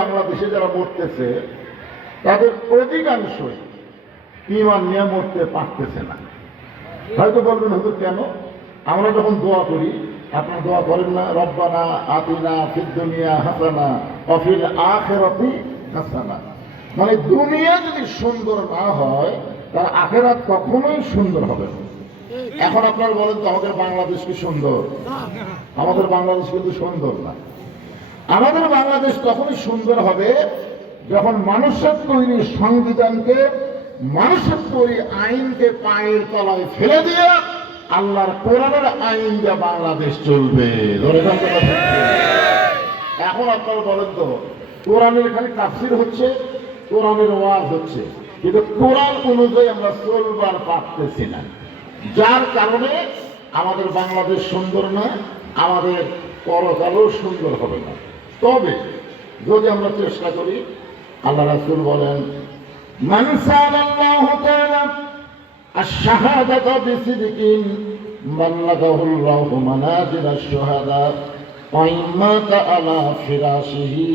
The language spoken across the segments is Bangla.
বাংলাদেশে যারা মরতেছে তাদের অধিকাংশই ঈমান নিয়ে মরতে পারতেছে না। হয়তো বলবেন হুজুর কেন? আমরা যখন দোয়া করি, আপনারা দোয়া করেন না, রব্বানা আতিনা ফিদ দুনিয়া হাসানা ওয়া ফিল আখিরাতি হাসানা? মানে দুনিয়া যদি সুন্দর না হয় তার আখিরাত কখনোই সুন্দর হবে না। এখন আপনারা বলেন তো আমাদের বাংলাদেশ কি সুন্দর? আমাদের বাংলাদেশ কিন্তু সুন্দর না। আমাদের বাংলাদেশ তখনই সুন্দর হবে যখন মানুষের তৈরি সংবিধানকে, মানুষের তৈরি আইনকে পায়ের তলায় ফেলে দিয়ে আল্লাহর কোরআনের আইন দিয়ে বাংলাদেশ চলবে। এখন আপনারা বলেন তো কোরআনের খালি তাফসীর হচ্ছে, কোরআনের ওয়াজ হচ্ছে, কিন্তু কোরআন অনুযায়ী আমরা চলবার পারতেছি না, যার কারণে আমাদের বাংলাদেশ সুন্দর না, আমাদের পরকালও সুন্দর হবে না। তবে যদি আমরা চেষ্টা করি, আল্লাহ রাসূল বলেন মান সাআলাল্লাহু তাআলা আশ-শাহাদাতা বিসিদকিন বাল্লাগাহুল্লাহু মানাজিলাশ শুহাদা ওয়া ইম্মাতা আলা ফিরাশিহি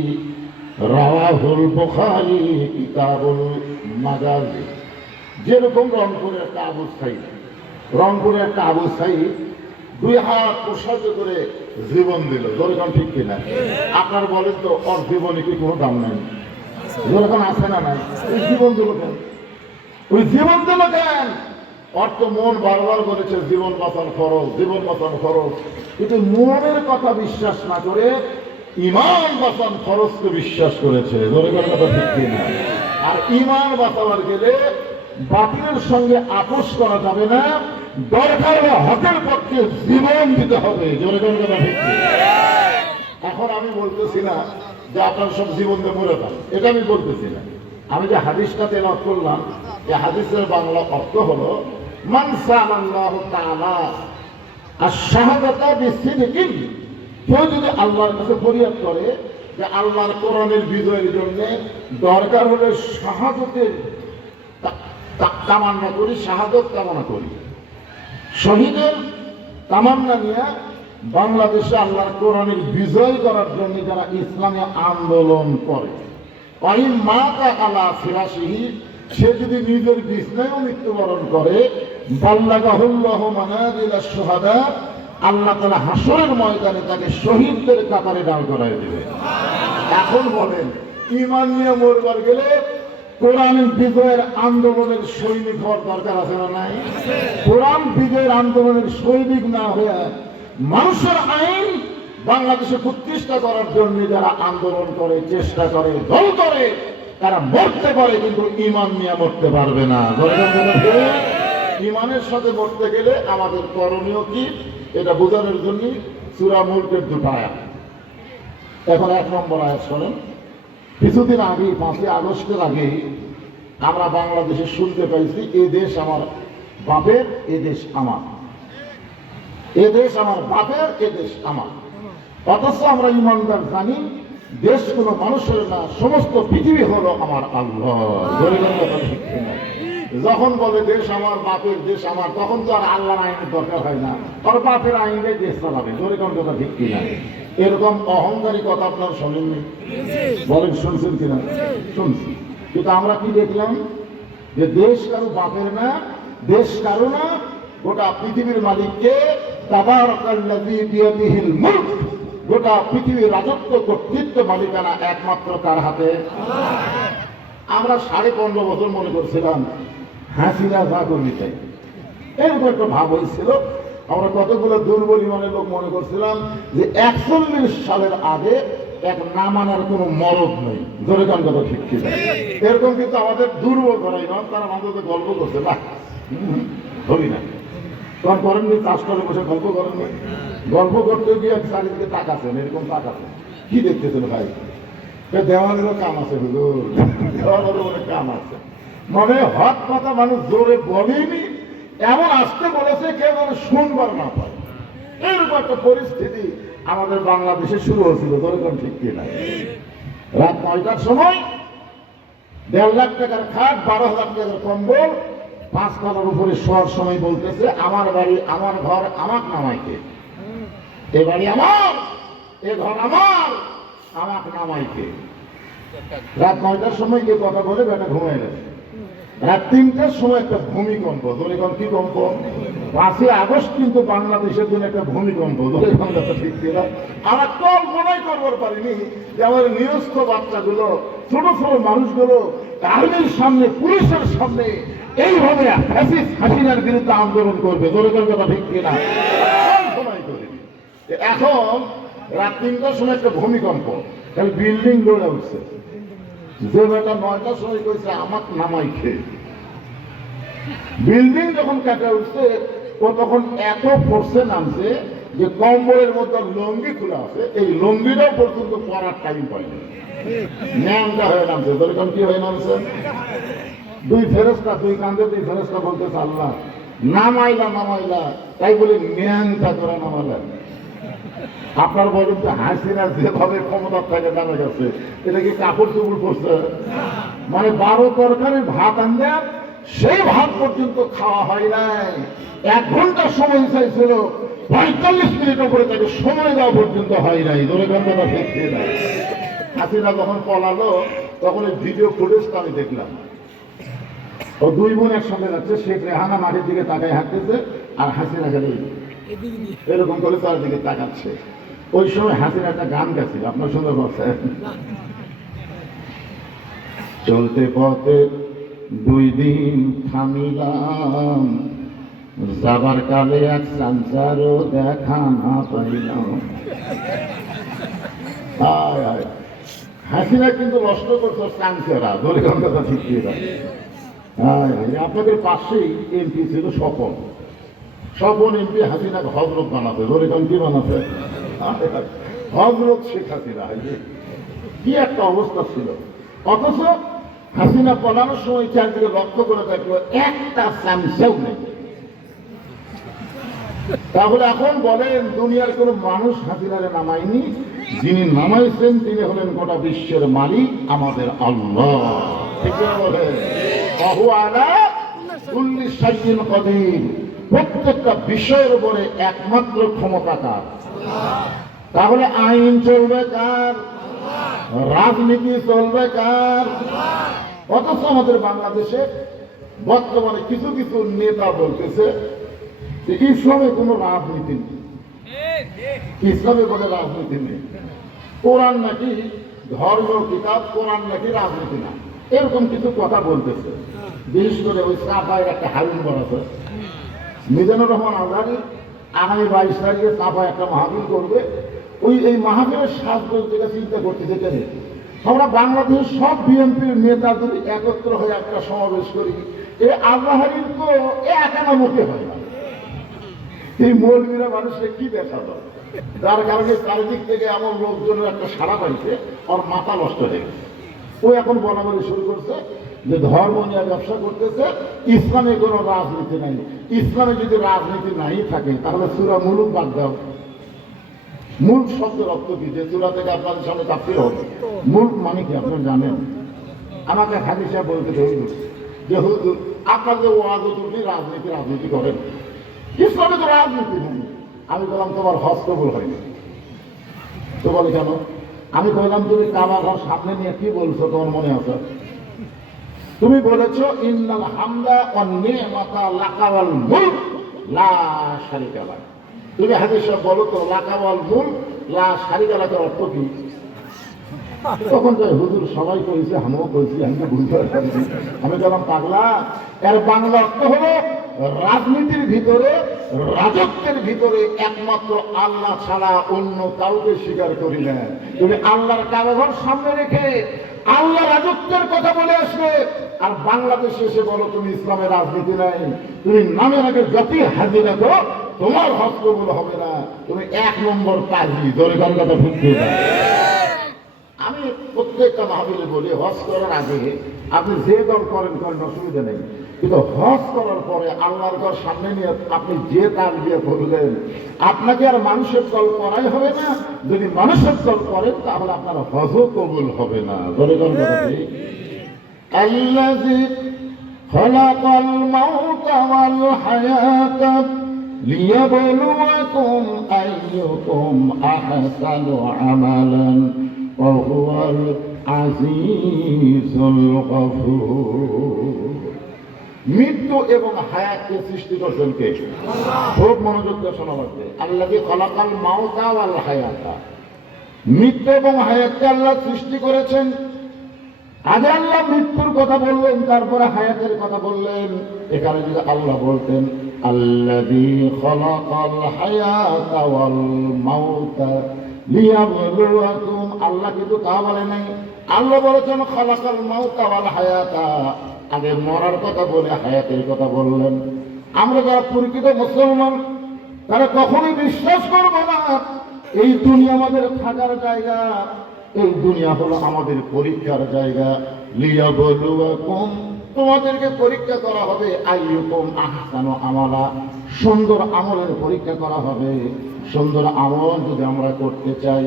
রাওয়াহুল বুখারী কিতাবুল মাগাজি। যেরকম রংপুরের একটা আবু সাঈদ, রংপুরের একটা আবু সাঈদ 2 হাত প্রসারিত করে জীবন দিল, যেরকম ঠিক কিনা? আপনার বলেন তো ওর জীবনে কি কোনো দাম নাই? যেরকম আছে না নাই? ওই জীবন দিল কেন? ওই জীবন দিল কেন? ওর তো মন বারবার বলেছে জীবন বাঁচানো খরচ, জীবন বাঁচানো খরচ, কিন্তু মনের কথা বিশ্বাস না করে ঈমান বাঁচান খরচকে বিশ্বাস করেছে, যেরকম কথা ঠিক কিনা? আর ঈমান বাঁচাবার গেলে বাতিলের সঙ্গে আপোষ করা যাবে না, দরকার হকের পক্ষে জীবন দিতে হবে, যেরকম কথা ঠিক কিনা? এখন আমি বলতেছি না যে আপনার সব জীবন দিয়ে মরে যান, এটা আমি বলতেছি না। আমি যে হাদিসটা তেলাওয়াত করলাম, এই হাদিসের বাংলা অর্থ হলো মান সাআলাল্লাহু তাআলা আশ-শাহাদাতা বিসিদকিন। কেউ যদি আল্লাহর কাছে ফরিয়াদ করে যে আল্লাহর কোরআনের বিজয়ের জন্য দরকার হলে শাহাদাতের কামনা করি, শাহাদত কামনা করি, শহীদের তামান্না নিয়ে বাংলাদেশে আল্লাহর কোরআনের বিজয় করার জন্য যারা ইসলামী আন্দোলন করে, ওয়াইম্মাতা আলা ফিরাশিহি, সে যদি নিজের বিছনায়ও মৃত্যুবরণ করে, বাল্লাগাহুল্লাহু মানাজিলাশ শুহাদা, আল্লাহ তাআলা হাসরের ময়দানে তাকে শহীদদের কাতারে দাঁড় করায় দেবে। এখন বলেন ঈমান নিয়ে মরবার গেলে কোরআন বিজয়ের আন্দোলনের সৈনিক হওয়ার দরকার আছে না নাই? কোরআন বিজয়ের আন্দোলনের সৈনিক না হয়ে মানুষের আইন বাংলাদেশে প্রতিষ্ঠা করার জন্য যারা আন্দোলন করে, চেষ্টা করে, দল করে, তারা মরতে পারে কিন্তু ঈমান নিয়ে মরতে পারবে না। ঈমানের সাথে মরতে গেলে আমাদের করণীয় কি, এটা বোঝানোর জন্য সূরা মুলকের 2টা আয়াত। এখন 1 নম্বর আয়াত শোনেন। কিছুদিন আগে 5ই আগস্টের আগে আমরা বাংলাদেশে শুনতে পাইছি এ দেশ আমার বাপের, এ দেশ আমার, এ দেশ আমার বাপের, এ দেশ আমার। অথচ আমরা ইমানদার জানি দেশ কোনো মানুষের না, সমস্ত পৃথিবী হলো আমার আল্লাহ। যখন বলে দেশ আমার বাপের, দেশ আমার, তখন তো আর আল্লাহর আইনের দরকার হয় না, আর বাপের আইনে দেশ চালাবে। যেরকম কথা ঠিক কিনা? এরকম অহংকারী কথা আপনারা শোনেননি? বলেন শুনছেন কিনা? শুনছি। কিন্তু আমরা কি দেখলাম যে দেশ কারো বাপের না, দেশ কারো না, গোটা পৃথিবীর মালিককে, তাবারাকাল্লাযী বিয়াদিহিল মুলক, গোটা পৃথিবীর রাজত্ব, কর্তৃত্ব, মালিকানা একমাত্র কার হাতে? আমরা 15.5 বছর মনে করছিলাম হাসিনা যা করবি তাই, এরকম একটা ভাব হয়েছিল। আমরা কতগুলো দুর্বল ইমানের লোক মনে করছিলাম যে 41 সালের আগে এক না মানার কোনো মরদ নেই। জোরে গান কথা ঠিক ছিল এরকম, কিন্তু আমাদের দুর্বল করা ইমান, তারা আমাদের গল্প করছে না, ধরি না তখন করেননি, চাষ করে বসে গল্প করেননি, গল্প করতে গিয়ে চারিদিকে তাকাচ্ছেন, এরকম তাকাচ্ছেন, কি দেখতেছেন ভাই? দেওয়ালেরও কাম আছে, হুজুর দেওয়ালেরও অনেক কাম আছে। মানে হক কথা মানুষ জোরে বলেনি, এমন আসতে বলেছে কেউ যেন শুনবার না পায়। এরকম একটা পরিস্থিতি আমাদের বাংলাদেশে শুরু হয়েছিল। ধরেন ঠিক কিনা? রাত 9টার সময় 1.5 লাখ টাকার খাট, 12,000 টাকার কম্বল, 5 তলার উপরে শোয়ার সময় বলতেছে আমার বাড়ি, আমার ঘর, আমার নামাইকে, এ বাড়ি আমার, এ ঘর আমার, আমাকে নামাইকে। রাত 9টার সময় কে কথা বলে বেটা ঘুমায় গেছে। রাত 3টার সময় একটা ভূমিকম্প, দলিগণ কি কম্প? 5ই আগস্ট কিন্তু বাংলাদেশের জন্য একটা ভূমিকম্প, দলিগণ কথা ঠিক ছিল। আমরা কল্পনাই করবার পারিনি যে আমাদের নিরস্ত বাচ্চাগুলো, ছোট ছোট মানুষগুলো আর্মির সামনে, পুলিশের সামনে এইভাবে হাসিনার বিরুদ্ধে আন্দোলন করবে, দলিগণ কথা ঠিক কিনা? কল্পনাই করিনি। এখন রাত 3টার সময় একটা ভূমিকম্প, তাহলে বিল্ডিং লড়ে উঠছে। যে বেটা 9টার সময় করেছে আমার নামাই খেয়ে, বিল্ডিং যখন কাটা উঠছে ও তখন এত ফোর্সে নামছে যে কম্বলের মধ্যে লঙ্গি খোলা আছে, এই লঙ্গিটাও পর্যন্ত পরার টাইম পায়নি, ন্যাংটা হয়ে নামছে। ধরেন কি হয়ে নামছে? দুই কান্দে দুই ফেরেস্তা বলতেছে আল্লাহ নামাইলা, তাই বলে ন্যাংটা করে নামালেন। আপনার বলেন যে হাসিনা যেভাবে ক্ষমতার থেকে নামে গেছে, এটা কি কাপড় চুপড় করছে? মানে 12 তরকারির ভাত আনলে সেই ভাত পর্যন্ত খাওয়া হয় নাই। 1 ঘন্টা সময় চাইছিল, 45 মিনিট উপরে তাকে সময় দেওয়া পর্যন্ত হয় নাই। ধরে ঘন্টা দেখতে নাই। হাসিনা যখন পলালো তখন এই ভিডিও ফুটেজটা আমি দেখলাম। ও 2 বোন একসঙ্গে যাচ্ছে, শেখ রেহানা মাঠের দিকে তাকায় হাঁটতেছে আর হাসিনা গেলে এরকম করে তার দিকে তাকাচ্ছে। ওই সময় হাসিনা একটা গান গাছিল, আপনার শুনতে পাচ্ছেন? চলতে পথে 2 দিন থামিলাম, যাবার কালে এক সংসারও দেখা না পাইলাম। হাসিনা কিন্তু নষ্ট করতো সাংসারা, ধরে কথা ঠিক দিয়ে। আপনাদের পাশেই এমপি ছিল স্বপন এমপি হাসিনাকে হজরত বানাতে, ধরে কি বানাতে? হজরত শেখ হাসিনা। কি একটা অবস্থা ছিল। অথচ হাসিনা পলানোর সময় চারদিকে লক্ষ্য করে দেখলো একটা চামচাও নেই। তাহলে এখন বলেন দুনিয়ার কোন মানুষ হাসিনারে নামায়নি, যিনি নামাইছেন তিনি হলেন গোটা বিশ্বের মালিক আমাদের আল্লাহ। ঠিক বলে প্রত্যেকটা বিষয়ের উপরে একমাত্র ক্ষমতা কার? তাহলে আইন চলবে কার? রাজনীতি চলবে কার? অথচ আমাদের বাংলাদেশে বর্তমানে কিছু কিছু নেতা বলতেছে যে ইসলামে কোনো রাজনীতি নেই, ইসলামে কোনো রাজনীতি নেই, কোরআন নাকি ধর্মীয় কিতাব, কোরআন নাকি রাজনীতি না, এরকম কিছু কথা বলতেছে। বিশেষ করে ওই সাফায় একটা হারিম্বর আছে, মিজানুর রহমান আজহারি আগামী 22 তারিখে সাফায় একটা মাহফিল করবে। এই মাহফিলের সাজগোজ যেটা চিন্তা করতেছে কেন, আমরা বাংলাদেশের সব বিএনপির নেতা যদি একত্র হয়ে একটা সমাবেশ করি, এই আজহারির তো একানা মুখে হয় না। এই মৌলবীরা মানুষকে কি দেখালো, যার কারণে চারিদিক থেকে এমন লোকজনের একটা সাড়া পাইছে, ওর মাথা নষ্ট হয়ে গেছে। ও এখন বলাবলি শুরু করছে যে ধর্ম নিয়ে ব্যবসা করতেছে, ইসলামে কোনো রাজনীতি নাই। ইসলামে যদি রাজনীতি নাই থাকে তাহলে সূরা মুলুক বাদ দাও। মূল শব্দের অর্থ কি? যে সূরা থেকে আপনাদের সামনে তাফসীর হবে। মুলক মানে কি আপনারা জানেন? আমাকে হাদিস সাহেব বলতে দেখুন যে হুজুর আপনাদের ওয়াজ তুলবি রাজনীতি করেন, ইসলামে তো রাজনীতি নেই। আমি বললাম তোমার হজ কবুল হয়নি। তো বলে কেন? আমি বললাম তুমি কাবা ঘর সামনে নিয়ে কি বলছো তোমার মনে আছে? তুমি বলেছো ইন্নাল হামদা ওয়ান নি'মাতা লাকা ওয়াল মুলক লা শারিকা লাক। তুমি হাদিস সব বলো তো লাকা ওয়াল মুলক লা শারিকা লাকের অর্থ কি? তখন তো হুজুর সবাই কইছে, আমিও কইছি, আমি তো বুঝতে পারছি। আমি বললাম পাগলা, এর বাংলা অর্থ হলো রাজনীতির ভিতরে, রাজত্বের ভিতরে একমাত্র আল্লাহ ছাড়া অন্য কাউকে স্বীকার করি না। তুমি আল্লাহর কারাঘর সামনে রেখে আল্লাহ রাজত্বের কথা বলে আসবে, আর বাংলাদেশে এসে বলো তুমি ইসলামের রাজনীতি নাই। তুমি নামের আগে যতই হাজির রাখো তোমার হজ কবুল হবে না। তুমি 1 নম্বর কাজী, জোরে কথা ঢুকতে পারে। আমি প্রত্যেকটা মাহফিলে বলি হজ করার আগে আপনি যে দল করেন অসুবিধা নেই, কিন্তু হজ করার পরে আল্লাহর ঘর সামনে নিয়ে আপনি যে তালবিয়া করলেন, আপনাকে আর মানুষের দল করাই হবে না। যদি মানুষের দল করেন তাহলে আপনার হজও কবুল হবে না। আল্লাযী খালাকাল মাউতা ওয়াল হায়াতা লিয়াবলুয়াকুম আইয়ুকুম আহসানু আমালান ওয়া হুয়াল আজিজুল গফুর। মৃত্যু এবং হায়াতকে সৃষ্টি করছেন কে? খুব মনোযোগ দিয়ে শোনা হচ্ছে। আল্লাযী খালাকাল মাউতা ওয়াল হায়াতা। মৃত্যু এবং হায়াতকে আল্লাহ সৃষ্টি করেছেন। আগে আল্লাহ মৃত্যুর কথা বললেন, তারপরে হায়াতের কথা বললেন। এখানে যদি আল্লাহ বলতেন আল্লাযী খালাকাল হায়াতা ওয়াল মাউতা লিয়াবলুয়াকুম, আল্লাহ কিন্তু তা বলে নাই। আল্লাহ বলেছেন খালাকাল মাউতা ওয়াল হায়াতা, আগে মরার কথা বলে হায়াতের কথা বললেন। আমরা যারা প্রকৃত মুসলমান তারা কখনোই বিশ্বাস করব না এই দুনিয়া আমাদের থাকার জায়গা, এই দুনিয়া হলো আমাদের পরীক্ষার জায়গা। লিয়াবলুয়াকুম, তোমাদেরকে পরীক্ষা করা হবে। আইয়ুকুম আহসানু আমালা, সুন্দর আমলের পরীক্ষা করা হবে। সুন্দর আমল যদি আমরা করতে চাই,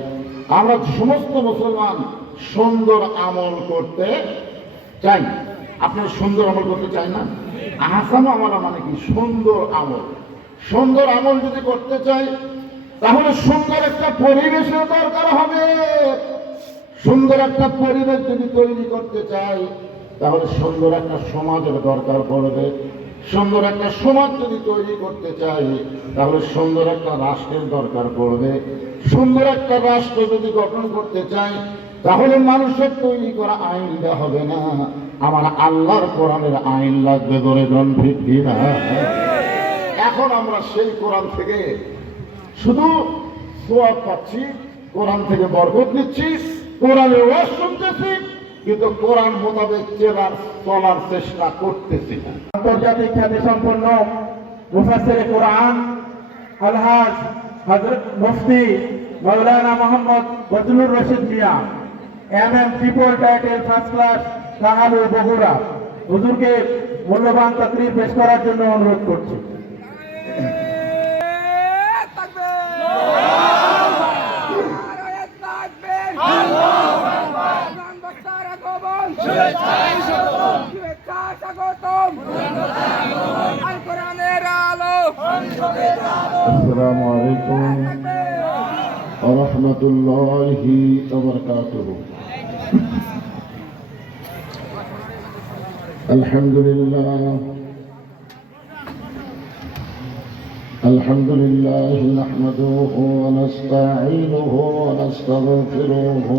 আমরা সমস্ত মুসলমান সুন্দর আমল করতে চাই। আপনার সুন্দর আমল করতে চাই না? আহসানু আমালা মানে কি? সুন্দর আমল। সুন্দর আমল যদি করতে চাই তাহলে সুন্দর একটা পরিবেশের দরকার হবে। সুন্দর একটা পরিবেশ যদি তৈরি করতে চাই তাহলে সুন্দর একটা সমাজের দরকার পড়বে। সুন্দর একটা সমাজ যদি তৈরি করতে চাই তাহলে সুন্দর একটা রাষ্ট্রের দরকার পড়বে। সুন্দর একটা রাষ্ট্র যদি গঠন করতে চাই তাহলে মানুষের তৈরি করা আইন দেওয়া হবে না, আমার আল্লাহর কোরআনের আইন লাগবে। ধরে জন ঠিক না? এখন আমরা সেই কোরআন থেকে শুধু সওয়াব পাচ্ছি, কোরআন থেকে বরকত নিচ্ছি, কোরআনের ওয়াজ শুনতেছি, কিন্তু কোরআন মোতাবেক চলার চেষ্টা করতেছি না। আন্তর্জাতিক খ্যাতি সম্পন্ন মুফাসসিরে কোরআন আলহাজ হযরত মুফতি মাওলানা মোহাম্মদ বজলুর রশিদ মিয়া, MM triple title first class, Kahalu, Bogura, হুজুরকে মূল্যবান তাকরীর পেশ করার জন্য অনুরোধ করছি। আসসালামু আলাইকুম ওয়া রাহমাতুল্লাহি ওয়া বারাকাতুহু। আলহামদুলিল্লাহ নাহমাদুহু ওয়া নাস্তাঈনুহু ওয়া নাস্তাগফিরুহু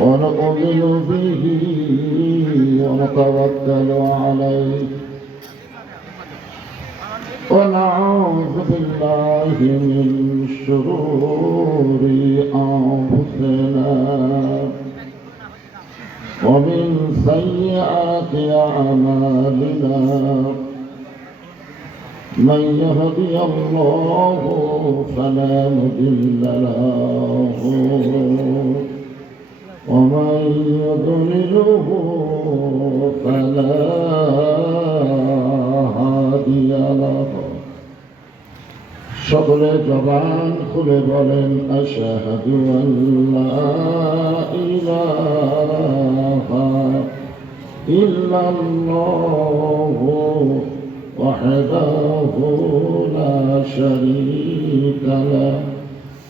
ওয়া নু'মিনু বিহি ওয়া নাতাওয়াক্কালু আলাইহি ونعوذ بالله من شرور أنفسنا ومن سيئات أعمالنا، من يهدي الله فلا مضل له ومن يضلله فلا هادي له। সকলে জবান খুলে বলেন আশহাদু আল্লা ইলাহা ইল্লাল্লাহু ওয়াহদাহু লা শারীকা লাহু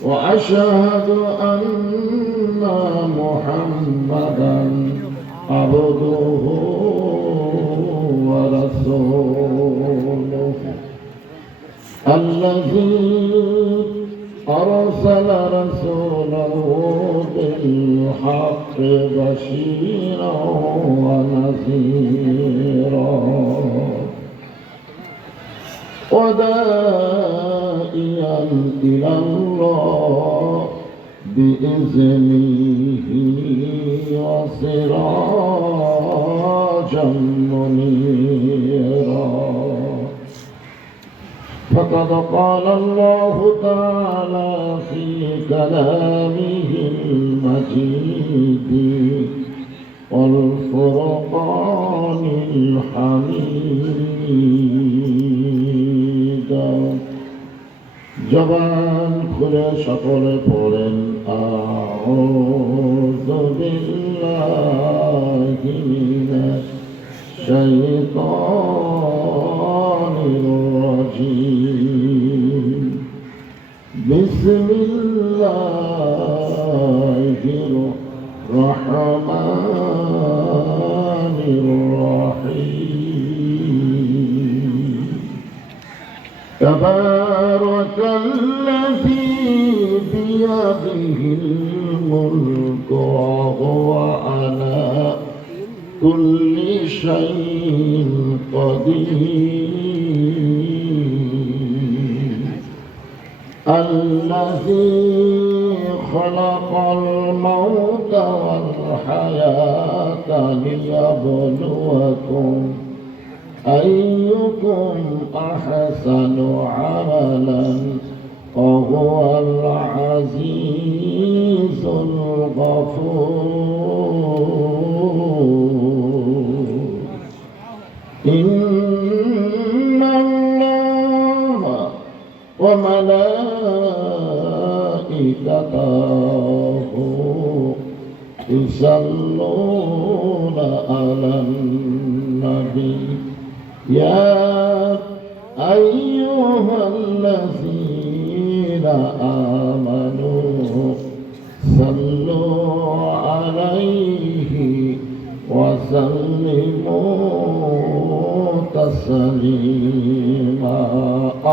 ওয়া আশহাদু আন্না মুহাম্মাদান আবদুহু ওয়া রাসূলুহু الذي أرسل رسوله بالحق بشيرا ونذيرا وداعيا إلى الله بإذنه وسراجا منيرا. فقد قال الله تعالى في كلامه المجيد والفرقان الحميد. জবান খুলে সকলে পড়েন আউযু বিল্লাহি মিনাশ শাইতানির রাজীম। বিসমিল্লাহির الرحمن الرحيم تبارك الذي بيده الملك وهو على كل شيء قدير الذي خلق الموت والحياة ليبلوكم أيكم أحسن عملا وهو العزيز الغفور إن الله وملائكته يصلون على النبي يا أيها الذين آمنوا صلوا عليه وسلموا تسليما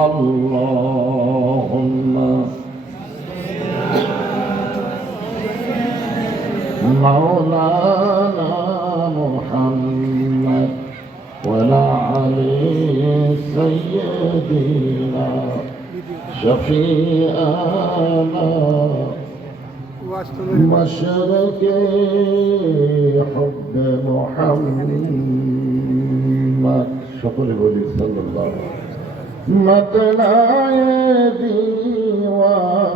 اللهم مولانا محمد ولا علي سيدنا شفيعنا مشرق حب محمد شكرا بولي صلى الله عليه وسلم مطلع ديواننا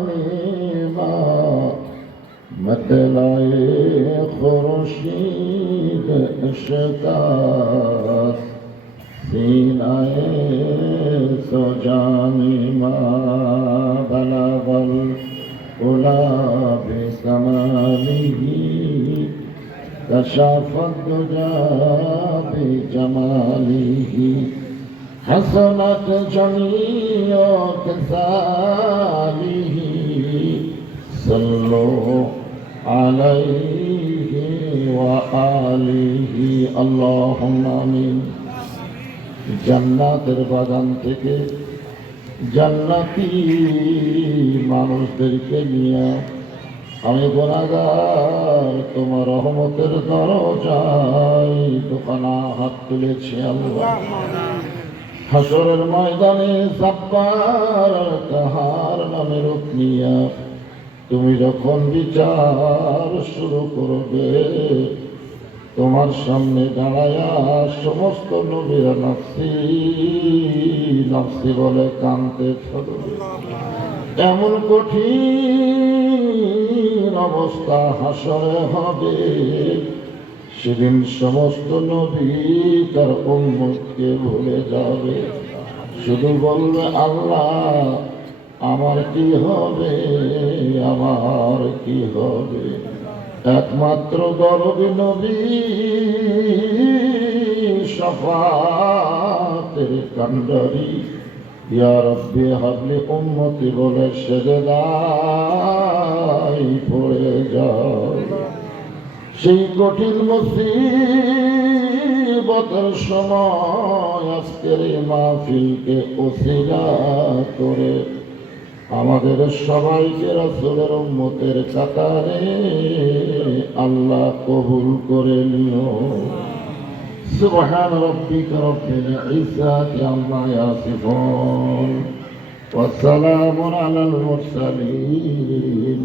مطلع خورشید اشتاق سینه سجانی ما بلغ العلا بکماله کشف الدجى بجماله حسنت جميع خصاله صلوا عليه وآله اللهم آمين জান্নাতের বাগান থেকে জান্নাতি মানুষদেরকে নিয়ে আমি গুনাহগার তোমার রহমতের দরজায় দোকানা হাত তুলেছি আল্লাহ হাসরের ময়দানে সাব্বার কাহার নামে রূপ নিয়া তুমি যখন বিচার শুরু করবে তোমার সামনে দাঁড়ায়া সমস্ত নবীরা নফসি নফসি বলে কাঁদতে থাকবে এমন কঠিন অবস্থা হাসরে হবে সেদিন সমস্ত নবী তার উম্মতকে ভুলে যাবে শুধু বলবে আল্লাহ আমার কি হবে আমার কি হবে একমাত্র দরদি নবী শাফাতের কান্ডারি ইয়া রব্বি হাবলি উম্মতি বলে সেজদায় পড়ে যায় সেই কঠিন মুসিবতের সময় আজকের এই মাহফিলকে ওসিলা করে আমাদের সবাইকে রাসূলের উম্মতের কাতারে আল্লাহ কবুল করে নিও সুবহান রাব্বিকা রাব্বিল ইজ্জাতি আম্মা ইয়াসিফুন ওয়া সালামুন আলাল মুরসালিন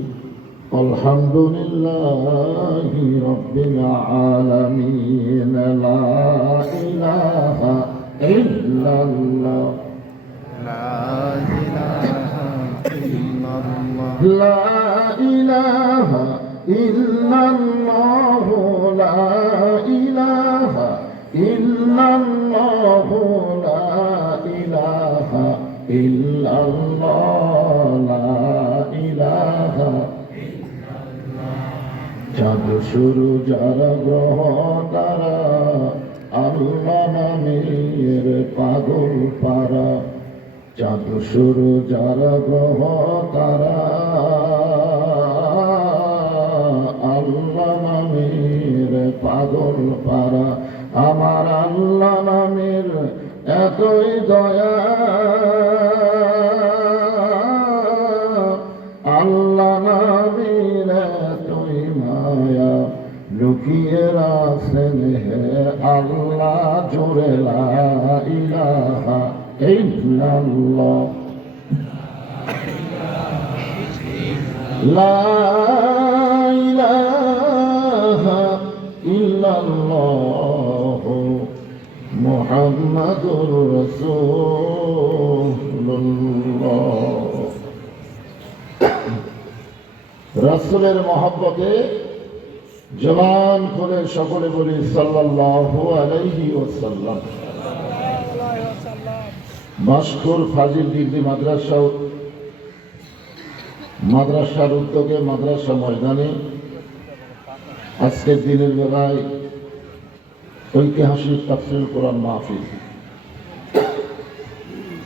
الحمد لله رب العالمين لا إله إلا الله لا إله إلا الله لا إله إلا الله لا إله إلا الله لا إله إلا الله لا إله চাঁদ শুরু যারা গ্রহ তারা আল্লাহ নামের পাগল পারা চাঁদ শুরু যারা গ্রহ তারা পাগল পারা আমার আল্লাহ নামের এতই দয়া আল্লাহ নামের এতই মায়া লুকিয়ে রাখেন হে আল্লাহ জোরে লা ইলাহা ইল্লাল্লাহ লা ইলাহা ইল্লাল্লাহ মুহাম্মাদুর রাসূলুল্লাহ। রাসূলের মহব্বতে জবান খুলে সকলে বলি সাল্লাল্লাহু আলাইহি ওয়াসাল্লাম। মাশকুর ফাজিল ডিগ্রি মাদ্রাসার উদ্যোগে মাদ্রাসা ময়দানে আজকের দিনের বেলায় ঐতিহাসিক তাফসীরুল কোরআন মাহফিল।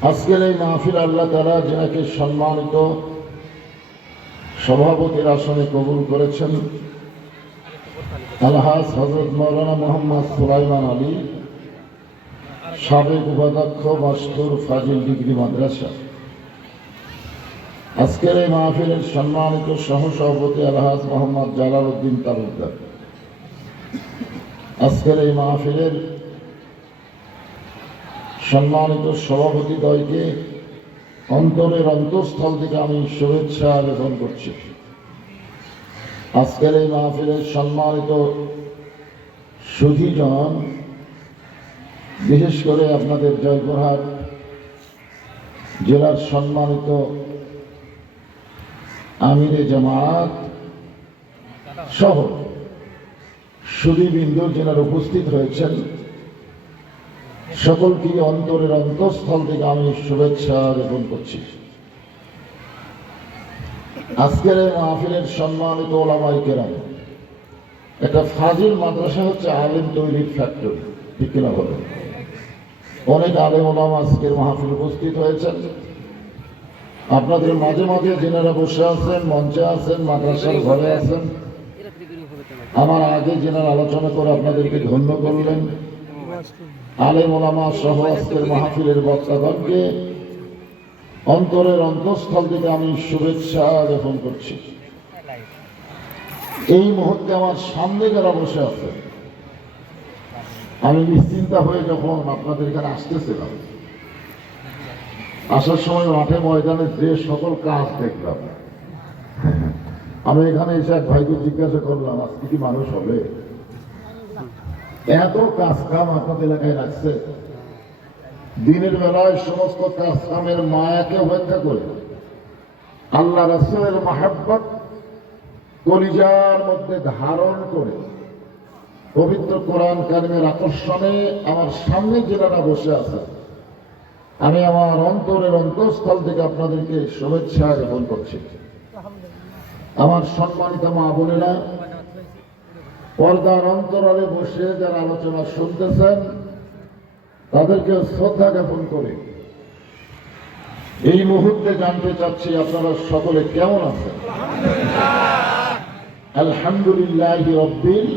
আজকের এই মাহফিল আল্লাহ তাআলা যাকে সম্মানিত সভাপতির আসনে কবুল করেছেন আলহাজ হযরত মাওলানা মোহাম্মদ সুলাইমান আলী, সাবেক উপাধ্যক্ষ মাশকুর ফাজিল ডিগ্রি মাদ্রাসা। আজকের এই মাহফিলের সম্মানিত সহসভাপতি আলহাজ মোহাম্মদ জালাল উদ্দিন তালুকদার। আজকের এই মাহফিলের সম্মানিত সভাপতিদ্বয়কে অন্তরের অন্তঃস্থল থেকে আমি শুভেচ্ছা জ্ঞাপন করছি। আজকের এই মাহফিলের সম্মানিত সুধীজন, বিশেষ করে আপনাদের জয়পুরহাট জেলার সম্মানিত আমিরে জামাত সহ সুধীবৃন্দ যারা উপস্থিত হয়েছেন, সকলকে অন্তরের অন্তঃস্থল থেকে আমি শুভেচ্ছা জ্ঞাপন করছি। আজকের এই মাহফিলের সম্মানিত ওলামায়ে কেরাম, একটা ফাজিল মাদ্রাসা হচ্ছে আলেম তৈরির ফ্যাক্টরি, ঠিক কিনা বলেন? অনেক আলেম ওলামা আজকের মাহফিল উপস্থিত হয়েছেন। আপনাদের মাঝে মাঝে যেনারা বসে আছেন, মঞ্চে আছেন, মাদ্রাসার ঘরে আছেন, আমার আগে যেনারা আলোচনা করে আপনাদেরকে ধন্য করলেন, আলেম ওলামা সহ আজকের মাহফিলের বক্তাগণকে অন্তরের অন্তঃস্থল থেকে আমি শুভেচ্ছা জ্ঞাপন করছি। এই মুহূর্তে আমার সামনে যারা বসে আছে, আমি নিশ্চিন্তা হয়ে যখন আপনাদের এখানে আসতেছিলাম, আসার সময় মাঠে ময়দানে যে সকল কাজ দেখলাম, আমি এখানে এসে এক ভাইকে জিজ্ঞাসা করলাম আজকে কি মানুষ হবে? এত কাজ কাম আপনাদের এলাকায় রাখছে। দিনের বেলায় সমস্ত কাজ কামের মায়াকে উপেক্ষা করে আল্লাহ রাসূলের মহব্বত কলিজার মধ্যে ধারণ করে পবিত্র কোরআন কারিমের আকর্ষণে আমার সামনে যারা বসে আছে, আমি আমার অন্তরের অন্তঃস্থল থেকে আপনাদেরকে শুভেচ্ছা জ্ঞাপন করছি। আমার সম্মানিত মা বোনেরা, পর্দার অন্তরালে বসে যারা আলোচনা শুনতেছেন, তাদেরকে শ্রদ্ধা জ্ঞাপন করে এই মুহূর্তে জানতে চাচ্ছি আপনারা সকলে কেমন আছেন? আলহামদুলিল্লাহি রাব্বিল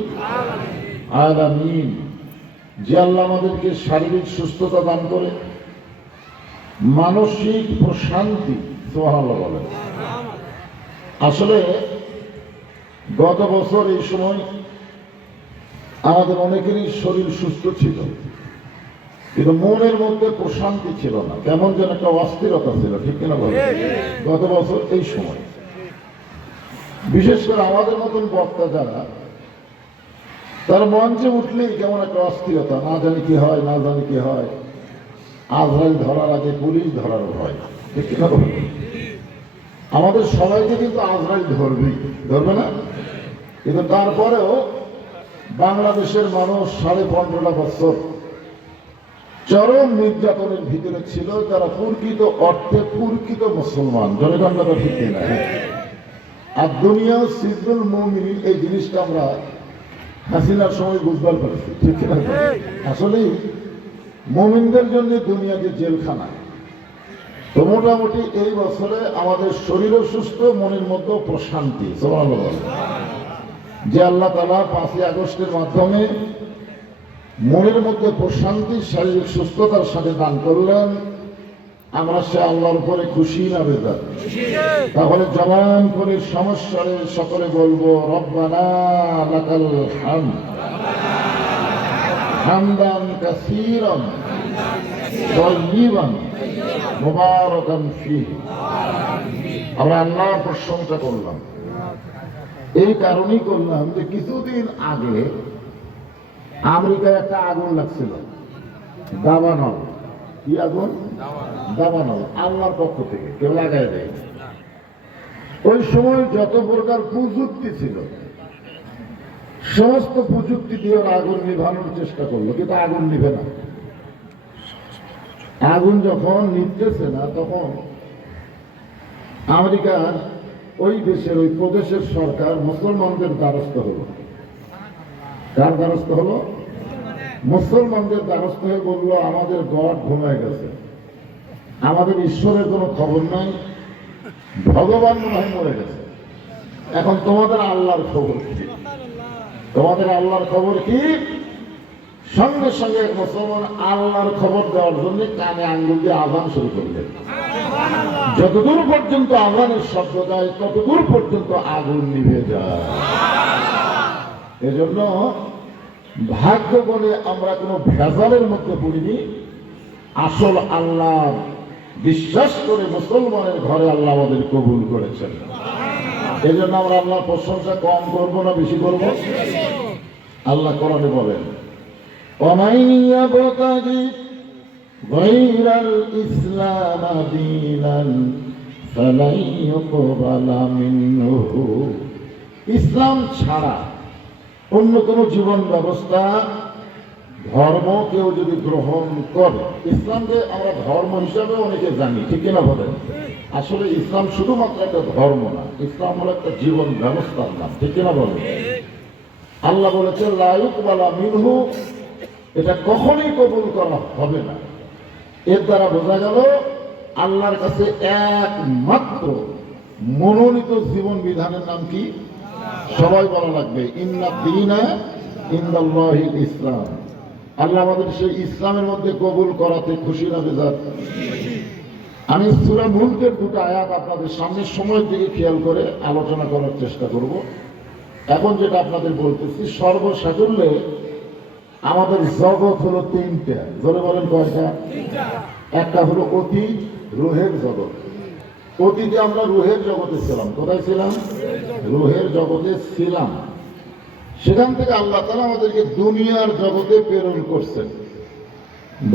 আলামিন। যে আল্লাহ আমাদেরকে শারীরিক সুস্থতা দান করে, মানসিক প্রশান্তি, সুবহানাল্লাহ বলেন। আসলে গত বছর এই সময় আমাদের অনেকেরই শরীর সুস্থ ছিল, কিন্তু মনের মধ্যে প্রশান্তি ছিল না, কেমন যেন একটা অস্থিরতা ছিল, ঠিক কিনা বলেন? গত বছর এই সময় বিশেষ করে আমাদের মতন বক্তা যারা, তার মঞ্চে উঠলেই কেমন একটা অস্থিরতা, না জানি কি হয়, না জানি কি হয়, আজরাইল ধরার আগে পুলিশ ধরার ভয়, ঠিক কিনা বলেন? আমাদের সবাইকে কিন্তু আজরাইল ধরবে না, কিন্তু তারপরেও বাংলাদেশের মানুষ 15.5 বছর চরম নির্যাতনের ভিতরে ছিল, তারা প্রকৃত অর্থে প্রকৃত মুসলমান, জনগণটা ঠিক না। আর দুনিয়া সিজনুল মুমিনিন, এই জিনিসটা আমরা হাসিনার সময় বুঝবার পারছি, ঠিক না? আসলে মুমিনদের জন্য দুনিয়াকে জেলখানা। তো মোটামুটি এই বছরে আমাদের শরীরও সুস্থ, মনের মধ্যে প্রশান্তি, সুবহানাল্লাহ। যে আল্লাহ তাআলা 5ই আগস্টের মাধ্যমে মনের মধ্যে প্রশান্তি, শারীরিক সুস্থতার সাথে দান করলেন, আমরা সে আল্লাহর উপরে খুশি না বেজার? তাহলে জবান করে সমস্যারে সকলে বলবো রব্বানা লাকাল হামদ হামদান কাসীরান তাইয়িবান মুবারাকান ফীহি। আমরা আল্লাহর প্রশংসা করলাম। এই কারণেই করলাম যে কিছুদিন আগে আমেরিকায় একটা আগুন লাগছিল, দাবানল। কি আগুন? দাবানল। আল্লাহর পক্ষ থেকে কেউ লাগাই দেয়। ওই সময় যত প্রকার প্রযুক্তি ছিল সমস্ত প্রযুক্তি দিয়ে ওরা আগুন নিভানোর চেষ্টা করলো, কিন্তু আগুন নিভে না। আগুন যখন নিভতেছে না, তখন আমেরিকার ওই দেশের ওই প্রদেশের সরকার মুসলমানদের দ্বারস্থ হলো। কার দ্বারস্থ হলো? মুসলমানদের দ্বারস্থ হয়ে বললো, আমাদের গড ঘুমায় গেছে, আমাদের ঈশ্বরের কোনো খবর নাই, ভগবান মনে হয় মরে গেছে, এখন তোমাদের আল্লাহর খবর কি? তোমাদের আল্লাহর খবর কি? সঙ্গে সঙ্গে মুসলমান আল্লাহর খবর দেওয়ার জন্য কানে আঙ্গুল দিয়ে আযান শুরু করলেন। যতদূর পর্যন্ত আযানের শব্দ যায় ততদূর পর্যন্ত আগুন নিভে যায়। এজন্য ভাগ্য বলে আমরা কোনো ভেজালের মধ্যে পড়িনি। আসল আল্লাহ বিশ্বাস করে মুসলমানের ঘরে আল্লাহ আমাদের কবুল করেছেন। এই জন্য আমরা আল্লাহর প্রশংসা কম করব না বেশি করব? আল্লাহ কোরআনে বলেন, وَمَن يَبْتَغِ غَيْرَ الْإِسْلَامِ دِينًا فَلَن يُقْبَلَ مِنْهُ। ইসলাম ছাড়া অন্য কোনো জীবন ব্যবস্থা, ধর্ম কেউ যদি গ্রহণ করে, ইসলামকে আমরা ধর্ম হিসাবে অনেকে জানি, ঠিক কিনা বলেন? আসলে ইসলাম শুধুমাত্র একটা ধর্ম না, ইসলাম হলো একটা জীবন ব্যবস্থার নাম, ঠিক কিনা বলেন? আল্লাহ বলেছেন লা ইউকবালা মিনহু, এটা কখনোই কবুল করা হবে না। এর দ্বারা বোঝা গেল আল্লাহর কাছে একমাত্র মনোনীত জীবন বিধানের নাম কি? সবাই বলা লাগবে, ইন্না দীনা ইনদাল্লাহিল ইসলাম। আল্লাহ আমাদের সেই ইসলামের মধ্যে কবুল করাতে খুশি না বেজার? আমি সূরা মুলকের দুটো আয়াত আপনাদের সামনে সময়ের দিকে খেয়াল করে আলোচনা করার চেষ্টা করব। এখন যেটা আপনাদের বলতেছি, সর্বসাকুল্যে আমাদের জগৎ হলো তিনটা। জোরে বলেন কয়টা? একটা হলো অতীত, রুহের জগৎ। অতীতে আমরা রুহের জগতে ছিলাম। কোথায় ছিলাম? রুহের জগতে ছিলাম। সেখান থেকে আল্লাহ তাআলা আমাদেরকে দুনিয়ার জগতে প্রেরণ করছেন।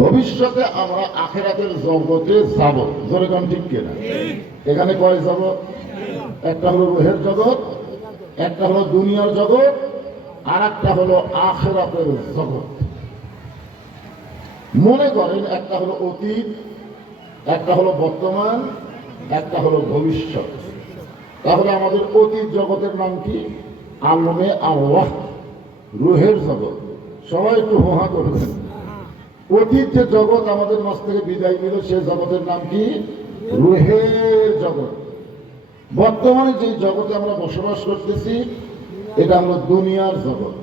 ভবিষ্যতে আমরা আখিরাতের জগতে যাব। জোরে কোন ঠিক কিনা? এখানে কয় জগৎ? একটা হলো রুহের জগৎ, একটা হলো দুনিয়ার জগৎ, আর একটা হলো আখিরাতের জগৎ। মনে করেন একটা হলো অতীত, একটা হলো বর্তমান, একটা হলো ভবিষ্যৎ। তাহলে আমাদের অতীত জগতের নাম কি? আলমে আরওয়াহ, রুহের জগৎ। সবাই একটু হোহা করবেন। অতীত যে জগৎ আমাদের মাঝ থেকে বিদায় নিল, সে জগতের নাম কি? রুহের জগৎ। বর্তমানে যে জগতে আমরা বসবাস করতেছি, এটা হলো দুনিয়ার জগৎ।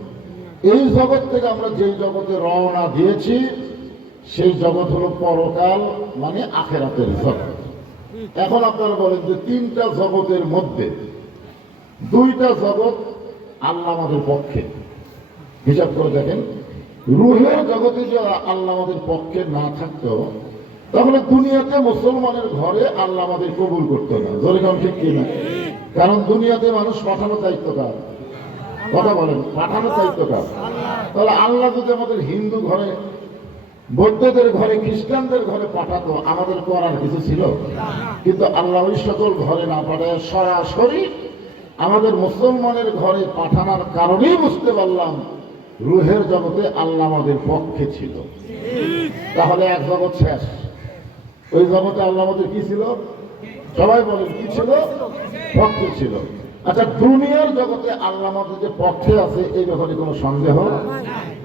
এই জগৎ থেকে আমরা যেই জগতে রওনা দিয়েছি, সেই জগৎ হলো পরকাল, মানে আখিরাতের জগৎ। এখন আপনারা বলেন যে তিনটা জগতের মধ্যে দুইটা জগৎ আল্লাহ আমাদের পক্ষে। হিসাব করে দেখেন, রুহের জগতে যদি আল্লাহ আমাদের পক্ষে না থাকতো, তাহলে দুনিয়াতে মুসলমানের ঘরে আল্লাহ আমাদের কবুল করতো না। জোরে কারণ ঠিক কিনা? কারণ দুনিয়াতে মানুষ পাঠানোর দায়িত্ব কার? কথা বলেন, পাঠানোর দায়িত্ব কার? তাহলে আল্লাহ যদি আমাদের হিন্দু ঘরে, বৌদ্ধদের ঘরে, খ্রিস্টানদের ঘরে পাঠাতো, আমাদের করার কিছু ছিল? কিন্তু আল্লাহ ওই সকল ঘরে না পাঠায় সরাসরি আমাদের মুসলমানের ঘরে পাঠানোর কারণেই বুঝতে পারলাম রুহের জগতে আল্লাহ আমাদের পক্ষে ছিল। তাহলে এক জগৎ শেষ। ওই জগতে আল্লাহ আমাদের কি ছিল? সবাই বলেন কি ছিল? পক্ষে ছিল। আচ্ছা, দুনিয়ার জগতে আল্লাহ আমাদের যে পক্ষে আছে, এই ব্যাপারে কোনো সন্দেহ?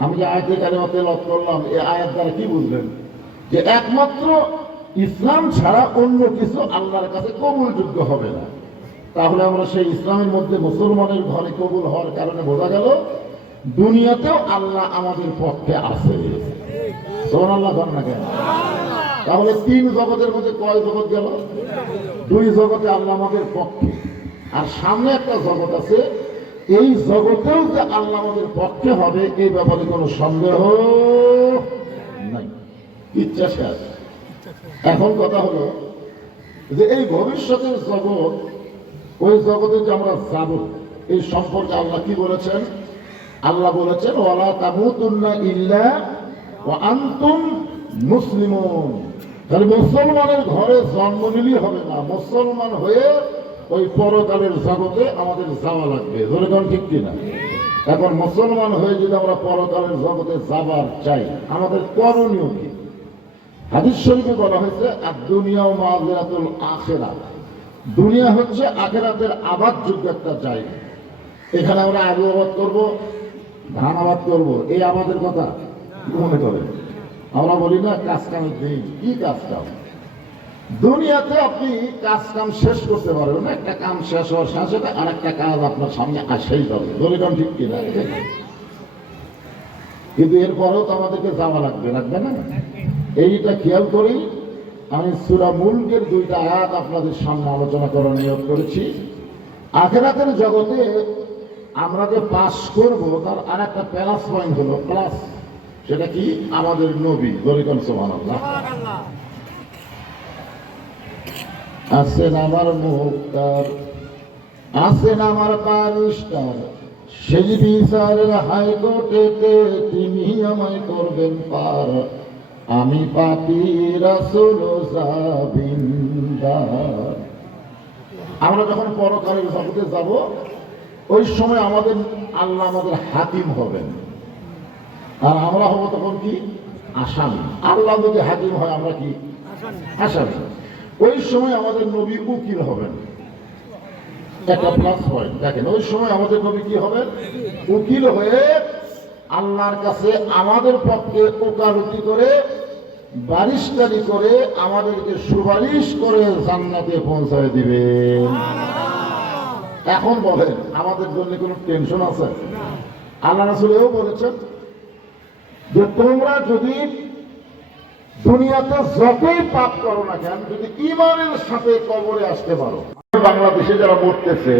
আমি যে আয়াতে কারিমা তেলাওয়াত করলাম, এই আয়াত দ্বারা কি বুঝলেন? যে একমাত্র ইসলাম ছাড়া অন্য কিছু আল্লাহর কাছে কবুলযোগ্য হবে না। তাহলে আমরা সেই ইসলামের মধ্যে মুসলমানের ঘরে কবুল হওয়ার কারণে বোঝা গেল দুনিয়াতেও আল্লাহ আমাদের পক্ষে আছে। সুবহানাল্লাহ বলেন না কেন? তাহলে তিন জগতের মধ্যে কয় জগৎ গেল? দুই জগতে আল্লাহ আমাদের পক্ষে, আর সামনে একটা জগৎ আছে, এই জগতেও যে আল্লাহ আমাদের পক্ষে হবে এই ব্যাপারে কোনো সন্দেহ নাই, ইচ্ছা শেষ। এখন কথা হলো যে এই ভবিষ্যতের জগৎ, ওই জগতে যে আমরা যাব, এই সম্পর্কে আল্লাহ কি বলেছেন? আল্লাহ বলেছেন ওয়ালা তামুতুন্না ইল্লা ওয়া আনতুম মুসলিমুন। তাহলে মুসলমানের ঘরে জন্ম নিলেই হবে না, মুসলমান হয়ে ওই পরকালের জগতে আমাদের যাওয়া লাগবে। ধরে কোন ঠিক কিনা? এখন মুসলমান হয়ে যদি আমরা পরকালের জগতে যাবার চাই, আমাদের করণীয় কি? হাদিস শরীফে বলা হয়েছে আর দুনিয়া মাযরাতুল আখিরাত, দুনিয়া হচ্ছে আখিরাতের আবাদযোগ্য একটা জায়গা। এখানে আমরা আলু আবাদ করবো, ধান আবাদ করবো, এই আবাদের কথা মনে করেন? আমরা বলি না কাজ কামের দিন, কি কাজ কাম? দুনিয়াতে আপনি কাজ কাম শেষ করতে পারবেন না, একটা কাম শেষ হওয়ার সাথে সাথে আর একটা কাজ আপনার সামনে আসেই যাবে। দলিল ঠিক কিনা? কিন্তু এরপরেও তো আমাদেরকে যাওয়া লাগবে, লাগবে না? এইটা খেয়াল করি। আমি সূরা মুলকের দুইটা আয়াত আপনাদের সামনে আলোচনা করার নিয়োগ করেছি। আখিরাতের জগতে আমরা যে পাস করব তার আর একটা প্লাস পয়েন্ট হলো প্লাস, সেটা কি? আমাদের নবী। দলিল সুবহানাল্লাহ। আছেন আমার মুক্তার, আছেন আমার পারিস্টার, সেই বিচারের হাইকোর্টেতে তিনি আমায় করবেন পার, আমি পাপী রাসূল জাবিন্দার। আমরা যখন পরকালের জগতে যাব, ওই সময় আমাদের আল্লাহ আমাদের হাকিম হবেন, আর আমরা হব তখন কি? আসামি। আল্লাহ যদি হাকিম হয়, আমরা কি? আসামি। ওই সময় আমাদের নবী উকিল হবেন, একটা প্লাস পয়েন্ট। দেখেন, ওই সময় আমাদের নবী কি হবেন? উকিল হয়ে আল্লাহর কাছে আমাদের পক্ষে ওকালতি করে, বারিশতারি করে, আমাদেরকে সুপারিশ করে জান্নাতে পৌঁছায় দিবেন। এখন বলেন, আমাদের জন্য কোনো টেনশন আছে? আল্লাহ রাসূল এও বলেছেন যে তোমরা যদি দুনিয়াতে যতই পাপ করো না কেন, যদি ঈমানের সাথে কবরে আসতে পারো। বাংলাদেশে যারা মরতেছে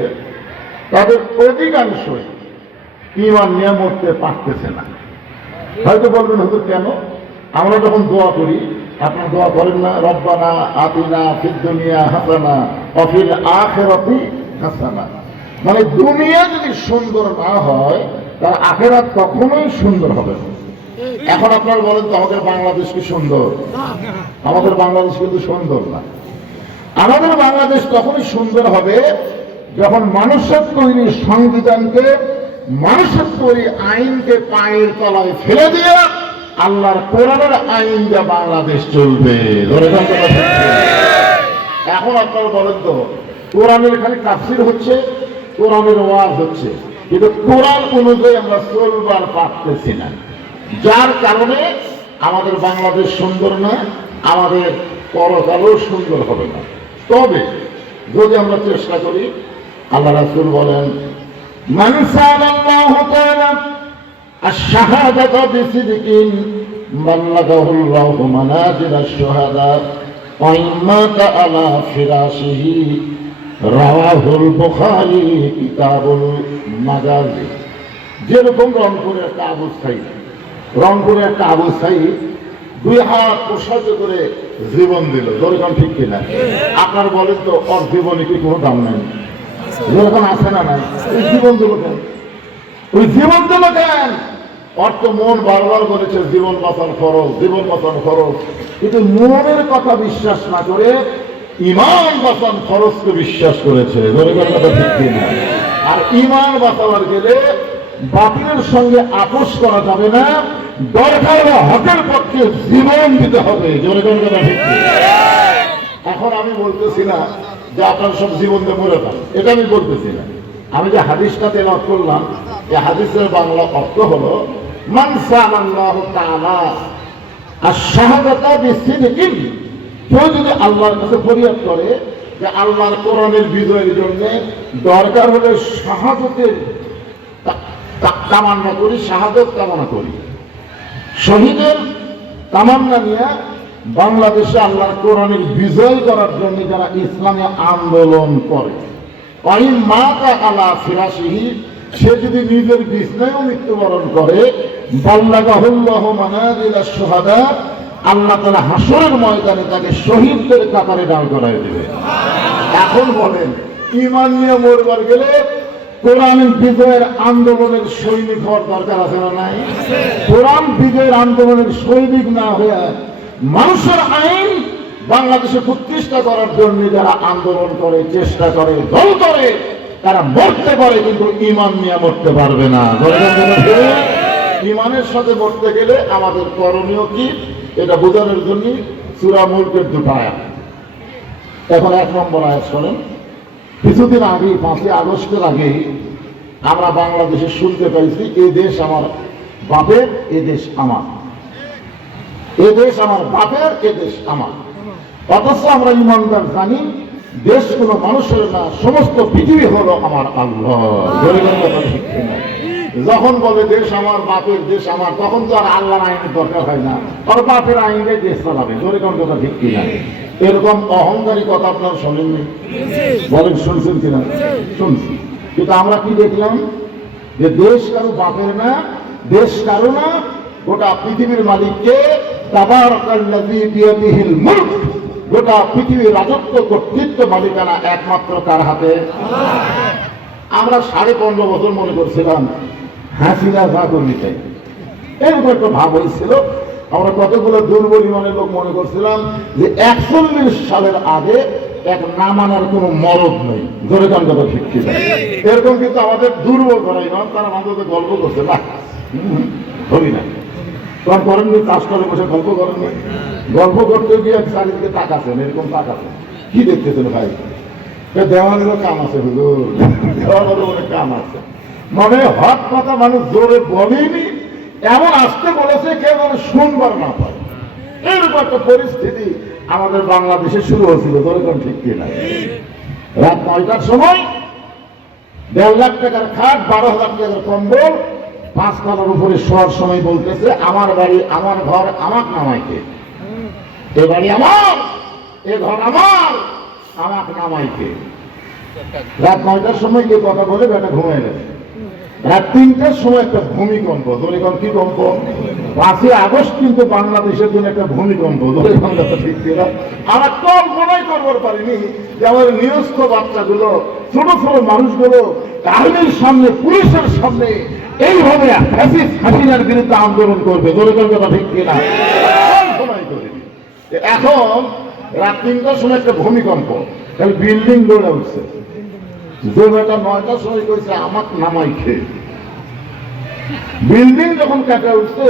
তাদের অধিকাংশই ঈমান নিয়ে মরতে পারতেছে না। হয়তো বলবেন হুজুর কেন? আমরা যখন দোয়া করি, আপনারা দোয়া করেন না? রব্বানা আতিনা ফিদ দুনিয়া হাসানা ওয়া ফিল আখিরাতি হাসানা। মানে দুনিয়া যদি সুন্দর না হয়, তার আখিরাত কখনোই সুন্দর হবে না। এখন আপনারা বলেন তো আমাদের বাংলাদেশ কি সুন্দর? আমাদের বাংলাদেশ কিন্তু সুন্দর না। আমাদের বাংলাদেশ তখনই সুন্দর হবে যখন মানুষের তৈরি সংবিধানকে, মানুষের তৈরি আইনকে পায়ের তলায় ফেলে দিয়ে আল্লাহর কোরআনের আইন দিয়ে বাংলাদেশ চলবে। এখন আপনারা বলেন তো, কোরআনের খালি তাফসীর হচ্ছে, কোরআনের ওয়াজ হচ্ছে, কিন্তু কোরআন অনুযায়ী আমরা চলবার পারতেছি না, যার কারণে আমাদের বাংলাদেশ সুন্দর না, আমাদের পরকালও সুন্দর হবে না। তবে যদি আমরা চেষ্টা করি, আল্লাহ রাসূল বলেন মান সাআলাল্লাহু তাআলা আশ-শাহাদাতা বিসিদকিন বাল্লাগাহুল্লাহু মানাজিলাশ শুহাদা ওয়া ইম্মাতা আলা ফিরাশিহি। রাওয়াহুল বুখারী কিতাবুল মাগাজি। যেরকম রংপুরের একটা আবু সাঈদ, রংপুরের একটা আবু সাঈদ 2 হাত প্রসারিত করে জীবন দিল। যেরকম ঠিক কিনা? আপনার বলেন তো, ওর জীবনে কি কোনো দাম নাই? যেরকম আছে না নাই? ওই জীবন দিল কেন? ওই জীবন দিল কেন? ওর তো মন বারবার বলেছে জীবন বাঁচান খরচ, জীবন বাঁচান খরচ, কিন্তু মনের কথা বিশ্বাস না করে ইমান বাঁচান খরচকে বিশ্বাস করেছে। যেরকম কথা ঠিক কিনা? আর ইমান বাঁচাবার গেলে বাতিলের সঙ্গে আপোষ করা যাবে না, দরকার হকের পক্ষে জীবন দিতে হবে। যেরকম কথা ঠিক কিনা? এখন আমি বলতেছি না যে আপনার সব জীবন দিয়ে মরে যান, এটা আমি বলতেছি না। আমি যে হাদিসটা তেলাওয়াত করলাম, এই হাদিসের বাংলা অর্থ হলো মান সাআলাল্লাহু তাআলা আশ-শাহাদাতা বিসিদকিন। কেউ যদি আল্লাহর কাছে ফরিয়াদ করে যে যে আল্লাহর কোরআনের বিজয়ের জন্য দরকার হলে শাহাদতের কামনা করি, শাহাদত কামনা করি। শহীদের তামান্না নিয়ে বাংলাদেশে আল্লাহর কোরআনের বিজয় করার জন্য যারা ইসলামী আন্দোলন করে, মাতা আলা ফিরাসিহি, সে যদি নিজের বিছনায়ও মৃত্যুবরণ করে, বাল্লাগাহুল্লাহু মানাজিলাশ শুহাদা, আল্লাহ তাআলা হাসরের ময়দানে তাকে শহীদদের কাতারে দাঁড় করায় দেবে। এখন বলেন, ঈমান নিয়ে মরবার গেলে কোরআন বিজয়ের আন্দোলনের সৈনিক হওয়ার দরকার আছে না নাই? কোরআন বিজয়ের আন্দোলনের সৈনিক না হয়ে মানুষের আইন বাংলাদেশে প্রতিষ্ঠা করার জন্য যারা আন্দোলন করে, চেষ্টা করে, দল করে, তারা মরতে পারে, কিন্তু ঈমান নিয়ে মরতে পারবে না। ঈমানের সাথে মরতে গেলে আমাদের করণীয় কি, এটা বোঝানোর জন্য সূরা মুলকের দুটো আয়াত। এখন 1 নম্বর আয়াত শোনেন। কিছুদিন আগে 5ই আগস্টের আগে আমরা বাংলাদেশে শুনতে পাইছি, এ দেশ আমার বাপের, এ দেশ আমার, এ দেশ আমার বাপের, এ দেশ আমার। অথচ আমরা ইমানদার জানি দেশ কোনো মানুষের না, সমস্ত পৃথিবী হলো আমার আল্লাহ। যখন বলে দেশ আমার বাপের, দেশ আমার, তখন তো আর আল্লাহর আইনের দরকার হয় না, আর বাপের আইনে দেশ চালাবে। জোরে কোন কথা ঠিক কিনা? এরকম অহংকারী কথা আপনার শোনেননি? বলেন শুনছেন কিনা? শুনছি। কিন্তু আমরা কি দেখলাম, যে দেশ কারো বাপের না, দেশ কারো না, গোটা পৃথিবীর মালিককে, তাবারাকাল্লাযী বিয়াদিহিল মুলক, গোটা পৃথিবীর রাজত্ব, কর্তৃত্ব, মালিকানা একমাত্র কার হাতে? আমরা 15.5 বছর মনে করছিলাম হাসিনা যা করবি তাই, এরকম একটা ভাব হয়েছিল। আমরা কতগুলো দুর্বল ইমানের লোক মনে করছিলাম যে 41 সালের আগে এক না মানার কোনো মরদ নেই। জোরে কান কথা ঠিক ছিল এরকম, কিন্তু আমাদের দুর্বল করা ইমান, তারা আমাদের গল্প করছে না, হবি না তখন করেননি, চাষ করে বসে গল্প করেননি, গল্প করতে গিয়ে চারিদিকে তাকাচ্ছেন, এরকম তাকাচ্ছেন, কি দেখতেছেন ভাই? দেওয়ালেরও কাম আছে, হুজুর দেওয়ালেরও অনেক কাম আছে। মানে হক কথা মানুষ জোরে বলেনি, এমন আসতে বলেছে কেউ যেন শুনবার না পায়। এরকম একটা পরিস্থিতি আমাদের বাংলাদেশে শুরু হয়েছিল। ধরেন ঠিক কিনা? রাত 9টার সময় 1.5 লাখ টাকার খাট, 12,000 টাকার কম্বল, 5 তলার উপরে শোয়ার সময় বলতেছে, আমার বাড়ি, আমার ঘর, আমার নামাইকে, এ বাড়ি আমার, এ ঘর আমার, আমার নামাইকে। রাত 9টার সময় কে কথা বলে বেটা ঘুমিয়ে গেছে। রাত 3টার সময় একটা ভূমিকম্প। দলিগণ কি কম্প? 5ই আগস্ট কিন্তু বাংলাদেশের জন্য একটা ভূমিকম্প। দলিগণ ঠিক ছিল। আমরা কল্পনাই করবার পারিনি যে আমাদের নিরস্ত বাচ্চাগুলো, ছোট ছোট মানুষগুলো আর্মির সামনে, পুলিশের সামনে এইভাবে হাসিনার বিরুদ্ধে আন্দোলন করবে। দলিগণ কথা ঠিক কিনা? কল্পনাই করিনি। এখন রাত 3টার সময় একটা ভূমিকম্প, তাহলে বিল্ডিং লড়ে উঠছে। যে বেটা 9টার সময় কইছে আমার নামাই খেয়ে, বিল্ডিং যখন কাটা উঠছে,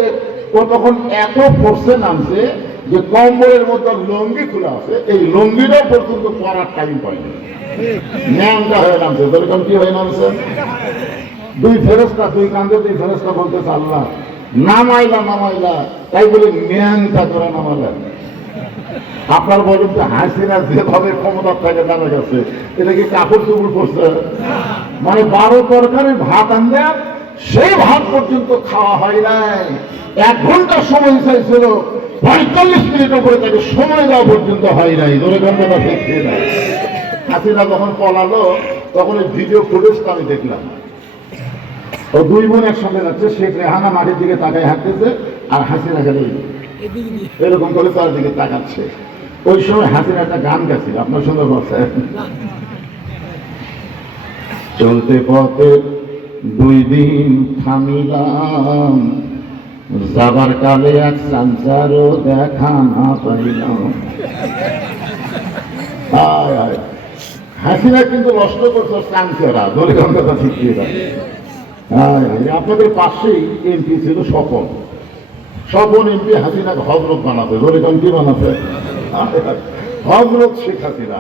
ও তখন এত ফোর্সে নামছে যে কম্বলের মধ্যে লঙ্গি খোলা আছে, এই লঙ্গিটাও পর্যন্ত পরার টাইম পায়নি, ন্যাংটা হয়ে নামছে। যেরকম কি হয়ে নামছে? 2 ফেরেশতা, 2 কান্দে 2 ফেরেশতা বলতেছে, আল্লাহ নামাইলা নামাইলা, তাই বলে ন্যাংটা করে নামাইলা। আপনার বলেন যে হাসিনা যেভাবে ক্ষমতার থেকে নামে গেছে, এটা কি কাপড় চোপড় করছে? মানে 12 তরকারির ভাত আনলে সেই ভাত পর্যন্ত খাওয়া হয় নাই। 1 ঘন্টা সময় চাইছিল, 45 মিনিট উপরে তাকে সময় দেওয়া পর্যন্ত হয় নাই। ধরে ঘন্টা ঠিক না। হাসিনা যখন পলালো, তখন এই ভিডিও ফুটেজটা আমি দেখলাম। ও 2 বোন একসঙ্গে যাচ্ছে, শেখ রেহানা মাঠের দিকে তাকায় হাঁটতেছে, আর হাসিনা গেলে এরকম করে তার দিকে তাকাচ্ছে। ওই সময় হাসিনা একটা গান গাছিল, আপনার শুনতে পাচ্ছেন? চলতে পথে 2 দিন থামিলাম, যাবার কালে এক সাঞ্চারও দেখা না পাইলাম। হাসিনা কিন্তু নষ্ট করছে সাঞ্চারা। ধরে কথা ঠিক না? আপনাদের পাশেই এমপি ছিল স্বপন। স্বপন এমপি হাসিনাকে হজরত বানাতে, ধরে কি বানাতে? হজরত শেখ হাসিনা।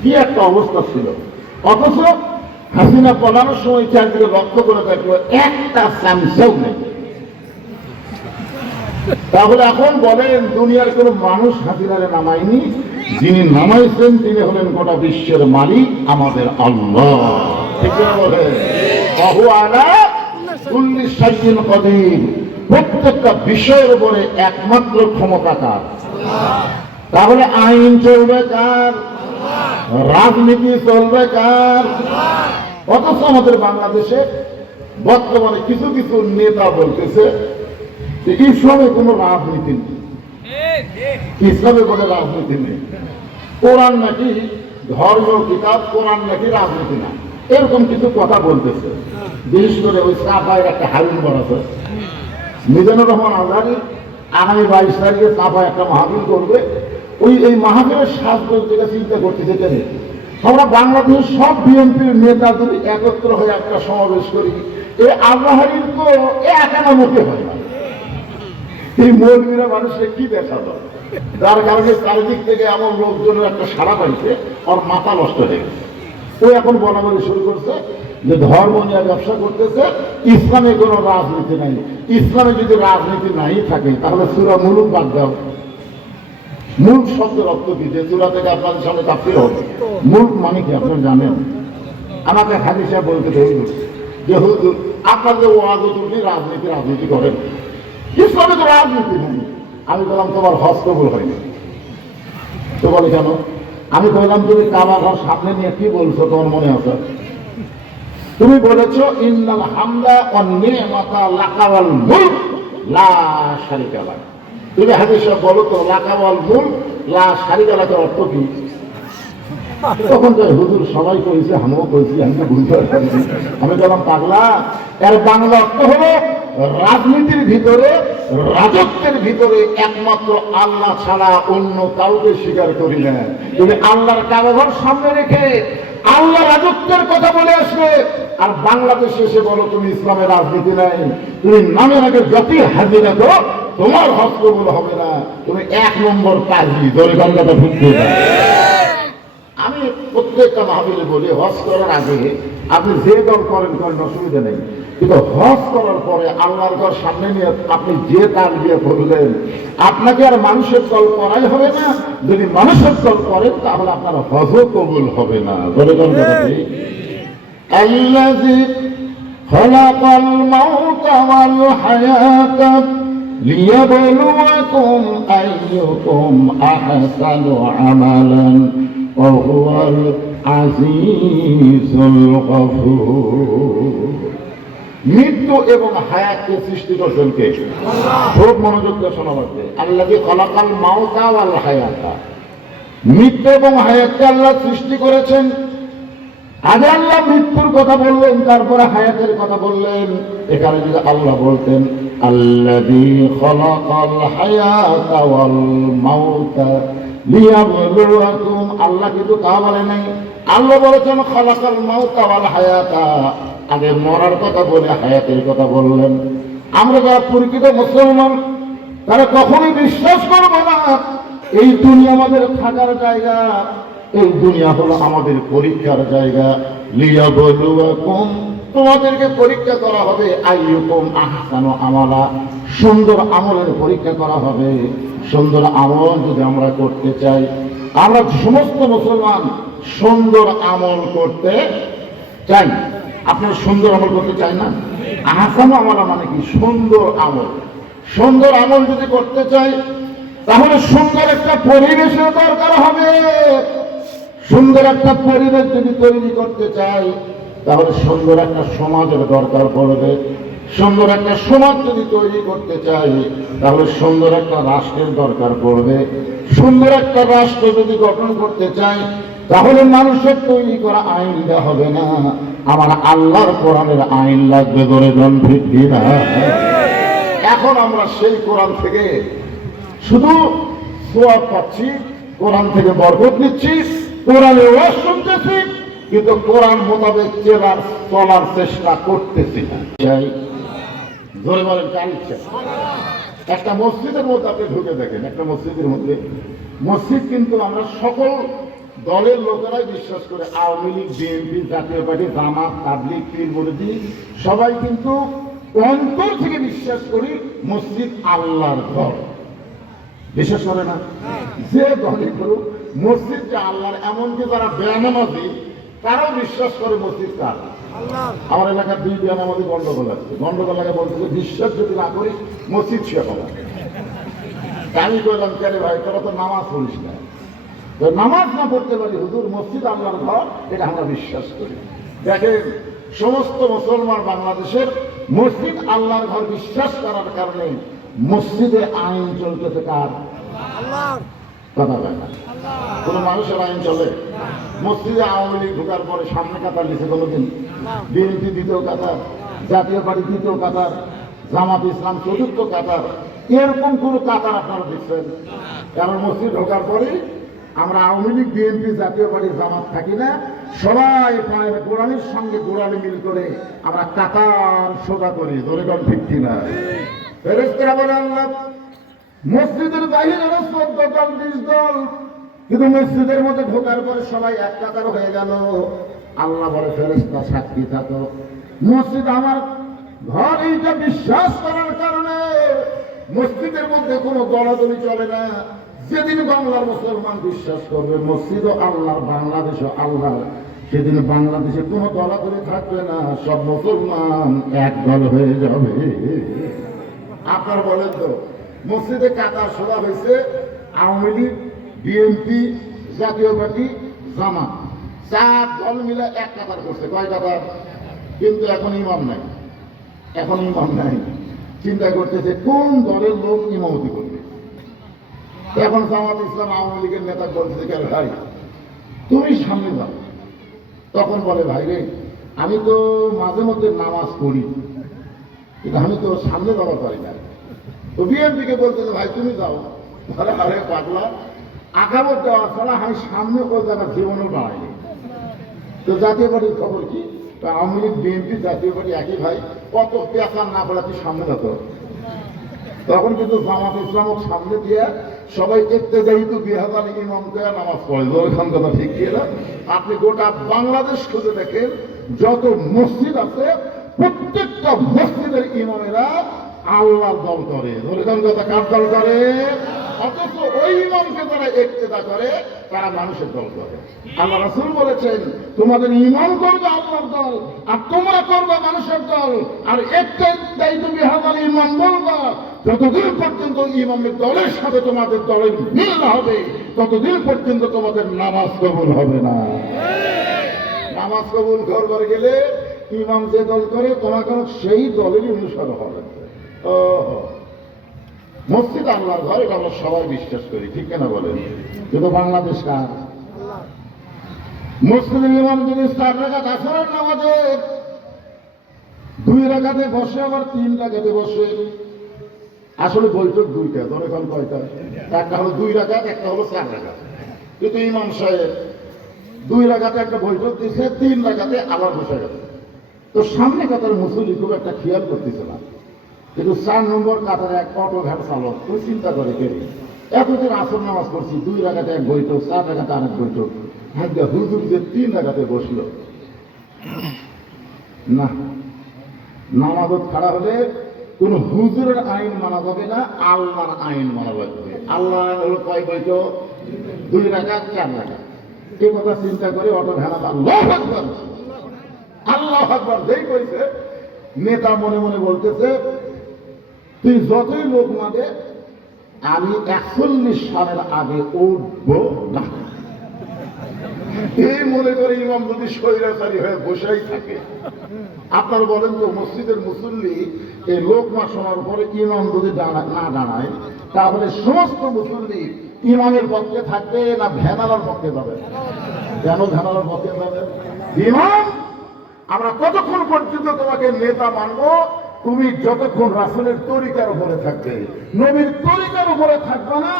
কি একটা অবস্থা ছিল। অথচ হাসিনা পালানোর সময় চারদিকে লক্ষ্য করে দেখলো একটা চামচাও নেই। তাহলে এখন বলেন, দুনিয়ার কোন মানুষ হাসিনারে নামায়নি, যিনি নামাইছেন তিনি হলেন গোটা বিশ্বের মালিক আমাদের আল্লাহ। ঠিক না বলে? বহু আলা কুল্লি শাইইন কাদির। প্রত্যেকটা বিষয়ের উপরে একমাত্র ক্ষমতাকার। তাহলে আইন চলবে কার? রাজনীতি চলবে কার? অথচ আমাদের বাংলাদেশে বর্তমানে কিছু কিছু নেতা বলতেছে যে ইসলামে কোনো রাজনীতি নেই, ইসলামে কোনো রাজনীতি নেই, কোরআন নাকি ধর্মীয় কিতাব, কোরআন নাকি রাজনীতি না, এরকম কিছু কথা বলতেছে। বিশেষ করে ওই সাফায়ের একটা হারুন আছে, মিজানুর রহমান আজহারি আগামী 22 তারিখে সাফায় একটা মাহফিল করবে। এই মাহফিলের সাজগোজ যেটা চিন্তা করতেছে কেন, আমরা বাংলাদেশের সব বিএনপির নেতা যদি একত্র হয়ে একটা সমাবেশ করি, এই আজহারির তো একানা মুখে হয় না। এই মৌলবীরা মানুষকে কি দেখালো, যার কারণে চারিদিক থেকে এমন লোকজনের একটা সাড়া পাইছে, ওর মাথা নষ্ট হয়ে গেছে। ও এখন বলাবলি শুরু করছে যে ধর্ম নিয়ে ব্যবসা করতেছে, ইসলামে কোনো রাজনীতি নাই। ইসলামে যদি রাজনীতি নাই থাকে তাহলে সূরা মুলুক বাদ দাও। মুলক শব্দের অর্থ কি? যে সূরা থেকে আপনাদের সামনে তাফসীর হবে। মুলক মানে কি আপনারা জানেন? আমাকে হাদিস সাহেব বলতে দেই যে হুজুর আপনাদের ওয়াজ তুমি রাজনীতি করেন, ইসলামে তো রাজনীতি নেই। আমি বললাম তোমার হজ কবুল হয়নি। তো বলে কেন? আমি বললাম তুমি কাবা ঘর সামনে নিয়ে কি বলছো তোমার মনে আছে? তুমি বলেছো ইন্নাল হামদা ওয়ান নি'মাতা লাকা ওয়াল মুলক লা শারিকা লাক। তুমি হাদিস সাহেব বলো তো লাকা ওয়াল মুলক লা শারিকা লাকের অর্থ কি? তখন তো হুজুর সবাই কইছে, আমিও কইছি, আমি তো বুঝতে পারছি। আমি বললাম পাগলা, এর বাংলা অর্থ হলো রাজনীতির ভিতরে, রাজত্বের ভিতরে একমাত্র আল্লাহ ছাড়া অন্য কাউকে স্বীকার করি না। তুমি আল্লাহর কাবাঘর সামনে রেখে আল্লাহ রাজত্বের কথা বলে আসবে, আর বাংলাদেশে এসে বলো তুমি ইসলামের রাজনীতি নাই। তুমি নামের আগে যতই হাজিরা দাও তোমার হক কবুল হবে না। তুমি 1 নম্বর কাজী, দলে বাংলাটা ঢুকতে পারে। আমি প্রত্যেকটা মাহফিলে বলি হজ করার আগে আপনি যে দল করেন অসুবিধা নেই, কিন্তু হজ করার পরে আল্লাহর ঘর সামনে নিয়ে আপনি যে তালবিয়া করলেন, আপনাকে আর মানুষের দল করাই হবে না। যদি মানুষের দল করেন তাহলে আপনার হজও কবুল হবে না। বলে আল্লাযী খালাকাল মাউতা ওয়াল হায়াতা লিয়াবলুয়াকুম আইয়ুকুম আহসানু আমালান وهو العزيز الغفور। মৃত্যু এবং হায়াতকে সৃষ্টি করেছেন কে? খুব মনোযোগ দিয়ে শোনা লাগবে। আল্লাযী খালাকাল মাউতা ওয়াল হায়াতা, মৃত্যু এবং হায়াতকে আল্লাহ সৃষ্টি করেছেন। আগে আল্লাহ মৃত্যুর কথা বললেন, তারপরে হায়াতের কথা বললেন। এখানে যদি আল্লাহ বলতেন আল্লাযী খালাকাল হায়াতা ওয়াল মাউতা লিয়াবলুয়াকুম, আল্লাহ কিন্তু তা বলে নাই। আল্লাহ বলেছেন খালাকাল মাউতা ওয়াল হায়াতা, আগে মরার কথা বলে হায়াতের কথা বললেন। আমরা যারা প্রকৃত মুসলমান তারা কখনোই বিশ্বাস করবো না এই দুনিয়া আমাদের থাকার জায়গা, এই দুনিয়া হলো আমাদের পরীক্ষার জায়গা। লিয়াবলুয়াকুম, তোমাদেরকে পরীক্ষা করা হবে। আইয়ুকুম আহসানু আমালা, সুন্দর আমলের পরীক্ষা করা হবে। সুন্দর আমল যদি আমরা করতে চাই, আমরা সমস্ত মুসলমান সুন্দর আমল করতে চাই। আপনার সুন্দর আমল করতে চাই না? আহসানু আমালা মানে কি? সুন্দর আমল। সুন্দর আমল যদি করতে চাই তাহলে সুন্দর একটা পরিবেশের দরকার হবে। সুন্দর একটা পরিবেশ যদি তৈরি করতে চাই তাহলে সুন্দর একটা সমাজের দরকার পড়বে। সুন্দর একটা সমাজ যদি তৈরি করতে চাই তাহলে সুন্দর একটা রাষ্ট্রের দরকার পড়বে। সুন্দর একটা রাষ্ট্র যদি গঠন করতে চাই তাহলে মানুষের তৈরি করা আইন দেওয়া হবে না, আমার আল্লাহর কোরআনের আইন লাগবে। ধরে জন ঠিক না? এখন আমরা সেই কোরআন থেকে শুধু সওয়াব পাচ্ছি, কোরআন থেকে বরকত নিচ্ছি, কোরআনের ওয়াজ শুনতেছি, কিন্তু কোরআন মোতাবেক চলার চেষ্টা করতেছি না। ধরে বলেন কার ইচ্ছা? একটা মসজিদের মধ্যে আপনি ঢুকে দেখেন, একটা মসজিদের মধ্যে, মসজিদ কিন্তু আমরা সকল দলের লোকেরাই বিশ্বাস করে, আওয়ামী লীগ, বিএনপি, জাতীয় পার্টি, জামাত, তাবলীগ, পীর মুরিদি, সবাই কিন্তু অন্তর থেকে বিশ্বাস করি মসজিদ আল্লাহর ঘর। বিশ্বাস করে না? যে দলই করুক মসজিদ যে আল্লাহর, এমনকি যারা বেনামাজি তারাও বিশ্বাস করে মসজিদ কার। আমার এলাকার 2 বেনামাজি গন্ডগোল আছে, গন্ডগোল লাগে বলতে বিশ্বাস যদি না করিস মসজিদ সে হবে। আমি বললাম কেন ভাই তোরা তো নামাজ পড়িস না। তো নামাজ না পড়তে পারি হুজুর, মসজিদ আল্লাহর ঘর, এটা আমরা বিশ্বাস করি। দেখেন সমস্ত মুসলমান বাংলাদেশের মসজিদ আল্লাহর ঘর বিশ্বাস করার কারণে মসজিদে আইন চলতেছে কার? কথা বলে না, কোন মানুষের আইন চলে? মসজিদে আওয়ামী লীগ ঢোকার পরে সামনে কাতার নিচে কোনোদিন, বিএনপি দ্বিতীয় কাতার, জাতীয় পার্টি তৃতীয় কাতার, জামাত ইসলাম চতুর্থ কাতার, এরকম কোন কাতার আপনারা দেখছেন? কারণ মসজিদ ঢোকার পরে আমরা আওয়ামী লীগ, বিএনপি, জাতীয় পার্টি, জামাত থাকি না, সবাই পায়ের গোড়ালির সঙ্গে গোড়ালি মিল করে আমরা কাতার সোজা করি। ধরে কোন ঠিক কিনা? ফেরেশতারা বলে আল্লাহ মসজিদের বাহিরে 14 দল 20 দল, কিন্তু মসজিদের মধ্যে ঢোকার পরে সবাই এক কাতার হয়ে গেল। আল্লাহ বলে ফেরেশতা সাক্ষী থাকো, মসজিদ আমার ঘর, এইটা বিশ্বাস করার কারণে মসজিদের মধ্যে কোনো দলাদলি চলে না। যেদিন বাংলার মুসলমান বিশ্বাস করবে মসজিদও আল্লাহর, বাংলাদেশও আল্লাহর, সেদিন বাংলাদেশে কোনো দলাদলি থাকবে না, সব মুসলমান এক দল হয়ে যাবে। আপনার বলেন তো মসজিদে কাতার সোজা হয়েছে আওয়ামী লীগ, বিএনপি, জাতীয় পার্টি, জামাত, 4 দল মিলে এক কাতার করছে। কয় কাতার? কিন্তু এখন ইমাম নাই, এখন ইমাম নাই। চিন্তা করতেছে কোন দলের লোক ইমামতি করবে। এখন জামাত ইসলাম আওয়ামী লীগের নেতা বলতেছে কেন ভাই তুমি সামনে যাও। তখন বলে ভাই রে আমি তো মাঝে মধ্যে নামাজ পড়ি, কিন্তু আমি তো সামনে যাওয়া পারি না। তো বিএনপিকে বলতেছে ভাই তুমি যাও। বলে আরে পাগলা, আগামত দেওয়া ছাড়া আমি সামনে ওই জায়গার জীবনও বাড়াইনি। তো জাতীয় পার্টির খবর কি? তো আওয়ামী লীগ, বিএনপি, জাতীয় পার্টি একই ভাই, কত পেঁচার না পড়া তুই সামনে যেত। তখন কিন্তু জামাত ইসলামক সামনে দিয়ে সবাই দেখতে যাই তো 2000 ইমাম দেয়া নামাজ পড়ে। ওইখান কথা ঠিক কি না? আপনি গোটা বাংলাদেশ খুঁজে দেখেন, যত মসজিদ আছে প্রত্যেকটা মসজিদের ইমামেরা আল্লাহর দল করে। ওইখান কথা কার দল করে? অথচ ওই ইমামকে যারা ইক্তেদা করে তারা মানুষের দল করে। আল্লাহ রাসূল বলেছেন তোমাদের ইমাম করবে আল্লাহর দল আর তোমরা করবে মানুষের দল। আর একটা দায়িত্ব বিহার ইমাম বলবা, যতদিন পর্যন্ত ইমামের দলের সাথে তোমাদের দলের মিল না হবে ততদিন পর্যন্ত তোমাদের নামাজ কবুল হবে না। নামাজ কবুল করবার গেলে ইমাম যে দল করে তোমাকে সেই দলেরই অনুসরণ হবে। মসজিদ আল্লাহর ঘর, এটা আমরা সবাই বিশ্বাস করি, ঠিক কেনা বলেন? কিন্তু বাংলাদেশ কার? মসজিদের ইমাম যদি 4 রাকাত আসরের নামাজের 2 রাকাতে বসে, আবার 3 রাকাতে বসে। আসলে বৈঠক 2টা, ধরে এখন কয়টা? একটা হলো 2 রাকাত, একটা হলো 4 রাকাত। কিন্তু ইমাম সাহেব 2 রাকাতে একটা বৈঠক দিয়েছে, 3 রাকাতে আবার বসে গেছে। তো সামনে কাতার মুসল্লি খুব একটা খেয়াল করতেছে না, কিন্তু 4 নম্বর কাতারে এক অটো ভ্যান চালক ওই চিন্তা করে কে এতদিন আসর নামাজ পড়ছি, 2 রাকাতে এক বৈঠক, 4 রাকাতে আরেক বৈঠক, ভাগ্যা হুজুর যে 3 রাকাতে বসলো না। নামাজত খাড়া হলে কোন হুজুরের আইন মানা যাবে না, আল্লাহর আইন মানা লাগবে। আল্লাহ হলো কয় বৈঠক? 2 রাকাত 4 রাকাত। এই কথা চিন্তা করে অটো ভ্যান আল্লাহু আকবার, আল্লাহু আকবার যেই কইছে, নেতা মনে মনে বলতেছে তুই যতই লোক মাদে আমি 41 সালের আগে উঠবো না। এই মনে করে ইমাম যদি স্বৈরাচারী হয়ে বসেই থাকে। আপনার বলেন তো মসজিদের মুসল্লি এই লোকমা শোনার পরে ইমাম যদি না দাঁড়ায় তাহলে সমস্ত মুসল্লি ইমামের পক্ষে থাকবে না ভ্যানালার পক্ষে যাবে? কেন ভ্যানালার পক্ষে যাবে? ইমাম আমরা কতক্ষণ পর্যন্ত তোমাকে নেতা মানবো? তুমি যতক্ষণ রাসূলের তরিকার উপরে থাকবে, নবীর তরিকার উপরে থাকবে না,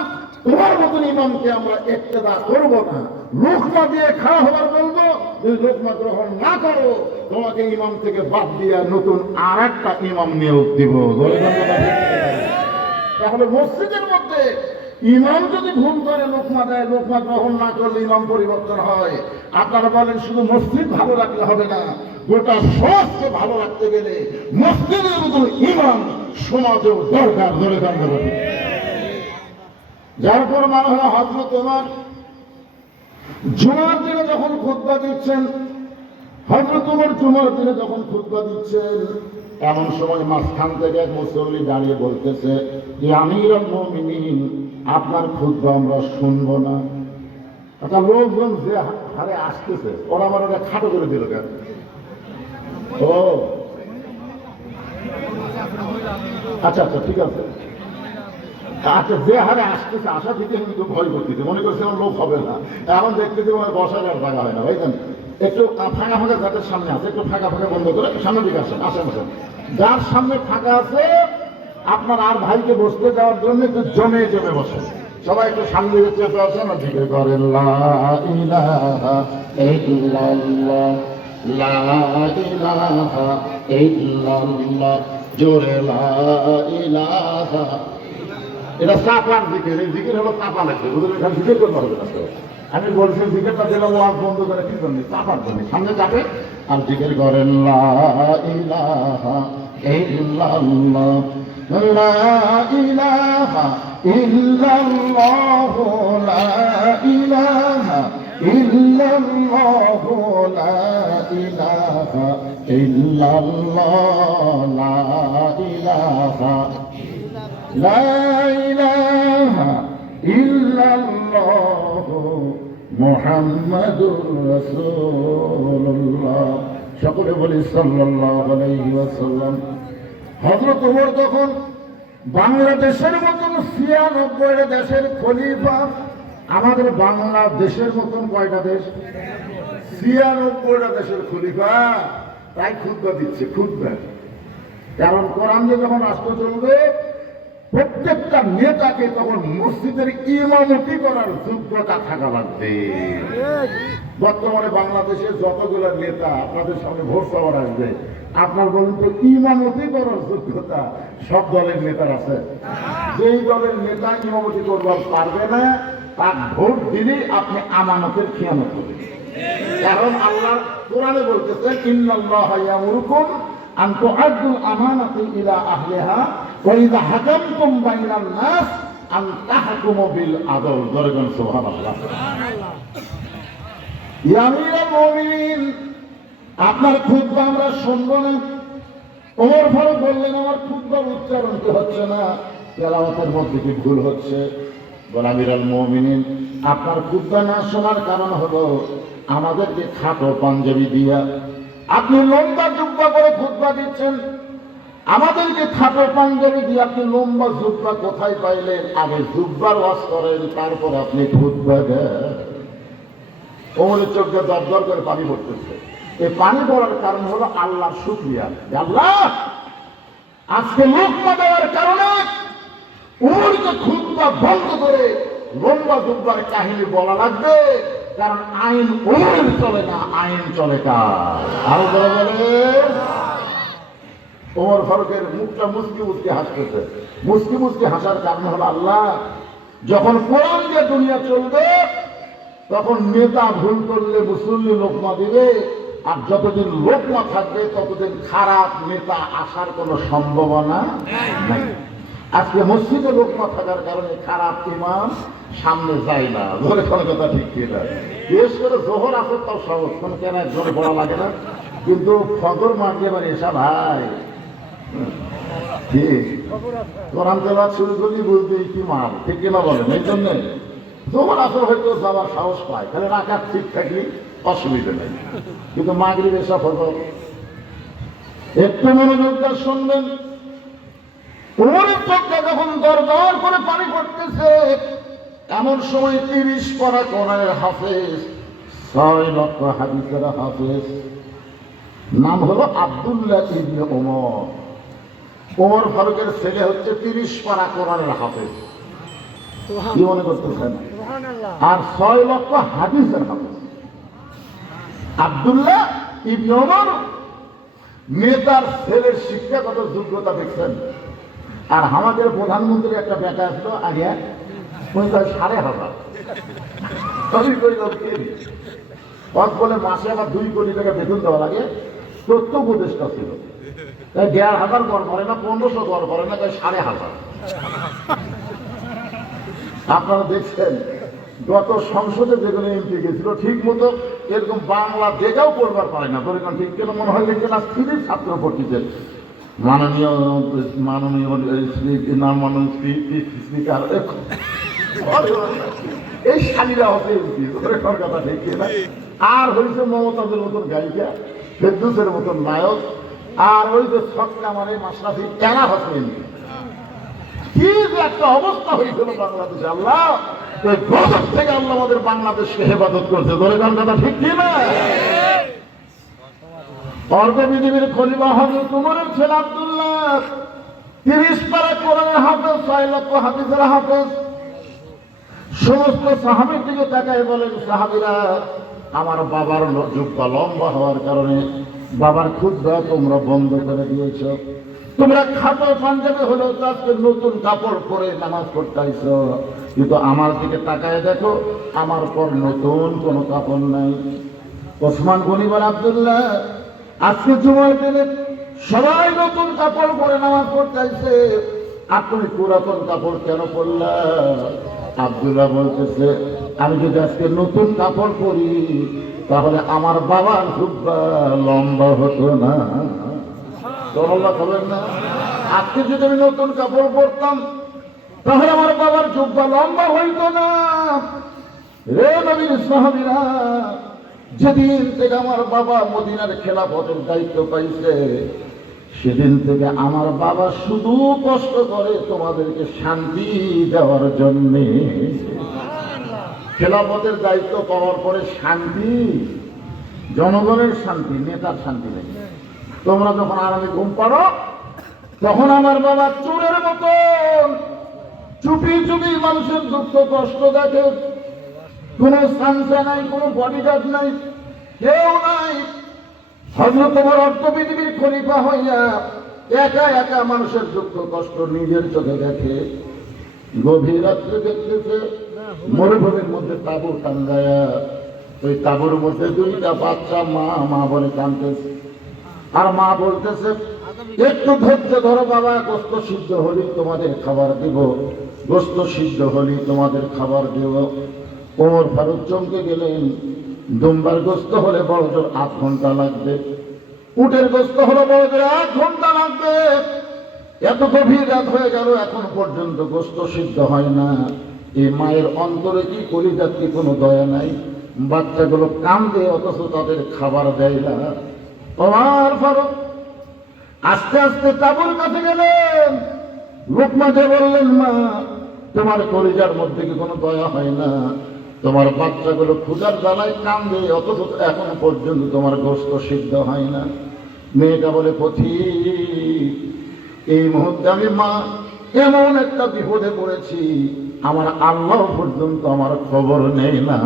তোমার মতন ইমামকে আমরা ইক্তেদা করব না। লোকমা দিয়ে খাওয়া হবার বলবো, যদি লোকমা গ্রহণ না করো তোমাকে ইমাম থেকে বাদ দিয়ে নতুন আর একটা ইমাম নিয়োগ দিব। তাহলে মসজিদের মধ্যে ইমাম যদি ভুল করে লোকমা দেয়, লোকমা গ্রহণ না করলে ইমাম পরিবর্তন হয়। আপনারা বলেন শুধু মসজিদ ভালো রাখলে হবে না, গোটা সমাজকে ভালো রাখতে গেলে মসজিদের মতো ইমাম সমাজেও দরকার। ধরে দাঁড়াতে, যার পর মানে হলো হযরত ওমর জুমার দিনে যখন খুতবা দিচ্ছেন, হযরত ওমর জুমার দিনে যখন খুতবা দিচ্ছেন, এমন সময় মাঝখান থেকে এক মুসল্লি দাঁড়িয়ে বলতেছে, ইয়া আমিরুল মুমিনিন, আপনার খুতবা আমরা শুনবো না। আচ্ছা, লোকজন যে হারে আসতেছে, ওরা আমার ওরা খাটো করে দিল কেন? ও আচ্ছা আচ্ছা, ঠিক আছে। আচ্ছা, যে হারে আসতেছে, আসা থেকে কিন্তু ভয় করতেছে, মনে করছে আমার লোক হবে না। এখন দেখতেছি বসার আর জায়গা হয় না, ভাইজান। একটু ফাঁকা ফাঁকা যাদের সামনে আছে, একটু ফাঁকা ফাঁকা বন্ধ করে সামনের দিকে আসেন, আসেন আসেন। যার সামনে ফাঁকা আছে, আপনার আর ভাইকে বসতে দেওয়ার জন্য একটু জমে জমে বসেন। সবাই একটু সামনে দিকে চেপে আসেন আর দিকে করেন লা ইলাহা ইল্লাল্লাহ, লা ইলাহা ইল্লাল্লাহ, জোরে লা ইলাহা। এটা চাপার জিকির, এই জিকির হলো চাপা লাগবে, বুঝলেন? এখানে জিকির করতে হবে না। আমি বলছি জিকিরটা দিলাম ওয়াজ বন্ধ করে, কি জন্য? চাপার জন্য। সামনে চাপে আর জিকির করেন লা ইলাহা ইল্লাল্লাহ, লা ইলাহা ইল্লাল্লাহ, লা ইলাহা ইল্লাল্লাহ, লা ইলাহা ইল্লাল্লাহ, লা ইলাহা লা ইলাহা ইল্লাল্লাহ, মুহাম্মাদুর রাসূলুল্লাহ। সকলে বলি সাল্লাল্লাহু আলাইহি ওয়াসাল্লাম। হযরত ওমর তখন বাংলাদেশের মতন ৯৬টা দেশের খলিফা। আমাদের বাংলাদেশের মতন কয়টা দেশ? ৯৬টা দেশের খলিফা। তাই খুতবা দিচ্ছে, খুতবা। কারণ কোরআন দিয়ে যখন রাষ্ট্র চলবে, প্রত্যেকটা নেতাকে তখন মসজিদের ইমামতি করার যোগ্যতা থাকা লাগবে। বর্তমানে বাংলাদেশে যতগুলো নেতা আপনাদের সামনে ভোট পাওয়ার আসবে, আপনার বলুন তো ইমামতি করার যোগ্যতা সব দলের নেতার আছে? যেই দলের নেতা ইমামতি করবার পারবে না, তার ভোট দিলেই আপনি আমানতের খেয়ানত করবেন। কারণ আল্লাহ কোরআনে বলতেছেন, ইন্নাল্লাহা ইয়ামুরুকুম আন তুআদ্দুল আমানাতি ইলা আহলিহা ওয়া ইযা হাকামতুম বাইনান নাস আন তাহকুমু বিল আদল। দরগান সুবহানাল্লাহ। ইয়া আমিরুল মুমিনিন, আপনার খুতবা আমরা শুনবো না। ওমর ফারুক বললেন, আমার খুতবার উচ্চারণ তো হচ্ছে না, তেলাওয়াতের মধ্যে কি ভুল হচ্ছে? বলে, আমিরুল মুমিনিন, আপনার খুতবা না শোনার কারণ হলো আমাদেরকে খাটো পাঞ্জাবি দিয়া আপনি লম্বা জুব্বা করে খুতবা দিচ্ছেন। আমাদেরকে খাটো পাঞ্জাবি দিয়ে আপনি লম্বা জুব্বা কোথায় পাইলেন? আগে জুব্বার ওয়াজ করেন, তারপর আপনি খুতবা দেন। ওমরের চোখে দরদর করে পানি পড়তেছে। এই পানি পড়ার কারণ হলো আল্লাহর শুকরিয়া। আল্লাহ, আজকে লোকমা দেওয়ার কারণে ওমরকে খুতবা বন্ধ করে লম্বা জুব্বার কাহিনী বলা লাগবে। কারণ আইন ওমরের চলে না, আইন চলে কার? আরো বলে বলে ওমর ফারুকের মুখটা মুচকি মুচকি হাসতেছে। মুচকি মুচকি হাসার কারণ হলো, আল্লাহ, যখন কোরআন দিয়ে দুনিয়া চলবে, তখন নেতা ভুল করলে মুসল্লি লোকমা দিবে, আর যতদিন লোকমা থাকবে ততদিন খারাপ নেতা আসার কোনো সম্ভাবনা নাই। আজকে মসজিদে লোকমা থাকার কারণে খারাপ ইমাম সামনে যায় না। ধরে কোনো কথা ঠিক কিনা? বিশেষ করে জোহর আসর তাও সহজ, কোনো কেন একজনে পড়া লাগে না। কিন্তু ফজর মাঠে এবার এসা ভাই, ঠিক কোরআন তেলাওয়াত শুরু করি বুঝবে কি মাল, ঠিক কিনা বলেন? এই জন্য জোহর আসর হয়তো যাওয়ার সাহস পায়, তাহলে রাকাত ঠিক থাকলে অসুবিধা নেই। কিন্তু মাগরিব এসা ফজর একটু মনোযোগ দিয়ে শুনবেন। ওমরের চোখটা যখন দরদর করে পানি পড়তেছে, এমন সময় ৩০ পারা কোরআনের হাফেজ, ৬ লক্ষ হাদিসের হাফেজ, নাম হলো আব্দুল্লাহ ইবনে ওমর। ওমর ফারুকের ছেলে হচ্ছে ৩০ পারা কোরআনের হাফেজ। কি মনে করতেছেন? আর ৬ লক্ষ হাদিসের হাফেজ আব্দুল্লাহ ইবনে ওমর। নেতার ছেলের শিক্ষাগত যোগ্যতা দেখছেন? আর আমাদের প্রধানমন্ত্রী একটা বেটা আসলো আগে, ৫,৫০,০০০ বলে মাসে আবার ২ কোটি টাকা বেতন দেওয়া লাগে। তথ্য উপদেষ্টা ছিল, তাই ১,৫০০ গড় করে না, ১৫০০ গড় করে না, তাই ৫,৫০০। আপনারা দেখছেন গত সংসদে যেগুলো এমপি গেছিল ঠিক মতো এরকম বাংলা দেখেও পড়বার পারে না, তোর এখন ঠিক কেন মনে হয় যে ক্লাস থ্রির ছাত্র পড়তেছে। মাননীয় মাননীয় স্পিকার এই শালীরা হচ্ছে এমপি, তোর কথা ঠিক না। আর হয়েছে মমতাজের মতন গায়িকা, ফেরদৌসের মতন নায়ক, আর ওই যে ছক্কা মানে মাশরাফি এরা হচ্ছে এমপি। কি যে একটা অবস্থা হয়েছিল বাংলাদেশে, আল্লাহ এই গজব থেকে আল্লাহ আমাদের বাংলাদেশকে হেফাজত করছে, ধরে গান কথা ঠিক কি না? অর্ধ পৃথিবীর খলিফা হযরত ওমরের ছেলে আব্দুল্লাহ 30 পারা কোরআনের হাফেজ, 6 লক্ষ হাদিসের হাফেজ। সমস্ত সাহাবীর দিকে তাকায় বলেন, সাহাবীরা আমার বাবার যুগটা লম্বা হওয়ার কারণে বাবার খুতবা তোমরা বন্ধ করে দিয়েছ, তোমরা খাটো পাঞ্জাবি হলেও আজকে নতুন কাপড় পরে নামাজ পড়তে আইছো, কিন্তু আমার দিকে তাকায় দেখো আমার পর নতুন কোনো কাপড় নাই। ওসমান গনি বলে, আব্দুল্লাহ আজকে জুমার দিনে সবাই নতুন কাপড় পরে নামাজ পড়তে আইছে, আর তুমি পুরাতন কাপড় কেন পরলা? আব্দুল্লাহ বলতেছে, আমি যদি আজকে নতুন কাপড় পরি তাহলে আমার বাবার জুব্বা লম্বা হতো না। তোমরা খবর না, আজকে যদি আমি নতুন কাপড় পরতাম তাহলে আমার বাবার জুব্বা লম্বা হইতো না। রে নবীর সাহাবীরা, যেদিন থেকে আমার বাবা মদিনার খেলাফতের দায়িত্ব পাইছে সেদিন থেকে আমার বাবা শুধু কষ্ট করে তোমাদেরকে শান্তি দেওয়ার জন্যে। খেলাফতের দায়িত্ব পাওয়ার পরে শান্তি, জনগণের শান্তি, নেতার শান্তি নেই। তোমরা যখন আরামে ঘুম পাড়ো তখন আমার বাবা চোরের মতন চুপি চুপি মানুষের দুঃখ কষ্ট দেখে, কোন সানসা নাই, কোন বডিগার্ড নাই, কেউ নাই। হযরত ওমর অর্ধ পৃথিবীর খলিফা হইয়া একা একা মানুষের দুঃখ কষ্ট নিজের চোখে দেখে। গভীর রাত্রে দেখতেছে মরুভূমির মধ্যে তাঁবু টাঙ্গায়া, ওই তাঁবুর মধ্যে 2টা বাচ্চা মা মা বলে কাঁদতেছে, আর মা বলতেছে একটু ধৈর্য ধরো বাবা, গোস্ত সিদ্ধ হলি তোমাদের খাবার দিব, গোস্ত সিদ্ধ হলি তোমাদের খাবার দেব। ওমর ফারুক চমকে গেলেন, দুম্বার গোস্ত হলে বড় জোর 8 ঘন্টা লাগবে, উটের গোস্ত হলে বড় জোর 1 ঘন্টা লাগবে। এত গভীর রাত হয়ে গেল এখন পর্যন্ত গোস্ত সিদ্ধ হয় না। এই মায়ের অন্তরে কি কলিজার কি কোনো দয়া নাই? বাচ্চাগুলো কান্দে অথচ তাদের খাবার দেয় না। ওমর ফারুক আস্তে আস্তে তাঁবুর কাছে গেলেন, লোকমা যে বললেন, মা তোমার কলিজার মধ্যে কি কোনো দয়া হয় না? তোমার বাচ্চাগুলো ক্ষুধার জ্বালায় কান্দে অথচ এখন পর্যন্ত তোমার গোস্ত সিদ্ধ হয় না। মেয়েটা বলে, পথিক এই মুহূর্তে আমি মা এমন একটা বিপদে পড়েছি, আমার আল্লাহ পর্যন্ত আমার খবর নেই না।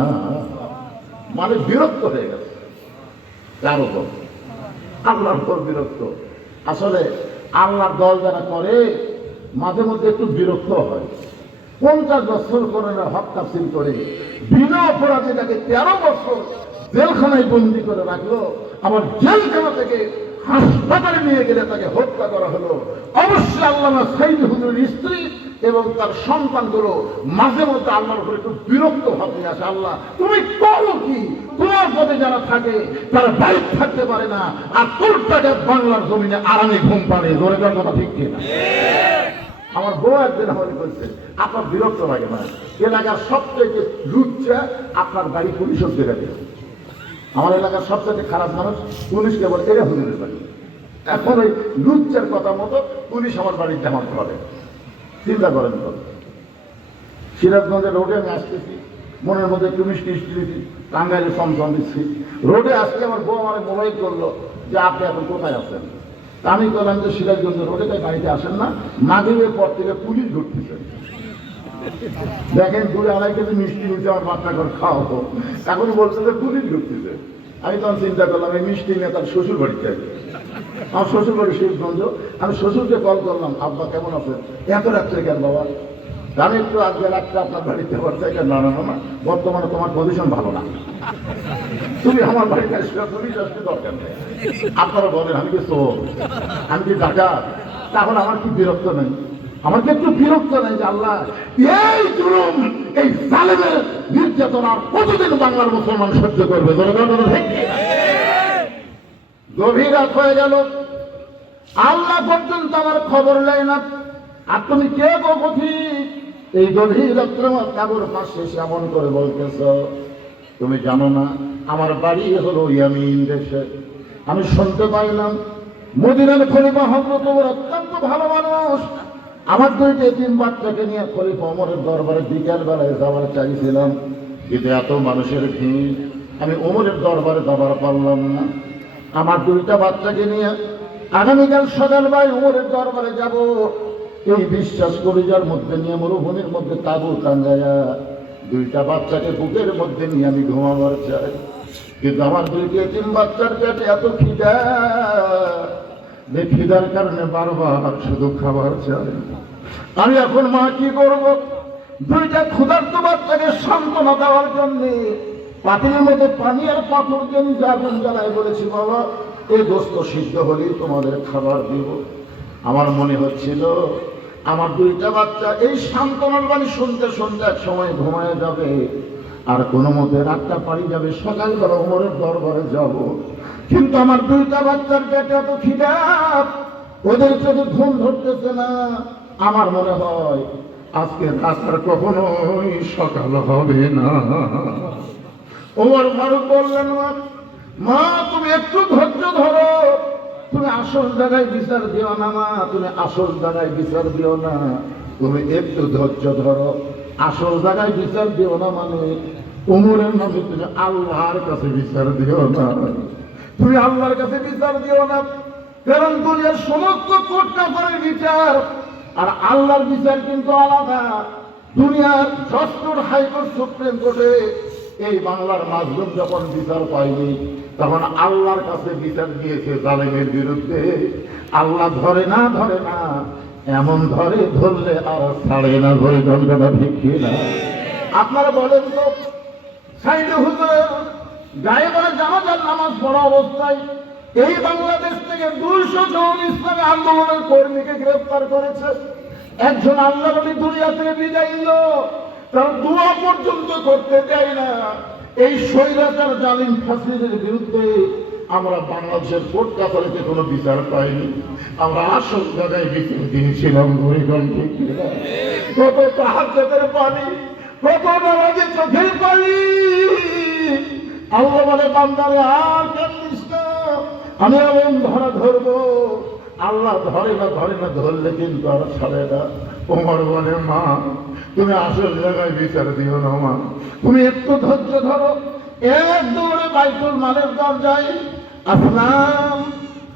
মানে বিরক্ত হয়ে গেছে, কার উপর? আল্লাহর উপর বিরক্ত। আসলে আল্লাহর দল যারা করে মাঝে মধ্যে একটু বিরক্ত হয়। 50 বছর করে হক তাফসীর করে বিনা অপরাধে তাকে 13 বছর জেলখানায় বন্দি করে রাখলো, আবার জেলখানা থেকে হাসপাতালে নিয়ে গেলে তাকে হত্যা করা হলো। অবশ্যই আল্লামা সাইদ হুজুরের স্ত্রী এবং তার সন্তানগুলো মাঝে মধ্যে আল্লাহর উপরে একটু বিরক্ত ভাবে আসে, আল্লাহ তুমি করো কি? তোমার পদে যারা থাকে তারা দায়িত্ব থাকতে পারে না, আর তোর টাকা বাংলার জমিনে আরামে ঘুম পাড়ে। জোরে যার কথা ঠিক কিনা? আমার বউ একদিন আমাকে বলছে, আপনার বিরক্ত লাগে না? এলাকার সবচেয়ে লুচ্চা আপনার বাড়ি পুলিশের জায়গাতে। আমার এলাকার সবচেয়ে খারাপ মানুষ পুলিশকে বলে এরা হুজুরের বাড়ি। এখন ওই লুচ্চার কথা মতো পুলিশ আমার বাড়িতে আমার করে। চিন্তা করেন তো, সিরাজগঞ্জের রোডে আমি আসতেছি, মনের মধ্যে একটু মিষ্টি দিচ্ছি, টাঙ্গাইলে চমচম দিচ্ছি, রোডে আসলে আমার বউ আমার মোবাইল করলো যে আপনি এখন কোথায় আছেন? আমি বললাম যে সিরাজগঞ্জ রোডে, তাই বাড়িতে আসেন না, মাগরিবের পর থেকে পুলিশ ঘুরতেছে। দেখেন 2-2.5 কেজি মিষ্টি নিচে আমার বাচ্চা করে খাওয়াবো, এখন বলছে যে পুলিশ ঘুরতেছে। আমি তখন চিন্তা করলাম এই মিষ্টি নিয়ে তার শ্বশুর বাড়িতে আসবে। আমার শ্বশুর বাড়ি শিবগঞ্জ। আমি শ্বশুরকে কল করলাম, আব্বা কেমন আছেন? এত রাত্রে কেন বাবা? আমি একটু আজকে রাত্রে আপনার বাড়িতে বলতে না না না, বর্তমানে তোমার পজিশন ভালো না, তুমি আমার বাড়িতে আসবে, পুলিশ আসতে দরকার নেই। আপনারা বলেন আমি কি চোর, আমি কি ডাকাত? তাহলে আমার কি বিরক্ত নেই? আমাকে একটু বিরক্ত নেই যে আল্লাহ এই জুলুম, এই জালেমের নির্যাতন আর কতদিন বাংলার মুসলমান সহ্য করবে? গভীর রাত হয়ে গেল, আল্লাহ পর্যন্ত আমার খবর নেয় না। আর তুমি কে গো পথিক? এই গভীর রাত্রে আমার কাবুর পাশে এসে এমন করে বলতেছ, তুমি জানো না আমার বাড়ি হলো ইয়ামিন দেশে। আমি শুনতে পাইলাম মদিনার খলিফা হযরত ওমর অত্যন্ত ভালো মানুষ। আমার দুইটা তিন বাচ্চাকে নিয়ে খলিফা ওমরের দরবারে বিকেল বেলায় যাওয়ার চাইছিলাম, কিন্তু এত মানুষের ভিড় আমি ওমরের দরবারে যাবার পারলাম না। আমার দুইটা বাচ্চাকে নিয়ে আগামীকাল সকালবেলায় ওমরের দরবারে যাব, এই বিশ্বাস কলিজার মধ্যে নিয়ে মরুভূমির মধ্যে তাবু টাঙ্গায়া দুইটা বাচ্চাকে বুকের মধ্যে নিয়ে আমি ঘুমাবার চাই। কিন্তু আমার দুইটা তিন বাচ্চার পেটে এত খিদা, যে খিদার কারণে বারবার শুধু খাবার চাই। আমি এখন মা কি করব? দুইটা ক্ষুধার্ত বাচ্চাকে সান্ত্বনা দেওয়ার জন্য পাতিলের মধ্যে পানি আর পাথর জন্য আগুন জ্বালায় বলেছি, বাবা এই গোস্ত সিদ্ধ হলেই তোমাদের খাবার দিব। আমার মনে হচ্ছিল আমার দুইটা বাচ্চা এই সান্ত্বনার বাণী শুনতে শুনতে এক সময় ঘুমায় যাবে, আর কোনো মতে রাতটা পাড়ি যাবে, সকালবেলা ওমরের দরবারে যাব। কিন্তু আমার দুইটা বাচ্চার পেটে এত খিদা, ওদের চোখে ঘুম ধরতেছে না। আমার মনে হয় আজকে রাস্তার কখনোই সকাল হবে না। ওমর ফারুক বললেন, মা তুমি একটু ধৈর্য ধরো, তুমি আসল জায়গায় বিচার দিও না মা, তুমি আসল জায়গায় বিচার দিও না, তুমি একটু ধৈর্য ধরো। আসল জায়গায় বিচার দিও না মানে ওমরের নামে তুমি আল্লাহর কাছে বিচার দিও না, তুমি আল্লাহর কাছে বিচার দিও না। কারণ দুনিয়ার সমস্ত কোর্ট কাফারের বিচার আর আল্লাহর বিচার কিন্তু আলাদা। দুনিয়ার জজ কোর্ট, হাইকোর্ট, সুপ্রিম কোর্টে এই বাংলার মাজলুম যখন বিচার পায়নি তখন আল্লাহর কাছে বিচার দিয়েছে জালেমের বিরুদ্ধে। আল্লাহ ধরে না এমন ধরে, ধরলে আর ছাড়ে না, ধরে ধরবে ঠিক কিনা? আপনারা বলেন তো, সাইদে হুজুরের গায়ে বলে জানাজার নামাজ পড়া অবস্থায় এই বাংলাদেশ থেকে 200 জন ইসলামী আন্দোলনের কর্মীকে গ্রেফতার করেছে। একজন আল্লাহ নবী দুনিয়া থেকে বিদায় নিল, তার দোয়া পর্যন্ত করতে চাই না। এই স্বৈরাচার জালিম ফাসিদের বিরুদ্ধে আমরা বাংলাদেশের কোর্ট কাছারিতে কোনো বিচার পাইনি। আমরা আসল জায়গায় বিচার দিয়েছিলাম। কত তাহাজ্জুদের পানি, কত নামাজের চোখের পানি। আল্লাহ বলে, বান্দারে আর কান্দিস না, আমি এমন ধরা ধরবো। আল্লাহ ধরে না, ধরলে কিন্তু আর ছাড়ে না। ওমর বলে, মা তুমি আসল জায়গায় বিচার দিও না মা, তুমি একটু ধৈর্য ধরো। এক দৌড়ে বাইতুল মালের দরজায়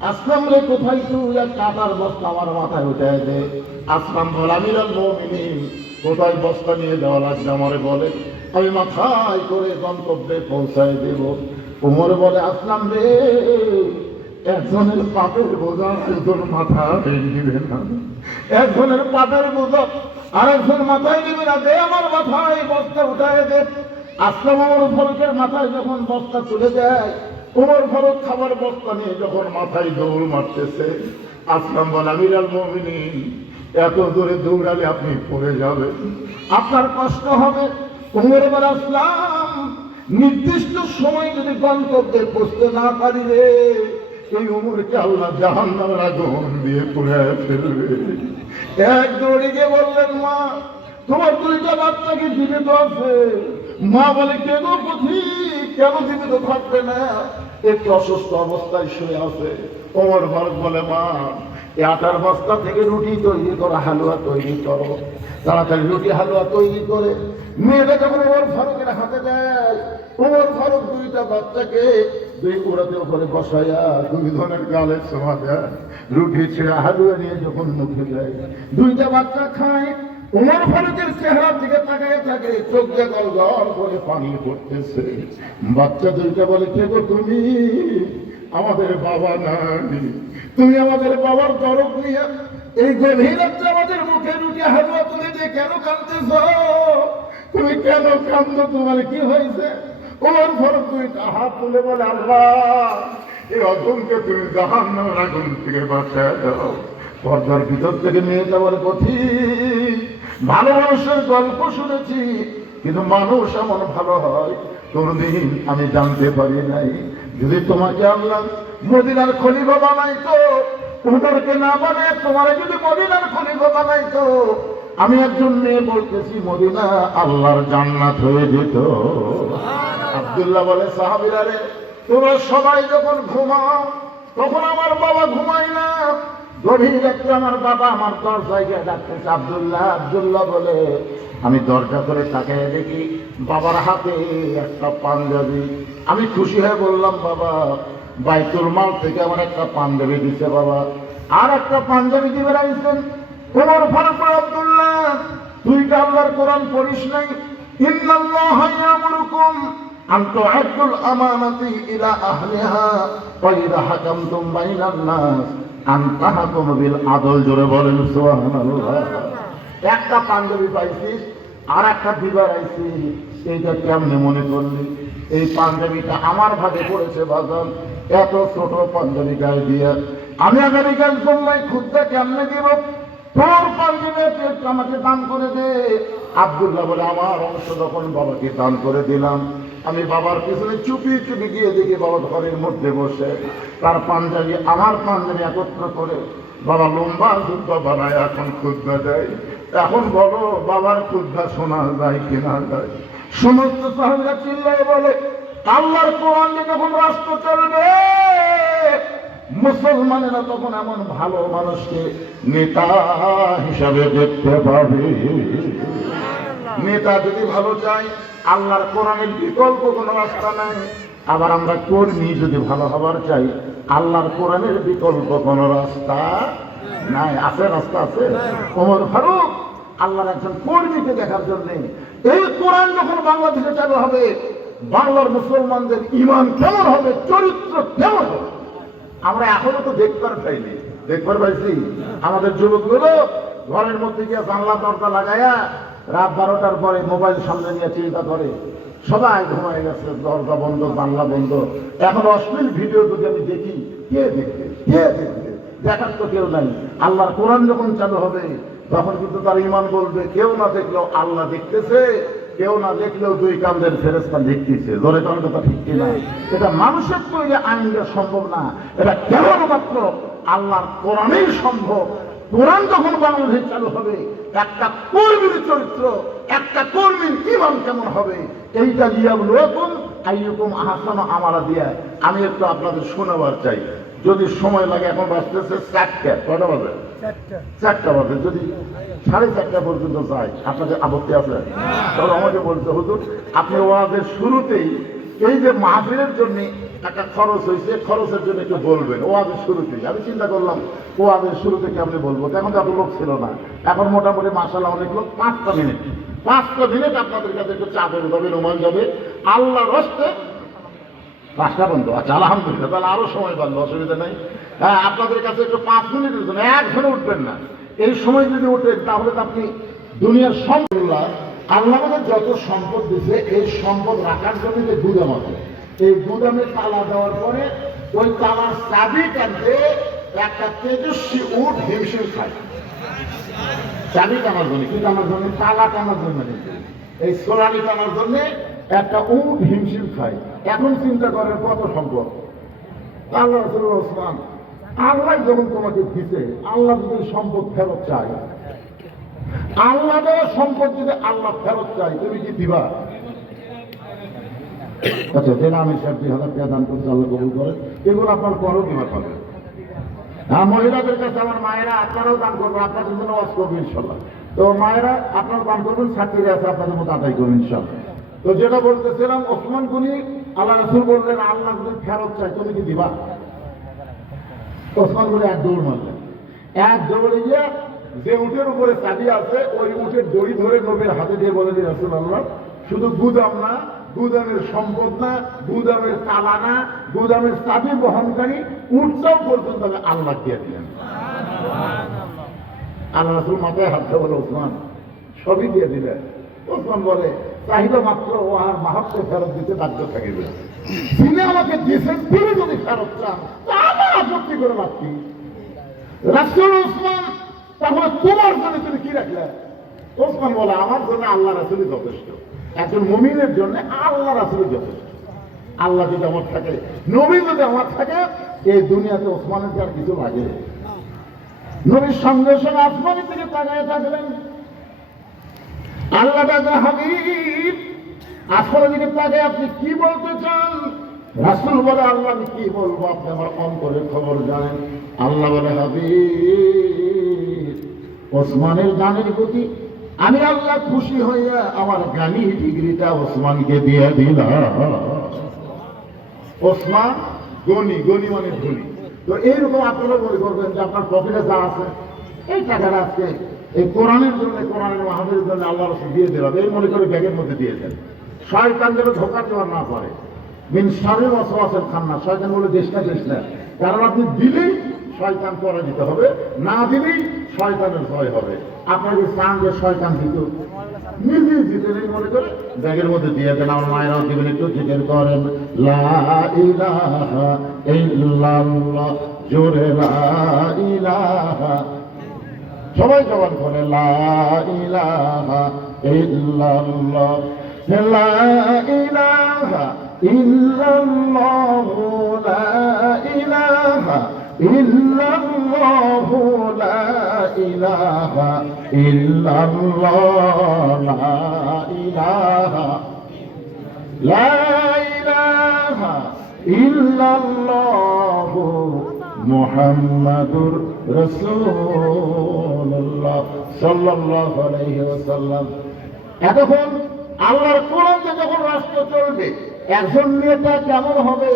আসলাম রে, কোথায় তুই? এক কাটার বস্তা আমার মাথায় উঠে দে। আসলাম বল, আমিরুল মুমিনিন কোথায় বস্তা নিয়ে যাওয়া লাগবে আমারে বলে, আমি মাথায় করে গন্তব্যে পৌঁছায় দেব। ওমর বলে, আসলাম রে, একজনের পাপের বোঝা একজন মাথায় নিবে না, একজনের পাপের বোঝা আরেকজন মাথায় নিবে না, দে আমার মাথায় বস্তা উঠায় দে। আসলাম ওমর ফারুকের মাথায় যখন বস্তা তুলে দেয়, ওমর ফারুক খাবার বস্তা নিয়ে যখন মাথায় দৌড় মারতেছে, আসলাম বলে, আমিরুল মুমিনিন এত দূরে দৌড়ালে আপনি পড়ে যাবেন, আপনার কষ্ট হবে। ওমর বলে, আসলাম নির্দিষ্ট সময় যদি গন্তব্যে পৌঁছতে না পারি রে, এই উমরকে আল্লাহ জাহান্নামের আগুন দিয়ে পুড়ে ফেলবে। এক দৌড়িকে বললেন, মা তোমার দুইটা বাচ্চাকে জীবিত আছে। মা বলে, কেন পথিক, কেন জীবিত থাকবে না? একটু অসুস্থ অবস্থায় শুয়ে আছে। ওমর ফারুক বলে, মা এই আটার বস্তা থেকে রুটি তৈরি করো, হালুয়া তৈরি করো, তাড়াতাড়ি রুটি হালুয়া তৈরি করে মেয়েটা যখন ওমর ফারুকের হাতে দেয়, ওমর ফারুক দুইটা বাচ্চাকে দুই উড়াতে উপরে বসাইয়া দুই ধরনের গালে ছোঁয়া দেয়, রুটি ছেড়ে হালুয়া নিয়ে যখন মুখে দেয়, দুইটা বাচ্চা খায়। ওমর ফারুকের চেহারার দিকে তাকায় থাকে, চোখ দিয়ে গল গল করে পানি পড়তেছে। বাচ্চা দুইটা বলে, কে গো তুমি? আমাদের বাবা নাই, তুমি আমাদের বাবার তরফ নিয়ে এই গভীর রাত্রে আমাদের মুখে রুটি হালুয়া তুলে দিয়ে কেন কাঁদতেছ? তুমি কেন কাঁদো? তোমার কি হয়েছে? ওমর ফারুক দুইটা হাত তুলে বলে, আল্লাহ এই অজনকে তুমি জাহান্নামের আগুন থেকে বাঁচায় দাও, পর্দার ভিতর থেকে নিয়ে যাওয়ার কঠিন। ভালো মানুষের গল্প শুনেছি, কিন্তু মানুষ এমন ভালো হয় কোনদিন আমি জানতে পারি নাই। যদি তোমাকে আল্লাহ মদিনার খলিফা বানাইতো, ওদেরকে না বানায় তোমার যদি মদিনার খলিফা বানাইতো, আমি একজন মেয়ে বলতেছি মদিনা আল্লাহর জান্নাত হয়ে যেত। আব্দুল্লাহ বলে, সাহাবীরা রে, তোমরা সবাই যখন ঘুমাও তখন আমার বাবা ঘুমায় না। গভীর রাত্রে আমার বাবা আমার দরজায় গিয়ে ডাকতেছে, আব্দুল্লাহ আব্দুল্লাহ বলে। আমি দরজা করে তাকিয়ে দেখি বাবার হাতে একটা পাঞ্জাবি। আমি খুশি হয়ে বললাম, বাবা বাইতুল মাল থেকে আমার একটা পাঞ্জাবি দিছে বাবা। আর একটা পাঞ্জাবি দিবে রাখছেন। ওমর ফারুক, আব্দুল্লাহ তুই কি আল্লাহর কোরআন পড়িস নাই? ইন্নাল্লাহা ইয়ামুরুকুম আন তুআদ্দুল আমানাতি ইলা আহলিহা ওয়া ইযা হাকামতুম বাইনান নাস আন তাহকুমু বিল আদল। জোরে বলেন সুবহানাল্লাহ। একটা পাঞ্জাবি পাইছিস, আর একটা দিবার আইছি, এইটা কেমনে মনে করলি? এই পাঞ্জাবিটা আমার ভাগে পড়েছে বাজান, এত ছোট পাঞ্জাবি গায়ে দিয়ে আমি আমেরিকান জন্মায় খুদ্া কেমনে দিব? তোর পাঞ্জাবি আমাকে দান করে দে। আব্দুল্লাহ বলে, আমার অংশ যখন বাবাকে দান করে দিলাম, আমি বাবার পিছনে চুপি চুপি গিয়ে দেখি বাবা ঘরের মধ্যে বসে তার পাঞ্জাবি আমার পাঞ্জাবি একত্র করে বাবা লম্বা যুদ্ধ বানায় এখন খুদ্া দেয়। এখন বলো বাবার খুদ্া শোনা যায় কিনা যায়? সমস্ত সাহাবীরা চিল্লায় বলে, আল্লাহর কোরআন নিয়ে যখন রাষ্ট্র চলবে, মুসলমানেরা তখন এমন ভালো মানুষকে নেতা হিসাবে দেখতে পাবে। নেতা যদি ভালো চাই, আল্লাহর কোরআনের বিকল্প কোনো রাস্তা নাই। আবার আমরা কর্মী যদি ভালো হবার চাই, আল্লাহর কোরআনের বিকল্প কোনো রাস্তা নাই। আছে? রাস্তা আছে। ওমর ফারুক আল্লাহর একজন কর্মীকে দেখার জন্য এই কোরআন যখন বাংলাদেশে চালু হবে, বাংলার মুসলমানদের ঈমান কেমন হবে, চরিত্র কেমন হবে, আমরা এখনো তো দেখবার পাইনি। দেখবার পাইছি আমাদের যুবকগুলো ঘরের মধ্যে গিয়ে জানলা দরজা লাগাইয়া রাত 12টার পরে মোবাইল সামনে নিয়ে চিন্তা করে, সবাই ঘুমায় গেছে, দরজা বন্ধ, জানলা বন্ধ। এখন অশ্লীল ভিডিও যদি আমি দেখি, কে দেখবে? কে দেখবে? দেখার তো কেউ নাই। আল্লাহর কোরআন যখন চালু হবে, তখন কিন্তু তার ঈমান বলবে, কেউ না দেখলেও আল্লাহ দেখতেছে, কেউ না দেখলেও দুই কান্দের ফেরেশতা দেখতেছে। ধরে কারণ কথা ঠিক কিনা? এটা মানুষের তৈরি আইনটা সম্ভব না, এটা কেবলমাত্র আল্লাহর কোরআনেই সম্ভব। কোরআন যখন বাংলাদেশে চালু হবে, একটা কর্মীর চরিত্র, একটা কর্মীর ঈমান কেমন হবে, এইটা লিয়াবলুয়াকুম আইয়ুকুম আহসানু আমালা দিয়া আমি একটু আপনাদের শোনাবার চাই। যদি সময় লাগে, এখন বাজতেছে 4টা। কটা বাজে? 4টা বাজে। যদি 4:30 পর্যন্ত যাই, আপনাদের আপত্তি আছে? তখন আমাকে বলতে, হুজুর আপনি ওয়াজের শুরুতেই এই যে মাহফিলের জন্য একটা খরচ হয়েছে, খরচের জন্য একটু বলবেন ওয়াজের শুরুতেই। আমি চিন্তা করলাম ওয়াজের শুরুতে কেমনি বলবো, এখন এত লোক ছিল না। এখন মোটামুটি মাশাআল্লাহ অনেক লোক। 5টা মিনিট আপনাদের কাছে একটু চাপের যাবে, রোমান যাবে আল্লাহর হস্তে। 5টা বন্ধ। আচ্ছা, আলহামদুলিল্লাহ, তাহলে আরো সময় পাবো, অসুবিধা নাই। হ্যাঁ, আপনাদের কাছে একটু 5 মিনিটের জন্য, একজনে উঠবেন না। এই সময় যদি ওঠেন তাহলে তো আপনি দুনিয়ার সম্পদ, আল্লাহ আমাদের যত সম্পদ দিচ্ছে, এই সম্পদ রাখার জন্য যে গুদাম আছে, এই গুদামে তালা দেওয়ার পরে ওই তালার চাবি টানতে একটা তেজস্বী উট হিমশিম খায়। চাবি টানার জন্য, কিন্তু আমার জন্য তালা টানার জন্য, এই সোলানি টানার জন্য একটা উট হিমশিম খায়। এখন চিন্তা করেন কত সম্পদ। আল্লাহ রাসূলুল্লাহ ওসমান, আল্লাহ যখন তোমাকে দিছে, আল্লাহ যদি সম্পদ ফেরত চায়, আল্লাহ দেওয়া সম্পদ যদি আল্লাহ ফেরত চাই, তুমি কি দিবা? আচ্ছা, যে আমি 2,000 টাকা দান করছি, আল্লাহ কবুল করে, এগুলো আপনার করো কিনা পাবে। হ্যাঁ, মহিলাদের কাছে আমার মায়েরা, আপনারাও দান করবেন, আপনাদের জন্য ওয়াজ করবেন ইনশাল্লাহ। তো মায়েরা আপনারা দান করবেন, ছাত্রী আছে আপনাদের মতো আদায় করবেন ইনশাল্লাহ। তো যেটা বলতেছিলাম, ওসমান গনি আল্লাহ রাসূল বললেন, আল্লাহ যদি ফেরত চাই তুমি কি দিবা? ওসমান গনি এক দৌড় মারলেন। এক দৌড়ে গিয়ে যে উটের উপরে চাবি আছে, ওই উটের দড়ি ধরে নবীর হাতে দিয়ে বলে দিন, রাসূলুল্লাহ শুধু গুদাম না, গুদামের সম্পদ না, গুদামের তালা না, গুদামের চাবি বহনকারী উটটাও পর্যন্ত আল্লাহ দিয়ে দিলেন। আল্লাহ রাসূল মাথায় হাত দিয়ে বলে, ওসমান সবই দিয়ে দিলেন। ওসমান বলে, চাহিদা মাত্র ও আর মাহাত্মে ফেরত দিতে বাধ্য থাকিবে। তিনি আমাকে দিয়েছেন, তিনি যদি ফেরত চান তা আমার আপত্তি করে মাত্রি। রাসূল ওসমান, তাহলে তোমার জন্য তুমি কি রাখলে? ওসমান বলে, আমার জন্য আল্লাহ রাসূলই যথেষ্ট। একজন মুমিনের জন্য আল্লাহ রাসূলই যথেষ্ট। আল্লাহ যদি আমার থাকে, নবী যদি আমার থাকে, এই দুনিয়াতে ওসমানের আর কিছু লাগে। নবীর সঙ্গে সঙ্গে আসমানের দিকে তাকায় থাকলেন। আল্লাহ ডাকা, হাবিব আসমানের দিকে তাকায় আপনি কি বলতে চান? রাসূল বলে, আল্লাহ আমি কি বলবো, আপনি আমার অন্তরের খবর জানেন। আল্লাহ বলে, হাবিব ওসমানের গানের প্রতি আমি আল্লাহ খুশি হইয়া আমার গানি ডিগ্রিটা ওসমানকে দিয়ে দিলাম। ওসমান গনি, গনি মানে ধনী। তো এইরকম আপনারা মনে করবেন যে আপনার প্রফিটে যা আছে এই টাকাটা আজকে এই কোরআনের জন্য, কোরআনের মাহাবীরের জন্য আল্লাহ রাসূল দিয়ে দিলাম, এই মনে করে ব্যাগের মধ্যে দিয়েছেন। শয়তান যেন ধোঁকা দেওয়ার না পারে। মিন শাররিল ওয়াসওয়াসিল খান্নাস, শয়তান বলে দেশ না। কারণ আপনি দিলেই শয়তান পরাজিত হবে, না দিলেই শয়তানের ভয় হবে। আপনাকে চান যে শয়তান দিত, নিজেই জিতেন এই মনে করে ব্যাগের মধ্যে দিয়ে দেন। আমার মায়েরাও দিবেন, একটু জিজ্ঞেস করেন লা ইলাহা ইল্লাল্লাহ, জোরে লা ইলাহা, সবাই জবান করে লা ইলাহা ইল্লাল্লাহ, লা ইলাহা ইল্লাল্লাহ, লা ইলাহা ইল্লাল্লাহ, লা ইলাহা ইল্লাল্লাহ, লা ইলাহা, লা ইলাহা ইল্লাল্লাহ, মুহাম্মাদুর রাসূলুল্লাহ সাল্লাল্লাহু আলাইহি ওয়াসাল্লাম। এতক্ষণ আল্লাহর কোরআনে যখন রাষ্ট্র চলবে, একজন নেতা কেমন হবে,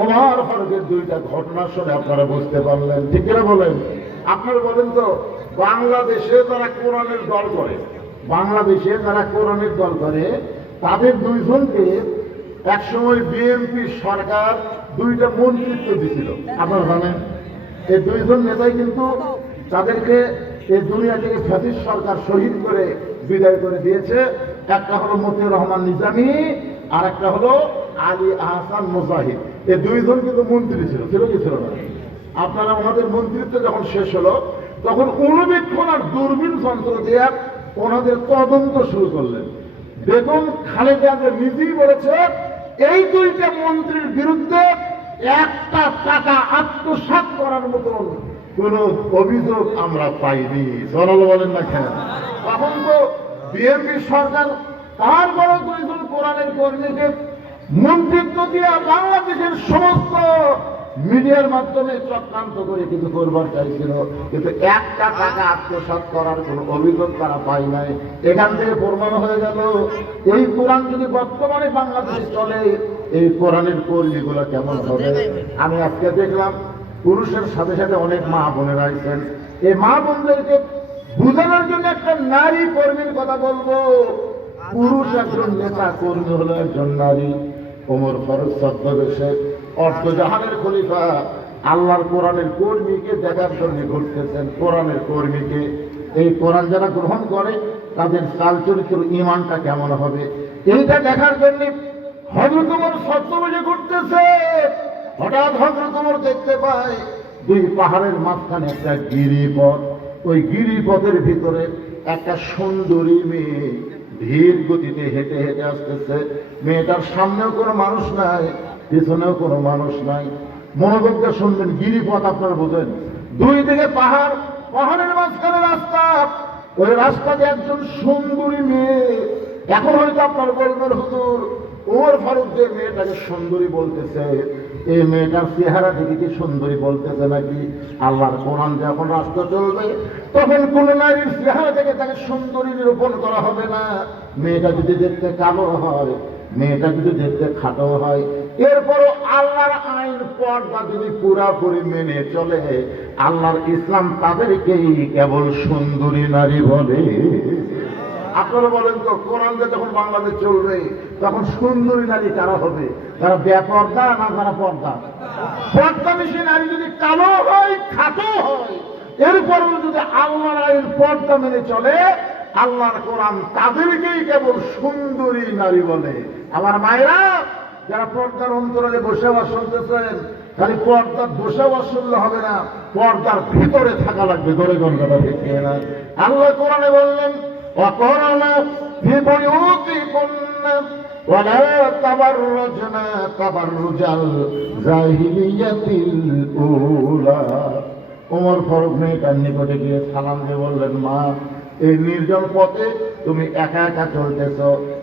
ওমর ফারুকের দুইটা ঘটনা শুনে আপনারা বুঝতে পারলেন। ঠিক কিনা বলেন? আপনারা বলেন তো, বাংলাদেশে যারা কোরআনের দল করে, বাংলাদেশে যারা কোরআনের দল করে, তাদের দুইজনকে একসময় বিএনপি সরকার দুইটা মন্ত্রিত্ব দিছিল। আপনারা জানেন, এই দুইজন নেতাই কিন্তু তাদেরকে এই দুনিয়া থেকে ফ্যাসিস্ট সরকার শহীদ করে বিদায় করে দিয়েছে। একটা হলো মতিউর রহমান নিজামী, আর একটা হলো আলী আহসান মুজাহিদ। এই দুইজন কিন্তু মন্ত্রী ছিল, ছিল কি ছিল না? আপনারা ওনাদের মন্ত্রিত্ব যখন শেষ হলো, তখন অনুবীক্ষণ আর দূরবীন যন্ত্র দিয়ে ওনাদের তদন্ত শুরু করলেন। বেগম খালেদা নিজেই বলেছে, এই দুইটা মন্ত্রীর বিরুদ্ধে একটা টাকা আত্মসাৎ করার মতন কোন অভিযোগ আমরা পাইনি। জনল বলেন না কেন? তখন তো বিএনপি সরকার তারপরে দুইজন কোরআনের কর্মীকে মন্ত্রিত্ব দিয়ে বাংলাদেশের সমস্ত মিডিয়ার মাধ্যমে চক্রান্ত করে কিছু করবার চাইছিল, কিন্তু একটা টাকা আত্মসাৎ করার কোনো অভিযোগ তারা পায় নাই। এখান থেকে প্রমাণ হয়ে গেল, এই কোরআন যদি বর্তমানে বাংলাদেশে চলে, এই কোরআনের কর্মীগুলো কেমন হবে। আমি আজকে দেখলাম পুরুষের সাথে সাথে অনেক মা বোনেরা আছেন। এই মা বোনদেরকে বুঝানোর জন্য একটা নারী কর্মীর কথা বলবো। পুরুষ একজন নেতা কর্মী হলো একজন নারী। ওমর ফারুক ছদ্মবেশে অর্ধজাহানের খলিফা আল্লাহর কোরআনের কর্মীকে দেখার জন্য ঘুরতেছেন। কোরআনের কর্মীকে, এই কোরআন যারা গ্রহণ করে তাদের চাল চরিত্র ইমানটা কেমন হবে, এইটা দেখার জন্য হযরত ওমর ছদ্মবেশে ঘুরতেছে। হঠাৎ হযরত ওমর দেখতে পায় দুই পাহাড়ের মাঝখানে একটা গিরিপথ। ওই গিরিপথের ভিতরে একটা সুন্দরী মেয়ে ধীর গতিতে হেঁটে হেঁটে আসতেছে। মেয়েটার সামনেও কোনো মানুষ নাই, পিছনেও কোনো মানুষ নাই। মনোযোগ দিয়ে শুনবেন, গিরিপথ আপনারা বোঝেন, দুই দিকে পাহাড়, পাহাড়ের মাঝখানে রাস্তা। ওই রাস্তাতে একজন সুন্দরী মেয়ে। এখন হয়তো আপনার বলবেন, হুজুর ওমর ফারুক যে মেয়েটাকে সুন্দরী বলতেছে, এই মেয়েটার চেহারা দেখে কি সুন্দরী বলতেছে নাকি? আল্লাহর কোরআন যখন রাষ্ট্র চলবে, তখন কোন নারীর চেহারা থেকে তাকে সুন্দরী নিরূপণ করা হবে না। মেয়েটা যদি দেখতে কালো হয়, মেয়েটা যদি দেখতে খাটো হয়, এরপরও আল্লাহর আইন পর্দা যদি পুরাপুরি মেনে চলে, আল্লাহর ইসলাম তাদেরকেই কেবল সুন্দরী নারী বলে। আপনারা বলেন তো, কোরআন যখন বাংলাদেশ চলবে, তখন সুন্দরী নারী কারা হবে? তারা বেপর্দা না যারা পর্দা? পর্দানিশী নারী যদি কালো হয়, খাটো হয়, এরপরও যদি আল্লাহর আইন পর্দা মেনে চলে, আল্লাহর কোরআন তাদেরকেই কেবল সুন্দরী নারী বলে। আমার মায়েরা যারা পর্দার অন্তরালে বসে শুনতেছেন, খালি পর্দার বসে শুনলে হবে না, পর্দার ভিতরে থাকা লাগবে। ধরে কোন কথা ঠিক না? আল্লাহ কোরআনে বললেন ওয়াকরনা ফি বুয়ুতিকুন্না ওয়ালা তাবাররাজনা তাবাররুজাল জাহিলিয়াতিল উলা। ওমর ফারুক মেয়েটার নিকটে গিয়ে সালাম দিয়ে বললেন, মা, এই নির্জন পথে তুমি একা একা চলতেছ,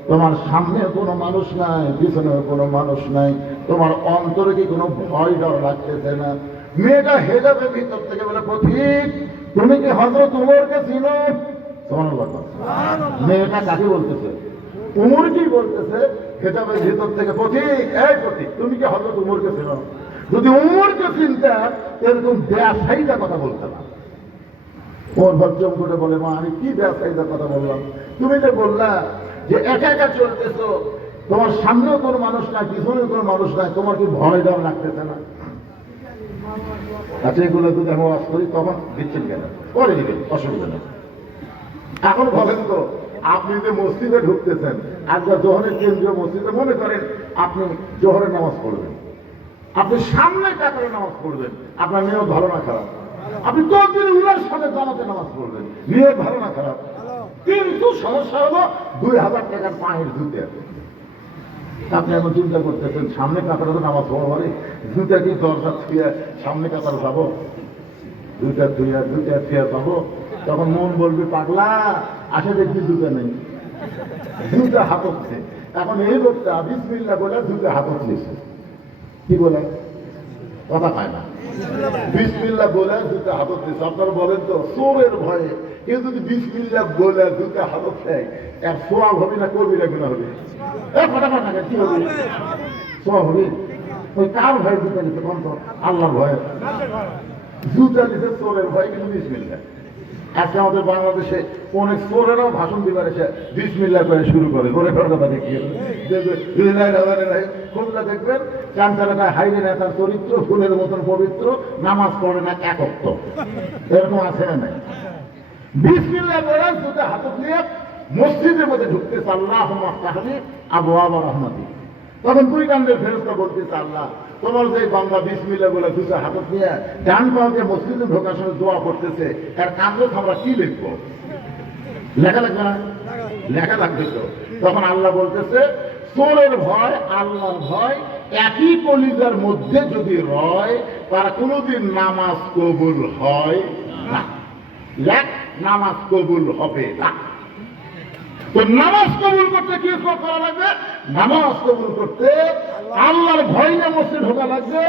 তোমার সামনে কোনো মানুষ নাই, পিছনে কোনো মানুষ নাই, তোমার অন্তরে কি কোনো ভয় ডর লাগতেছে না? মেয়েটা হেজাবের ভিতর থেকে বলে, পথিক, তুমি কি হযরত উমরকে চিনো? মেয়েটা কাকে বলতেছে? উমর কি বলতেছে হেজাবের ভিতর থেকে, পথিক, এই পথিক, তুমি কি হযরত উমরকে চিনো? যদি উমরকে চিনতে এরকম ব্যবসায়ীটা কথা বলতে না। ওর ভদ্রম করে বলে, মা, আমি কি ব্যবসায়ীটার কথা বললাম? তুমি তো বললা যে একা একা চলতেছ, তোমার সামনেও কোনো মানুষ নাই, পিছনেও কোনো মানুষ নাই, তোমার কি ভয় ডর লাগতেছে না? আচ্ছা, এগুলো যদি আমি ওয়াজ করি তখন দিচ্ছেন কেন? পরে দিবেন, অসুবিধা নেই। এখন বলেন তো, আপনি যে মসজিদে ঢুকতেছেন, আজকাল জোহরের কেন্দ্রীয় মসজিদে, মনে করেন আপনি জোহরের নামাজ পড়বেন, আপনি সামনে কাতারে নামাজ পড়বেন, আপনার নিয়ত ভালো না খারাপ? আপনি তকবীর উলার সাথে জামাতে নামাজ পড়বেন, নিয়ত ভালো না খারাপ? কিন্তু সমস্যা হলো 2000 টাকার পায়ের জুতে। আপনি এখন চিন্তা করতেছেন, সামনে কাতারে তো নামাজ পড়া পারে, জুতা কি দরজা থুয়ে সামনে কাতারে যাবো? জুতা থুয়ে যাবো? তখন মন বলবে, পাগলা, আসে দেখবি জুতা নেই, জুতা হাতচ্ছে। এখন এই লোকটা বিসমিল্লাহ বলে জুতা হাতত নিয়েছে, কি বলে? কথা পায় না। বিসমিল্লাহ বলে জুতা হাতত নিয়েছে। আপনারা বলেন তো, চোরের ভয়ে কেউ যদি বিসমিল্লাহ বলে জুতা হাতত দেয়, এর সোয়াব হবে না করবি না গুনাহ হবে? ফটাফট না, কি হবে? সোয়াব হবে। ওই কার ভয়ে জুতা নিতে? কোন তো আল্লাহর ভয়ে জুতা নিতে, চোরের ভয়, কিন্তু বিসমিল্লাহ। আজকে আমাদের বাংলাদেশে অনেক চোরেরাও ভাষণ দিবার এসে বিসমিল্লাহ করে শুরু করে। করে কথা দেখিয়ে কোনটা দেখবেন, চান্তারা হাইরে না, তার চরিত্র ফুলের মতন পবিত্র, নামাজ পড়ে না একত্ব, এরকম আছে না নাই? বিসমিল্লাহ বলে জুতা হাতত নিয়ে মসজিদের মধ্যে ঢুকতেছে, আল্লাহুম্মা ফতাহলি আবওয়াবা রাহমাতি। তখন দুই কান্দের ফেরেশতা বলতেছে, আল্লাহ, তোমার যে বান্দা বিসমিল্লাহ বলে জুতা হাতত নিয়ে ডান পাওয়া মসজিদে ঢোকার সময় দোয়া করতেছে, এর কান্দে আমরা কি লিখবো? লেখা লাগবে না? লেখা লাগবে তো। তখন আল্লাহ বলতেছে, চোরের ভয় আল্লাহর ভয় একই কলিজার মধ্যে যদি রয়, তার কোনোদিন নামাজ কবুল হয় না। লেখ, নামাজ কবুল হবে না। তো নামাজ কবুল করতে কি করা লাগবে? নামাজ কবুল করতে আল্লাহর ভয় নিয়ে মসজিদে ঢোকা লাগবে,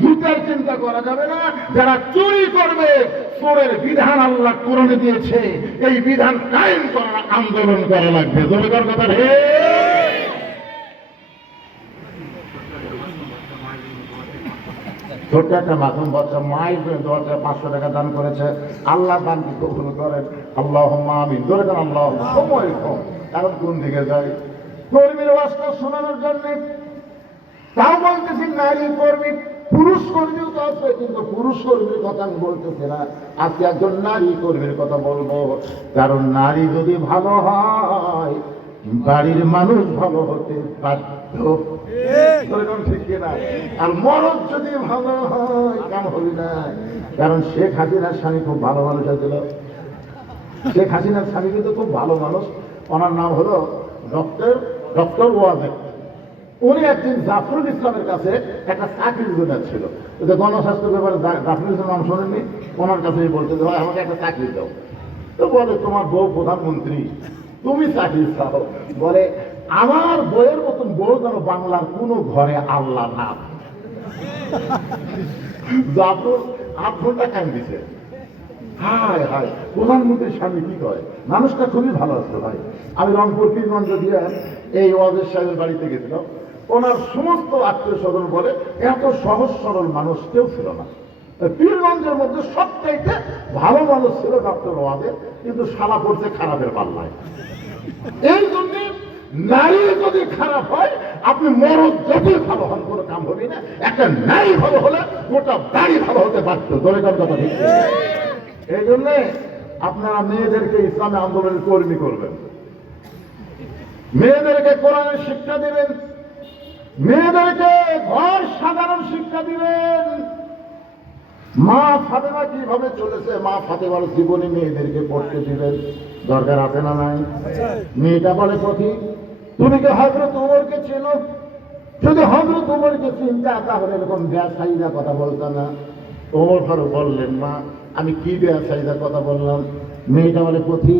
জুতার চিন্তা করা যাবে না। যারা চুরি করবে, চোরের বিধান আল্লাহ কোরআনে দিয়েছে, এই বিধান কায়েম করার আন্দোলন করা লাগবে। জমিদার কথা হে। ছোট্ট একটা মাসুম বাচ্চা মায়ের জন্য 500 টাকা দান করেছে, আল্লাহ দানকে কবুল করেন, আল্লাহুম্মা আমিন। ধরে দেন আল্লাহ। সময় কম, এখন কোন দিকে যাই? কর্মীর ওয়াজটা শোনানোর জন্য, তাও বলতেছি নারী কর্মী, পুরুষ কর্মীও তো আছে, কিন্তু পুরুষ কর্মীর কথা আমি বলতেছি না। আজকে একজন নারী কর্মীর কথা বলবো, কারণ নারী যদি ভালো হয়, বাড়ির মানুষ ভালো হতে বাধ্য। ঠিক কিনা? আর মরদ যদি ভালো হয়, কাম হবি না। কারণ শেখ হাসিনার স্বামী খুব ভালো মানুষ হয়েছিল। শেখ হাসিনার স্বামী কিন্তু খুব ভালো মানুষ। ওনার নাম হলো ডক্টর ওয়াজেদ। উনি একদিন জাফরুল ইসলামের কাছে একটা চাকরির জন্য ছিল। গণস্বাস্থ্য ব্যাপারে জাফরুল ইসলাম নাম শোনেননি? ওনার কাছে বলতে হয়, আমাকে একটা চাকরি দাও। তো বলে, তোমার বউ প্রধানমন্ত্রী, তুমি চাকরি চাও? বলে, আমার বইয়ের মতন বউ যেন বাংলার কোন ঘরে আল্লাহ না। জাফর 8 ঘন্টা কান দিছে। হায় হায়, প্রধানমন্ত্রীর স্বামী কি কয়? মানুষটা খুবই ভালো আছে ভাই। আমি রংপুর পীরগঞ্জ দিয়ে এই ওয়াজের সাহেবের বাড়িতে গেছিলাম। ওনার সমস্ত আত্মীয় স্বজন বলে, এত সহজ সরল মানুষ কেউ ছিল না। পীরগঞ্জের মধ্যে সবচাইতে ভালো মানুষ ছিল ডক্টর ওয়াজেদ, কিন্তু সারা পড়ছে খারাপের পাল্লায়। এই জন্য নারী যদি খারাপ হয়, আপনি মরদ যদি ভালো হন, কোনো কাম হবে না। একটা নারী ভালো হলে গোটা বাড়ি ভালো হতে পারত। ধরে কথা ঠিক। এই জন্য আপনারা মেয়েদেরকে ইসলামী আন্দোলনের কর্মী করবেন, মেয়েদেরকে কোরআনের শিক্ষা দেবেন, মেয়েদেরকে ঘর সাজানোর শিক্ষা দিবেন। মা ফাতেমা কিভাবে চলেছে, মা ফাতেমার জীবনে মেয়েদেরকে পড়তে দিবেন। দরকার আছে না নাই? মেয়েটা বলে পথি, তুমি কি হযরত ওমরকে চেনো? যদি হযরত ওমরকে চিন্তা তাহলে এরকম বেয়াসাইদা কথা বলতো না। ওমর ফারুক বললেন, মা আমি কি বেয়াসাইদা কথা বললাম? মেয়েটা বলে পথি,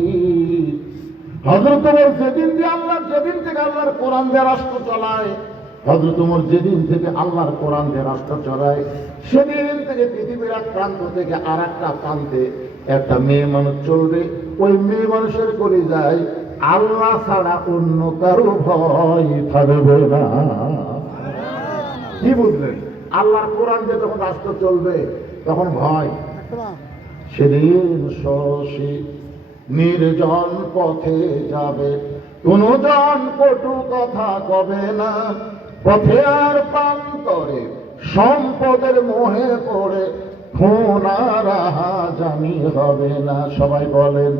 হযরত ওমর যেদিন থেকে আল্লাহর কোরআন দিয়ে রাষ্ট্র চলায়, হযরত ওমর যেদিন থেকে আল্লাহর কোরআন দিয়ে রাষ্ট্র চলায়, সেদিন থেকে পৃথিবীর এক প্রান্ত থেকে আর একটা প্রান্তে একটা মেয়ে মানুষ চলবে। ওই মেয়ে মানুষের কলিজায় আল্লাহ ছাড়া অন্য কারো ভয় থাকবে না। কি বুঝলেন? আল্লাহর কোরআন দিয়ে যখন রাষ্ট্র চলবে তখন ভয়। সেদিন সে নির্জন পথে যাবে, কোন জন কটু কথা কবে না। পথে আর প্রান্তরে সম্পদের মোহে পড়ে খুন আর হাজানি হবে না। সবাই বলেন,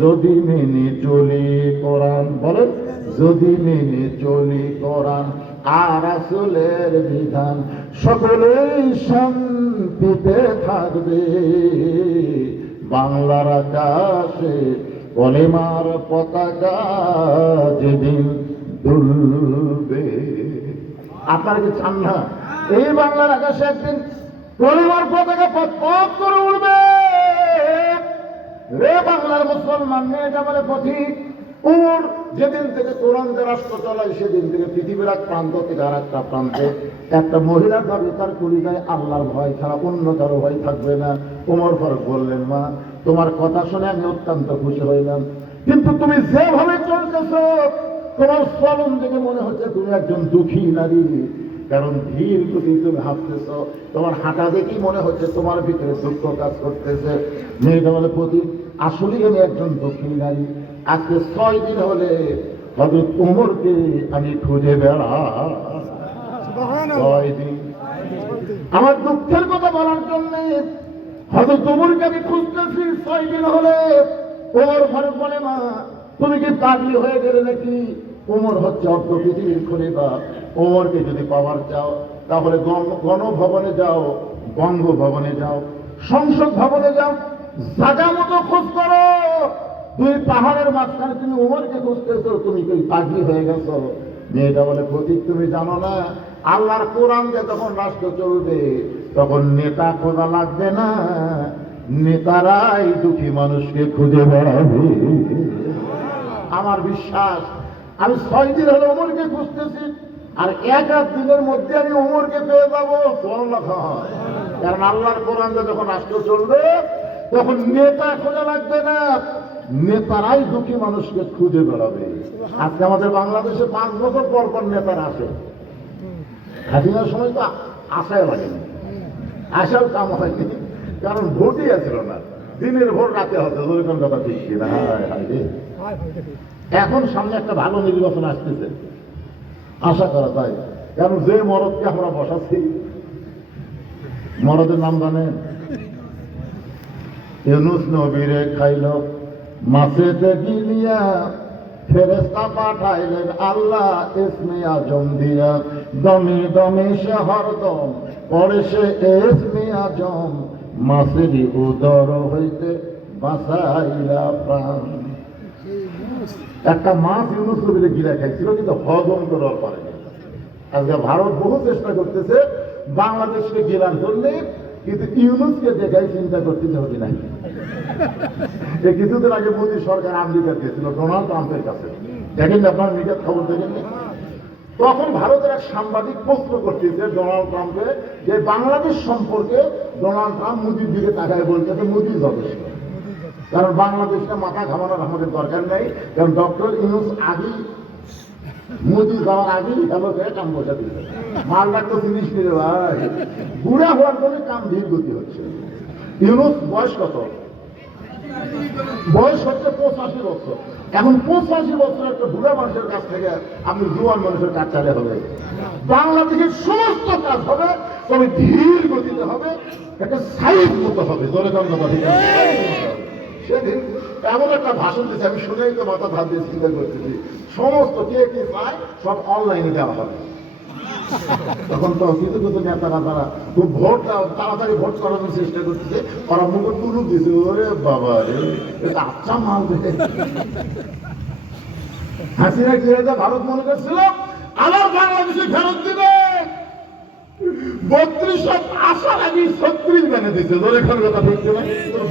যদি মেনে চলি কোরআন, বলেন যদি মেনে চলি কোরআন আর রাসূলের বিধান, সকলেই শান্তিতে থাকবে। বাংলার আকাশে কলেমার পতাকা যেদিন দুলবে। আপনারা কি চান না এই বাংলার আকাশে একদিন কলেমার পতাকা পথ করে উঠবে? রে বাংলার মুসলমান, মেয়েটা বলে পথিক, ওমর যেদিন থেকে কোরআন দিয়ে রাষ্ট্র চলায় সেদিন থেকে পৃথিবীর এক প্রান্ত থেকে আর একটা প্রান্তে একটা মহিলার ভাবে তার কলিজায় আল্লাহর ভয় ছাড়া অন্য কারো ভয় থাকবে না। ওমর ফারুক বললেন, মা তোমার কথা শুনে আমি অত্যন্ত খুশি হইলাম, কিন্তু তুমি যেভাবে চলতেছ তোমার চলন দেখে মনে হচ্ছে তুমি একজন দুঃখী নারী। কারণ ধীর গতি তুমি হাঁটতেছ, তোমার হাঁটা দেখি মনে হচ্ছে তোমার ভিতরে দুঃখ কাজ করতেছে। মেয়েটা বলে পতি, আসলেই আমি একজন দুঃখী নারী। আজকে 6 দিন হলে হযরত ওমরকে আমি খুঁজে বেড়া। 6 দিন আমার দুঃখের কথা বলার জন্য হযরত ওমরকে আমি খুঁজতেছি 6 দিন হলে। ওমর ফারুক বলে, মা তুমি কি পাগলি হয়ে গেলে নাকি? ওমর হচ্ছে অর্ধ পৃথিবীর খলিফা। ওমরকে যদি পাওয়ার চাও তাহলে গণভবনে যাও, বঙ্গভবনে যাও, সংসদ ভবনে যাও, জায়গা মতো খোঁজ করো। 2 পাহাড়ের মাঝখানে তুমি ওমরকে খুঁজতেছো, তুমি কি পাগলি হয়ে গেছো? মেয়েটা বলে, প্রতীক তুমি জানো না, আল্লাহর কোরআন দিয়ে তখন রাষ্ট্র চলবে তখন নেতা খোঁজা লাগবে না, নেতারাই দুঃখী মানুষকে খুঁজে বেড়াবে। আমার বিশ্বাস, আমি 6 দিন হলো ওমরকে খুঁজতেছি, আর 1 দিনের মধ্যে আমি ওমরকে পেয়ে যাবো। কারণ আল্লাহর কোরআন দিয়ে যখন রাষ্ট্র চলবে তখন নেতা খোঁজা লাগবে না, নেতারাই দুঃখী মানুষকে খুঁজে বেড়াবে। আজকে আমাদের বাংলাদেশে 5 বছর পর পর নেতারা আসে। হাসিনার সময় তো আশায় লাগেনি, আশাও কাম হয়নি, কারণ ভোটই আসছিল না। দিনের ভোট রাতে হচ্ছে, ওরকম কথা ঠিক কিনা? এখন সামনে একটা ভালো নির্বাচন আসতেছে, আশা করা যায়। কারণ যে মরদকে আমরা বসাচ্ছি, মরদের নাম জানেন? ইউনূস নবীরে খাইল মাছেতে গিলিয়া, ফেরেশতা পাঠাইলেন আল্লাহ ইসমে আজম দিয়া। দমে দমে সে হরদম পড়ে সে ইসমে আজম, মাছেরই উদর হইতে বাঁচাইলা প্রাণ। একটা মাছ ইউনূস নবীরে গিলা খাইছিল, কিন্তু হজম করার পারেনি। আজকে ভারত বহু চেষ্টা করতেছে বাংলাদেশকে গিলার জন্য, কিন্তু ইউনূসকে দেখাই চিন্তা করতেছে হতে নাই। কিছুদিন আগে মোদী সরকার আমেরিকা গিয়েছিল ডোনাল্ড ট্রাম্পের কাছে, দেখেন আপনার মিডিয়ার খবর দেখেননি? তখন ভারতের এক সাংবাদিক প্রশ্ন করতেছে ডোনাল্ড ট্রাম্পে যে বাংলাদেশ সম্পর্কে ডোনাল্ড ট্রাম্প মোদীর দিকে তাকায় বলতেছে মোদী যথেষ্ট, কারণ বাংলাদেশটা মাথা ঘামানোর আমাদের দরকার নেই। কারণ ডক্টর ইউনূস আগেই মোদী যাওয়ার আগেই ভালো করে কাম বসা দিচ্ছে। মালটা তো জিনিস নিলে ভাই, বুড়া হওয়ার জন্য কাম ধীর গতি হচ্ছে। ইউনূস বয়স কত? বয়স হচ্ছে 85 বছর। এখন 85 বছর একটা বুড়া মানুষের কাছ থেকে আপনি জোয়ান মানুষের কাজ চালে হবে? বাংলাদেশের সমস্ত কাজ হবে, তবে ধীর গতিতে হবে, একটা সাইজ মতো হবে। জোরে কাম কথা ঠিক আছে? সেদিন এমন একটা ভাষণ দিচ্ছে, আমি শুনেই তো মাথা ধার দিয়ে চিন্তা করতেছি, সমস্ত কে কি চায় সব অনলাইনে দেওয়া হবে। তখন তো কিছু কিছু নেতারা তারা খুব ভোট তাড়াতাড়ি ভোট করানোর চেষ্টা করতেছে, ওরা মুখে তুলু দিছে, ওরে বাবা রে, এটা আচ্ছা মাল দেখে। হাসিনা কি হয়েছে ভারত মনে করছিল আবার বাংলাদেশে ফেরত দিবে, 32 আসার আগে 36 মেনে দিচ্ছে। ধরে খান কথা বলছে না,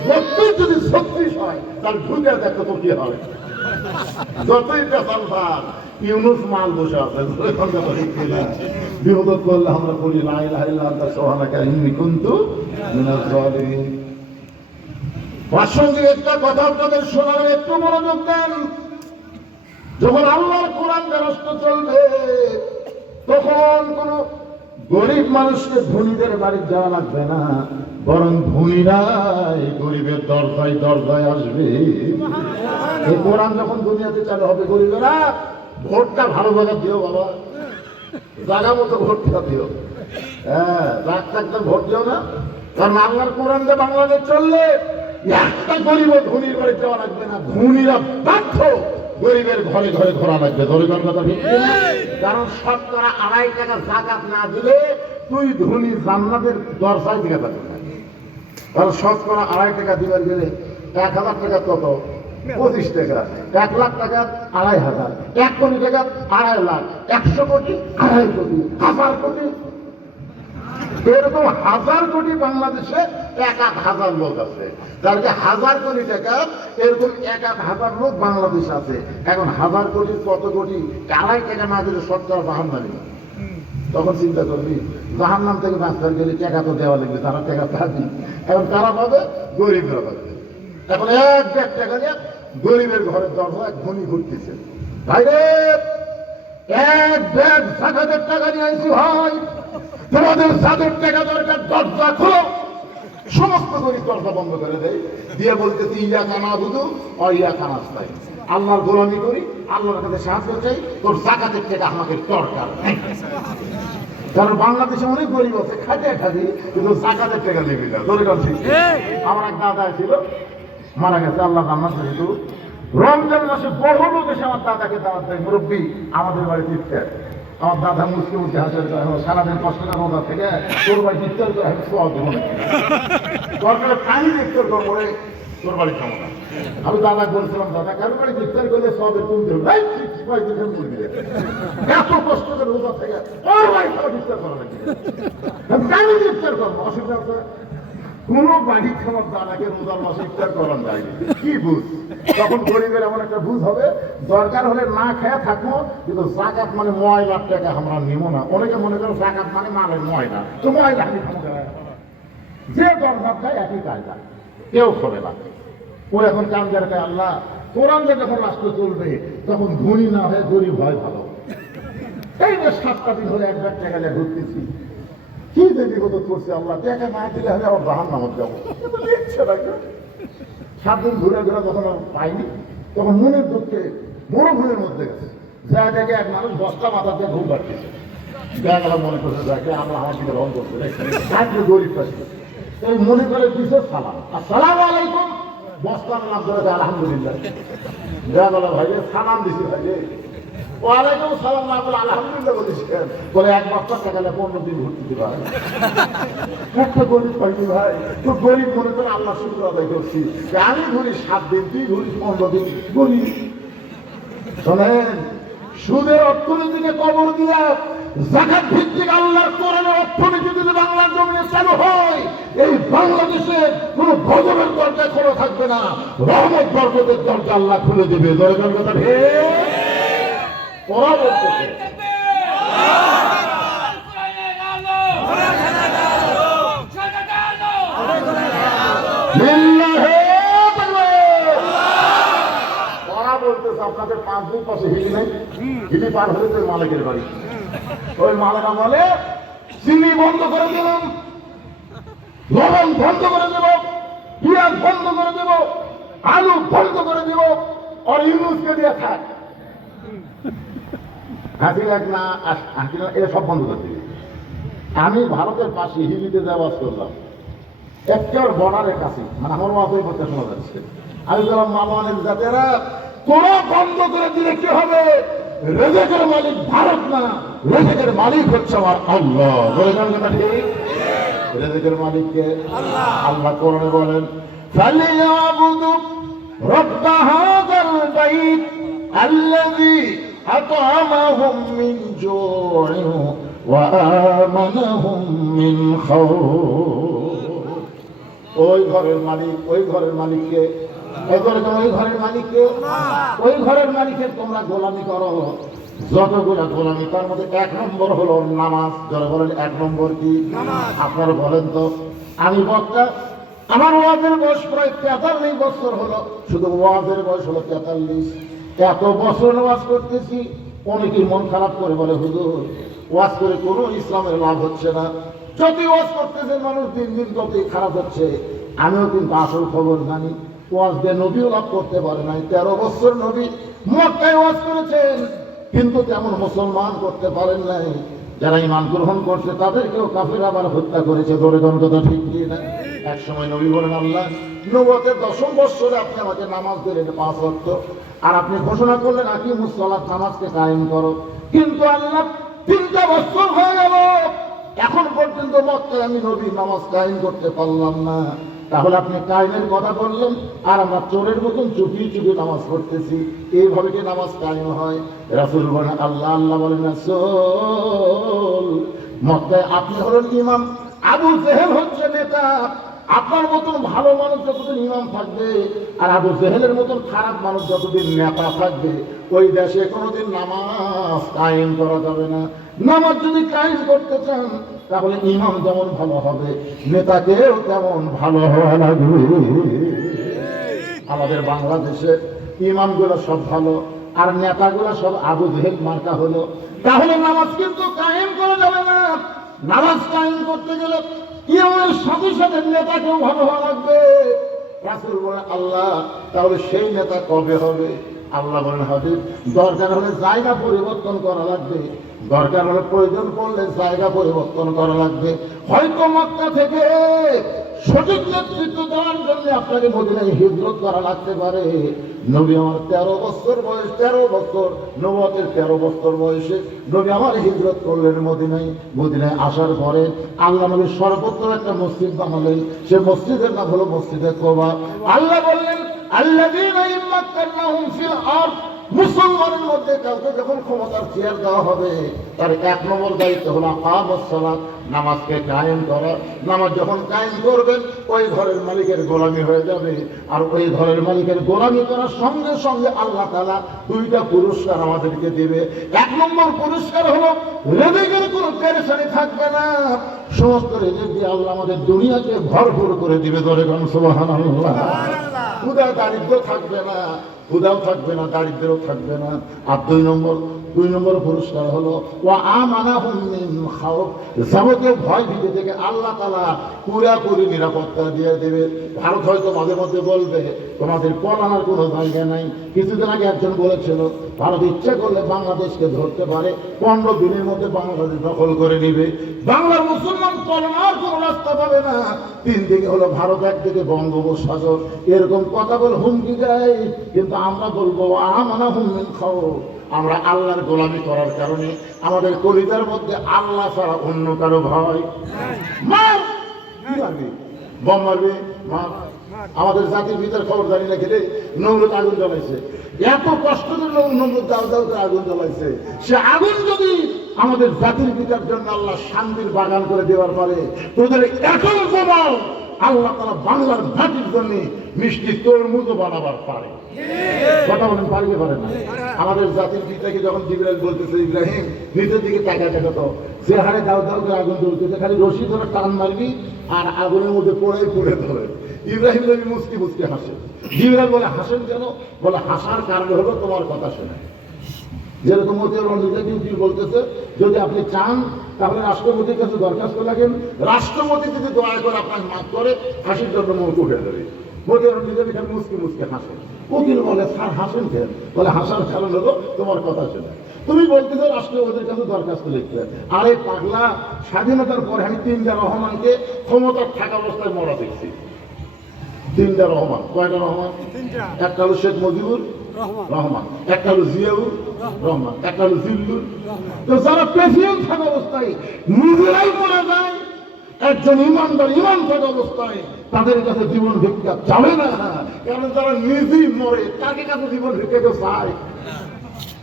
32 যদি 36 হয় তাহলে ঢুকে দেখো তো কি হয়। যতই পেশাল ভাগ ইউনুস মাল বসে আছে, ধরে খান কথা বলছে না। বিপদ করলে আমরা বলি লা ইলাহা ইল্লা আনতা সুবহানাকা ইন্নী কুনতু মিনাজ জালিমিন। প্রাসঙ্গিক একটা কথা আপনাদের শোনার একটু মনোযোগ দেন। যখন আল্লাহর কোরআন রাষ্ট্র চলবে তখন কোন গরিব মানুষকে ধনীদের বাড়ি যাওয়া লাগবে না, বরং ধনীরাই গরিবের দরজায় দরজায় আসবে। এই কোরআন যখন দুনিয়াতে চালু হবে, গরিবেরা ভোটটা ভালো জায়গা দিও বাবা, জায়গা মতো ভোটটা দিও। হ্যাঁ, রাগ থাকতে ভোট দিও না, কারণ আল্লাহর কোরআন যে বাংলাদেশ চললে একটা গরিব ধনীর বাড়ি যাওয়া লাগবে না, ধনীরা বাধ্য গরিবের ঘরে ঘরে ঘোরা লাগবে। গরিবের কথা ভিত্তি না, কারণ 2.5 টাকা জাকাত না দিলে তুই ধনী জান্নাতের দরজায় দিকে পারবি না। কারণ 2.5 টাকা দিবার গেলে 1000 টাকা কত, 25 টাকা, 1 লাখ টাকা 2,500, 1 কোটি টাকা 2.5 লাখ, 100 কোটি 2.5 কোটি, 1000 কোটি, এরকম 1000 কোটি বাংলাদেশে 1,000 লোক আছে। তার যে 1000 কোটি টাকা এরকম 1,000 লোক বাংলাদেশ আছে। এখন 1000 কোটি কত কোটি, 2.5 টাকা না দিলে সরকার জাহান্নামী। তখন চিন্তা করবি জাহান্নাম থেকে বাঁচতে গেলে টাকা তো দেওয়া লাগবে, তারা টাকা পাবি। এখন কারা পাবে? গরিবরা পাবে। এখন 1 ব্যাগ টাকা দিয়ে গরিবের ঘরের দরজা ধনী ঘুরতেছে। ভাইরে 1 ব্যাগ জাকাতের টাকা নিয়ে আইছি ভাই, তোমাদের যাদের টাকা দরকার দরজা খোলো। সমস্ত গরিব দরজা বন্ধ করে দেয়, দিয়ে বলতেছি ইয়াকা নাবুদু ওয়া ইয়াকা নাস্তাইন, আল্লাহর গোলামি করি, আল্লাহর কাছে সাহায্য চাই, তোর জাকাতের টাকা আমাকে দরকার নেই। কারণ বাংলাদেশে অনেক গরিব আছে, খাটে খাবি কিন্তু জাকাতের টাকা নেবি না। দরকার ঠিক। আমার এক দাদা ছিল, মারা গেছে, আল্লাহ জান্নাত দিয়েছে। রমজান মাসে বহু লোক এসে আমার দাদাকে দাওয়াত দেয়, মুরব্বী আমাদের বাড়িতে ইফতার। আমার দাদা মুসকে মুখে হাজার সারাদিন কষ্টটা রোজা থেকে তোর বাড়ি ইফতার করে সব দেবো দরকার পানি ইফতার করবো রে, তোর বাড়ি খাবো না। আমি দাদা বলছিলাম, দাদা কারো বাড়ি ইফতার করলে সবে তুলতে হবে, এত কষ্ট করে রোজা থেকে ওর বাড়ি সব ইফতার করা লাগবে, পানি ইফতার করবো, অসুবিধা আছে? কোন বাড়ি খাবার দাদাকে রোজার মাসে ইফতার করার যায় কি বুঝ? তখন গরিবের এমন একটা বুঝ হবে, দরকার হলে না খেয়ে থাকবো, কিন্তু জাকাত মানে ময়লার টাকা আমরা নিব না। অনেকে মনে করে জাকাত মানে মালের ময়লা, তো ময়লা আমি খাবো না। যে দরজা খায় একই কায়দা, কেউ খোলে না। ও এখন কাম করে আল্লাহ কোরআন যখন রাষ্ট্র চলবে তখন ধনী না হয়ে গরিব হয় ভালো। এই যে 7টা দিন হলে 1 ব্যাগ টাকা নিয়ে ঘুরতেছি, কি যে বিপদ করছে আল্লাহ, টাকা না দিলে আমি আবার জাহান্নামে যাবো। 7 দিন ঘুরে ঘুরে যখন পাইনি তখন মনের দুঃখে বড় ভুলের মধ্যে গেছে, যা দেখে এক মানুষ বস্তা মাথা দিয়ে ঘুম পাচ্ছেছে। দেখা মনে করছে যাকে আমরা আমার দিকে রং করছে, গরিব পাচ্ছি এই মনে করে দিছে সালাম, আসসালামু আলাইকুম, বস্তার নাম ধরে আলহামদুলিল্লাহ। দেখা ভাই সালাম দিছি, ভাই ওয়ালাইকুম সালাম না বলে আলহামদুলিল্লাহ বলিস কেন? বলে 1 বস্তা টাকা 15 দিন ঘুরতে দিবা। একটা গরিব পাইনি ভাই, তো গরিব মনে করে আল্লাহ শুক্র আদায় করছি, আমি ঘুরি 7 দিন, তুই ঘুরিস 15 দিন, গরিব। শোনেন, সুদের অর্থনীতিকে কবর দিয়া যাকাত ভিত্তিক আল্লাহর কোরআনের অর্থনীতি যদি বাংলার জমিনে চালু হয়, এই বাংলাদেশে কোন গজবের দরজা খোলা থাকবে না, রহমত বরকতের দরজা আল্লাহ খুলে দেবে। দরকার কথা ওরা বলতেছে আপনাদের 5 দিন পাশে হিলি নেই, হিলি পার হলে তো মালিকের বাড়ি। ওই মালিকা বলে চিনি বন্ধ করে দিলাম, লবণ বন্ধ করে দেব, পেঁয়াজ বন্ধ করে দেব, আলু বন্ধ করে দেব, আর ইউনুসকে দিয়ে থাক। হাসিনা না হাসিনা এটা সব বন্ধ করে দিবে। আমি ভারতের পাশে হিলিতে যাওয়া করলাম, একেবারে বর্ডারের কাছে, মানে আমার মাথায় বলতে শোনা যাচ্ছে। আমি বললাম মামানের জাতেরা তোরা বন্ধ করে দিলে কি হবে? রেজেকের মালিক ভারত না, রেজেকের মালিক হচ্ছে আমার আল্লাহ। বলে যান কথা ঠিক? রেজেকের মালিককে আল্লাহ কোরআনে বলেন, ফালিয়াবুদু রব্ব হাযাল বাইত আল্লাযী আত'আমাহুম মিন জু'ইন ওয়া আমানাহুম মিন খাউফ। ওই ঘরের মালিক, ওই ঘরের মালিককে, ওই ঘরের মালিককে, ওই ঘরের মালিকের তোমরা গোলামি করো। যতগুলা গোলামি তার মধ্যে 1 নম্বর হলো নামাজ। যারা বলেন 1 নম্বর কি? আপনারা বলেন তো। আমি বক্তা, আমার ওয়াজের বয়স প্রায় 43 বছর হলো। শুধু ওয়াজের বয়স হলো 43। এত বছর ওয়াজ করতেছি। অনেকেই মন খারাপ করে বলে, হুজুর ওয়াজ করে কোনো ইসলামের লাভ হচ্ছে না। যতই ওয়াজ করতেছেন মানুষ দিন দিন ততই খারাপ হচ্ছে। আমিও কিন্তু আসল খবর জানি। ওয়াজ দিয়ে নবীও লাভ করতে পারে নাই। 13 বছর নবী মক্কায় ওয়াজ করেছেন, কিন্তু তেমন মুসলমান করতে পারেন নাই। যারা ঈমান গ্রহণ করছে তাদেরকেও কাফির আবার হত্যা করেছে। ধরে কথা ঠিক কি না? এক সময় নবী বলেন, আল্লাহ নবুয়তের 10ম বৎসরে আপনি আমাকে নামাজ দিলেন 5 ওয়াক্ত, আর আপনি ঘোষণা করলেন আকিমুস সালাত, নামাজকে কায়েম করো। কিন্তু আল্লাহ 3টা বছর হয়ে গেল, এখন পর্যন্ত মক্কায় আমি নবী নামাজ কায়েম করতে পারলাম না। তাহলে আপনি কায়েমের কথা বললেন, আর আমরা চোরের মতন চুপি চুপি নামাজ পড়তেছি। এইভাবে কি নামাজ কায়েম হয়? রাসূল বলেন, আল্লাহ আল্লাহ বলেন, রাসূল মক্কায় আপনি হলেন ইমাম, আবু জেহেল হচ্ছে নেতা। আপনার মতন ভালো মানুষ যতদিন ইমাম থাকবে, আর আবু জেহেলের মতন খারাপ মানুষ যতদিন নেতা থাকবে, ওই দেশে কোনোদিন নামাজ কায়েম করা যাবে না। নামাজ যদি কায়েম করতে চান, তাহলে ইমাম যেমন ভালো হবে, নেতাকেও তেমন ভালো হওয়া লাগবে। আমাদের বাংলাদেশের ইমামগুলো সব ভালো, আর নেতাগুলো সব আবু জেহেল মার্কা হলো। তাহলে নামাজ কিন্তু কায়েম করা যাবে না। নামাজ কায়েম করতে গেলে ইমামের সাথে সাথে নেতাকেও ভালো হওয়া লাগবে। রাসূল বলেন, আল্লাহ তাহলে সেই নেতা কবে হবে? আল্লাহ বলেন, হাবিব দরকার হলে জায়গা পরিবর্তন করা লাগবে, দরকার হলে প্রয়োজন পড়লে জায়গা পরিবর্তন করা লাগবে। হয়তো মক্কা থেকে সঠিক নেতৃত্ব দেওয়ার জন্য আপনাকে মদিনায় হিজরত করা লাগতে পারে। নবী আমার 13 বছর বয়স, 13 বছর নবুয়তের 13 বছর বয়সে নবী আমার হিজরত করলেন মদিনায়। মদিনায় আসার পরে আল্লাহ নবী সর্বত্র একটা মসজিদ বানালেন। সে মসজিদের নাম হলো মসজিদে কুবা। আল্লাহ বললেন, আল্লাযীনা ইম্মাক্কানাহুম ফিল আরদ, মুসলমানের মধ্যে কাউকে যখন ক্ষমতার চেয়ার দেওয়া হবে, তার 1 নম্বর দায়িত্ব হলো আকামুস সালাত, নামাজকে কায়েম করা। নামাজ যখন কায়েম করবেন, ওই ঘরের মালিকের গোলামি হয়ে যাবে। আর ওই ঘরের মালিকের গোলামি করার সঙ্গে সঙ্গে আল্লাহ তাআলা 2টা পুরস্কার আমাদেরকে দেবে। 1 নম্বর পুরস্কার হলো রিজিকের কোনো পেরেশানি থাকবে না। সমস্ত রিজিক দিয়ে আল্লাহ আমাদের দুনিয়াকে ভরপুর করে দিবে। ধরে কোন সুবহানাল্লাহ। ক্ষুধা দারিদ্র থাকবে না, ক্ষুধাও থাকবে না, দারিদ্রও থাকবে না। আর 2 নম্বর পুরস্কার হলো ওয়া আমানাহুম মিন খাউফ, যাবতীয় ভয় ভীতি থেকে আল্লাহ তাআলা পুরোপুরি নিরাপত্তা দিয়ে দেবে। ভারত হয়তো মাঝে মধ্যে বলবে তোমাদের পলানোর কোনো জায়গা নাই। কিছুদিন আগে একজন বলেছিল ভারত ইচ্ছা করলে বাংলাদেশকে ধরতে পারে, 15 দিনের মধ্যে বাংলাদেশ দখল করে নিবে। বাংলার মুসলমান পলানোর কোনো রাস্তা পাবে না। 3 দিকে হলো ভারত, একদিকে বঙ্গোপসাগর। এরকম কথা বলে হুমকি দেয়, কিন্তু আমরা বলবো আমানাহুম মিন খাউফ। আমরা আল্লাহর গোলামি করার কারণে আমাদের কলিজার মধ্যে আল্লাহ ছাড়া অন্য কারো ভয় মার কি মারবে, বম মারবে, মার। আমাদের জাতির ভিতরে খবর জানি না খেলে নমরুদ আগুন জ্বলাইছে, এত কষ্ট করে নমরুদ দাও দাও করে আগুন জ্বলাইছে। সে আগুন যদি আমাদের জাতির পিতার জন্য আল্লাহ শান্তির বাগান করে দেওয়ার পরে, তোদের এত বোমাও আল্লাহ তাআলা বাংলার মাটির জন্য মিষ্টি তরমুজও বানাবার পারে। কথা বলেন, পারবে পারে না? আমাদের জাতির পিতাকে যখন জিবরাইল বলতেছে, ইব্রাহিম নিচের দিকে তাকা দেখো তো, যে হারে দাও দাও করে আগুন জ্বলতেছে, খালি রশি ধরে টান মারবি আর আগুনের মধ্যে পড়ে ধরে। ইব্রাহিম নবী মুস্কি মুস্কি হাসে। জিবরাইল বলে, হাসেন কেন? বলে, হাসার কারণ হলো তোমার কথা শোনে। যেরকম বলতেছে, যদি আপনি চান তাহলে রাষ্ট্রপতির কাছে দরখাস্ত লাগেন, রাষ্ট্রপতি যদি দয়া করে আপনার মাফ করে, হাসির জন্য মুখ উঠে যাবে। মুসকি মুসকি হাসেন। উকিল বলে, স্যার হাসেন কেন? বলে, হাসার কারণ হলো তোমার কথা শোনে। তুমি বলতেছো রাষ্ট্রপতির কাছে দরখাস্ত লিখতে। আরে পাগলা, স্বাধীনতার পরে আমি 3টা রহমানকে ক্ষমতার থাকা অবস্থায় মরা দেখছি। 3টা রহমান। কয়টা রহমান? একটা হলো শেখ মুজিবুর, রহমান, একটা হলো জিয়াউর রহমান, একটা হলো জিল্লুর। তো যারা প্রেসিডেন্ট থাকা অবস্থায় নিজেরাই মরে যায়, একজন ইমানদার ইমান থাকা অবস্থায় তাদের কাছে জীবন ভিক্ষা যাবে না, কারণ তারা নিজেই মরে, তাকে কাছে জীবন ভিক্ষা কেউ চায়?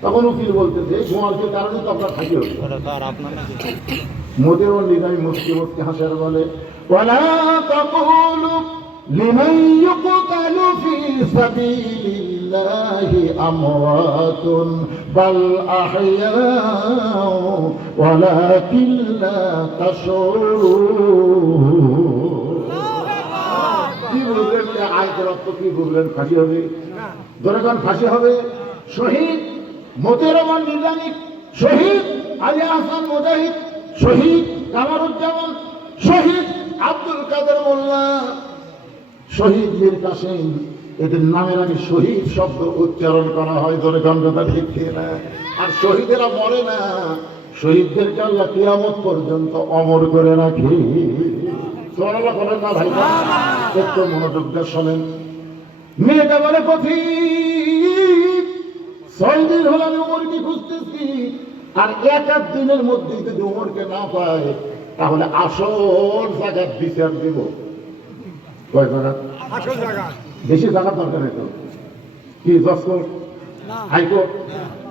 তখন উকিল বলতেছে এই গোয়ালটির কারণে তো আপনার থাকি হবে। মোটেও নিজামি মুসকি মুসকি হাসার বলে, ওয়ালা তাকুলু লিমান ইউকতালু ফি সাবিলিল্লাহি আমওয়াতুন বাল আহইয়াউ ওয়ালাকিন লা তাশউরুন। কি বললেন আয়াতের অর্থ? কি বললেন? ফাঁসি হবে? জনগণ ফাঁসি হবে। শহীদ মতিউর রহমান নিজামী, শহীদ আলী আহসান মুজাহিদ, শহীদ কামারুজ্জামান, শহীদ আব্দুল কাদের মোল্লা, শহীদ মীর কাসেম, এদের নামের আগে শহীদ শব্দ উচ্চারণ করা হয়। জনগণ কথা ঠিক না? আর শহীদেরা মরে না, শহীদদেরকে আল্লাহ কিয়ামত পর্যন্ত অমর করে রাখে। সুবহানাল্লাহ বলেন না ভাই? একটু মনোযোগ দিয়ে শোনেন। মেয়েটা বলে পথিক, 6 দিন হলো আমি উমরকে খুঁজতেছি, আর এক দিনের মধ্যে যদি উমরকে না পায় তাহলে আসল জায়গা বিচার দেব। কয় জায়গা? বেশি জায়গার দরকার নেই তো। কি জজ কোর্ট, হাইকোর্ট,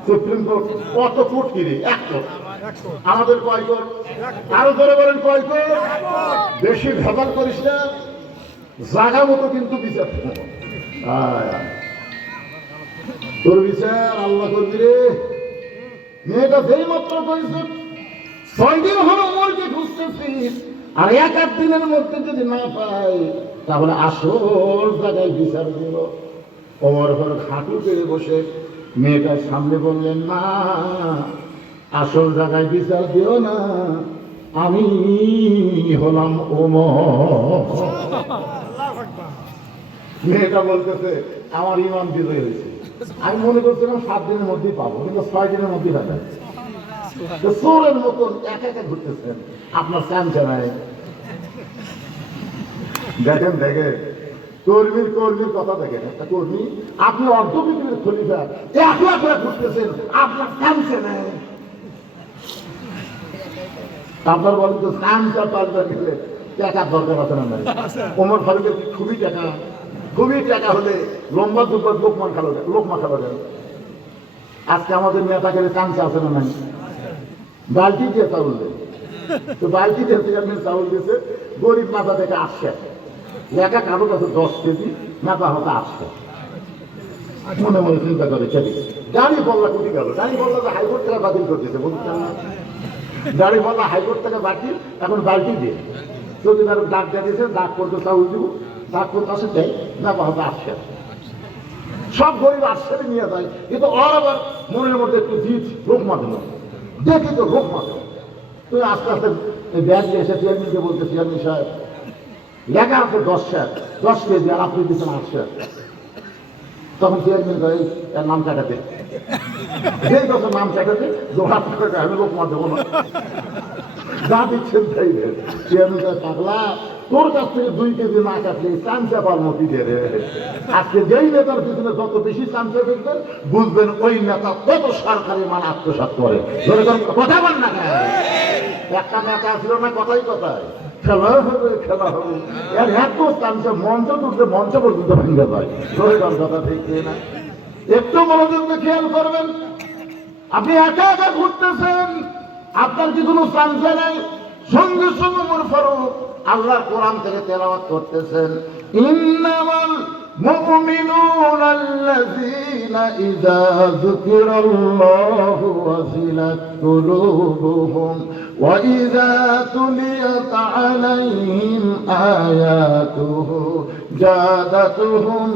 সুপ্রিম কোর্ট? কত কোর্ট কিনে? 1 কোর্ট। আমাদের কয় কোর্ট? আরো ধরে বলেন কয় কোর্ট? বেশি ভেজাল করিস না, জায়গা মতো কিন্তু বিচার দেব। তোর বিচার আল্লাহ করবি রে। মেয়েটা যেই মাত্র করেছে 6 দিন হলো উমরকে খুঁজতেছি, আর এক দিনের মধ্যে যদি না পাই তাহলে আসল জায়গায় বিচার দিল। ওমর ঘর খাটু পেয়ে বসে মেয়েটার সামনে বললেন, না, আসল জায়গায় বিচার দিও না, আমি হলাম ওমর। মেয়েটা বলতেছে আমার ইমান বিজয় হয়েছে। আমি মনে করছিলাম 7 দিনের মধ্যেই পাবো, কিন্তু 6 দিনের মধ্যেই দেখা যাচ্ছে। চোরের মতন একা একা ঘুরতেছেন, আপনার চামচা নাই। দেখেন দেখেন কর্মীর কথা দেখেন। একটা কর্মী, আপনি অর্ধবিক্রির খলিফা, একলা করে ঘুরতেছেন, আপনার চামচা নাই। আপনার বলেন তো চামচা পাল্টা গেলে টাকার দরকার আছে না নাই? ওমর ফারুকের খুবই টাকা হলে লম্বা দুবার লোকমা খালো গেল। আজকে আমাদের নেতাকে চামচা আছে না নাই? বালতি দিয়ে চাউল দেয়, তো বালতি দিয়ে চাউল দিয়েছে, গরিব মাথা থেকে 8 লেখা, কারো কাছে 10 কেজি, মাথা হতে 8। মনে মনে চিন্তা করে খেতে গাড়ি বল্লা কুটি গেল। গাড়ি বল্লা হাইকোর্ট থেকে বাতিল করতেছে, বলছেন না? গাড়ি বল্লা হাইকোর্ট থেকে বাতিল, এখন বালতি দিয়ে যদি তার ডাক দিয়েছে, ডাক করতে চাউল দিব, ডাক করতে আসে দেয়, মাথা হতে 8। সব গরিব 8 নিয়ে যায়, কিন্তু ওর আবার মনের মধ্যে একটু জিত লোকমা দিল, দেখি তো লোকমা দিল। তুই আস্তে আস্তে ব্যাগ নিয়ে এসে চেয়ারম্যানকে বলতে, চেয়ারম্যান সাহেব লেখা আছে 10 কেজি, আর আপনি দিচ্ছেন 8। তখন চেয়ারম্যান করে এর নাম কাটাতে, যেই কথা নাম কাটাতে আমি লোকমা দেবো না, যা দিচ্ছেন তাই দেন। চেয়ারম্যান সাহেব, পাগলা, তোর কাছ থেকে 2 কেজি না কাটলে চামচা পার মতি দিয়ে রে। আজকে যেই নেতার পিছনে যত বেশি চামচা দেখবেন, বুঝবেন ওই নেতা কত সরকারি মান আত্মসাৎ করে। কথা বল না, একটা নেতা ছিল না, কথাই খেলা হবে এর এত চামচা, মঞ্চ তুলতে মঞ্চ পর্যন্ত ভেঙে যায়। শরীরের কথা ঠিক না? একটু মনোযোগ দিয়ে খেয়াল করবেন। আপনি একা একা ঘুরতেছেন, আপনার কি কোনো চামচা নাই? সঙ্গে সঙ্গে ওমর ফারুক আল্লাহর কোরআন থেকে তেলাওয়াত করতেছেন, ইন্নামাল মুমিনুনা আল্লাযীনা ইযা যুকিরাল্লাহু ওয়াজিলাত কুলুবুহুম ওয়া ইযা তুলিয়াত আলাইহিম আয়াতুহু জাদাতুহুম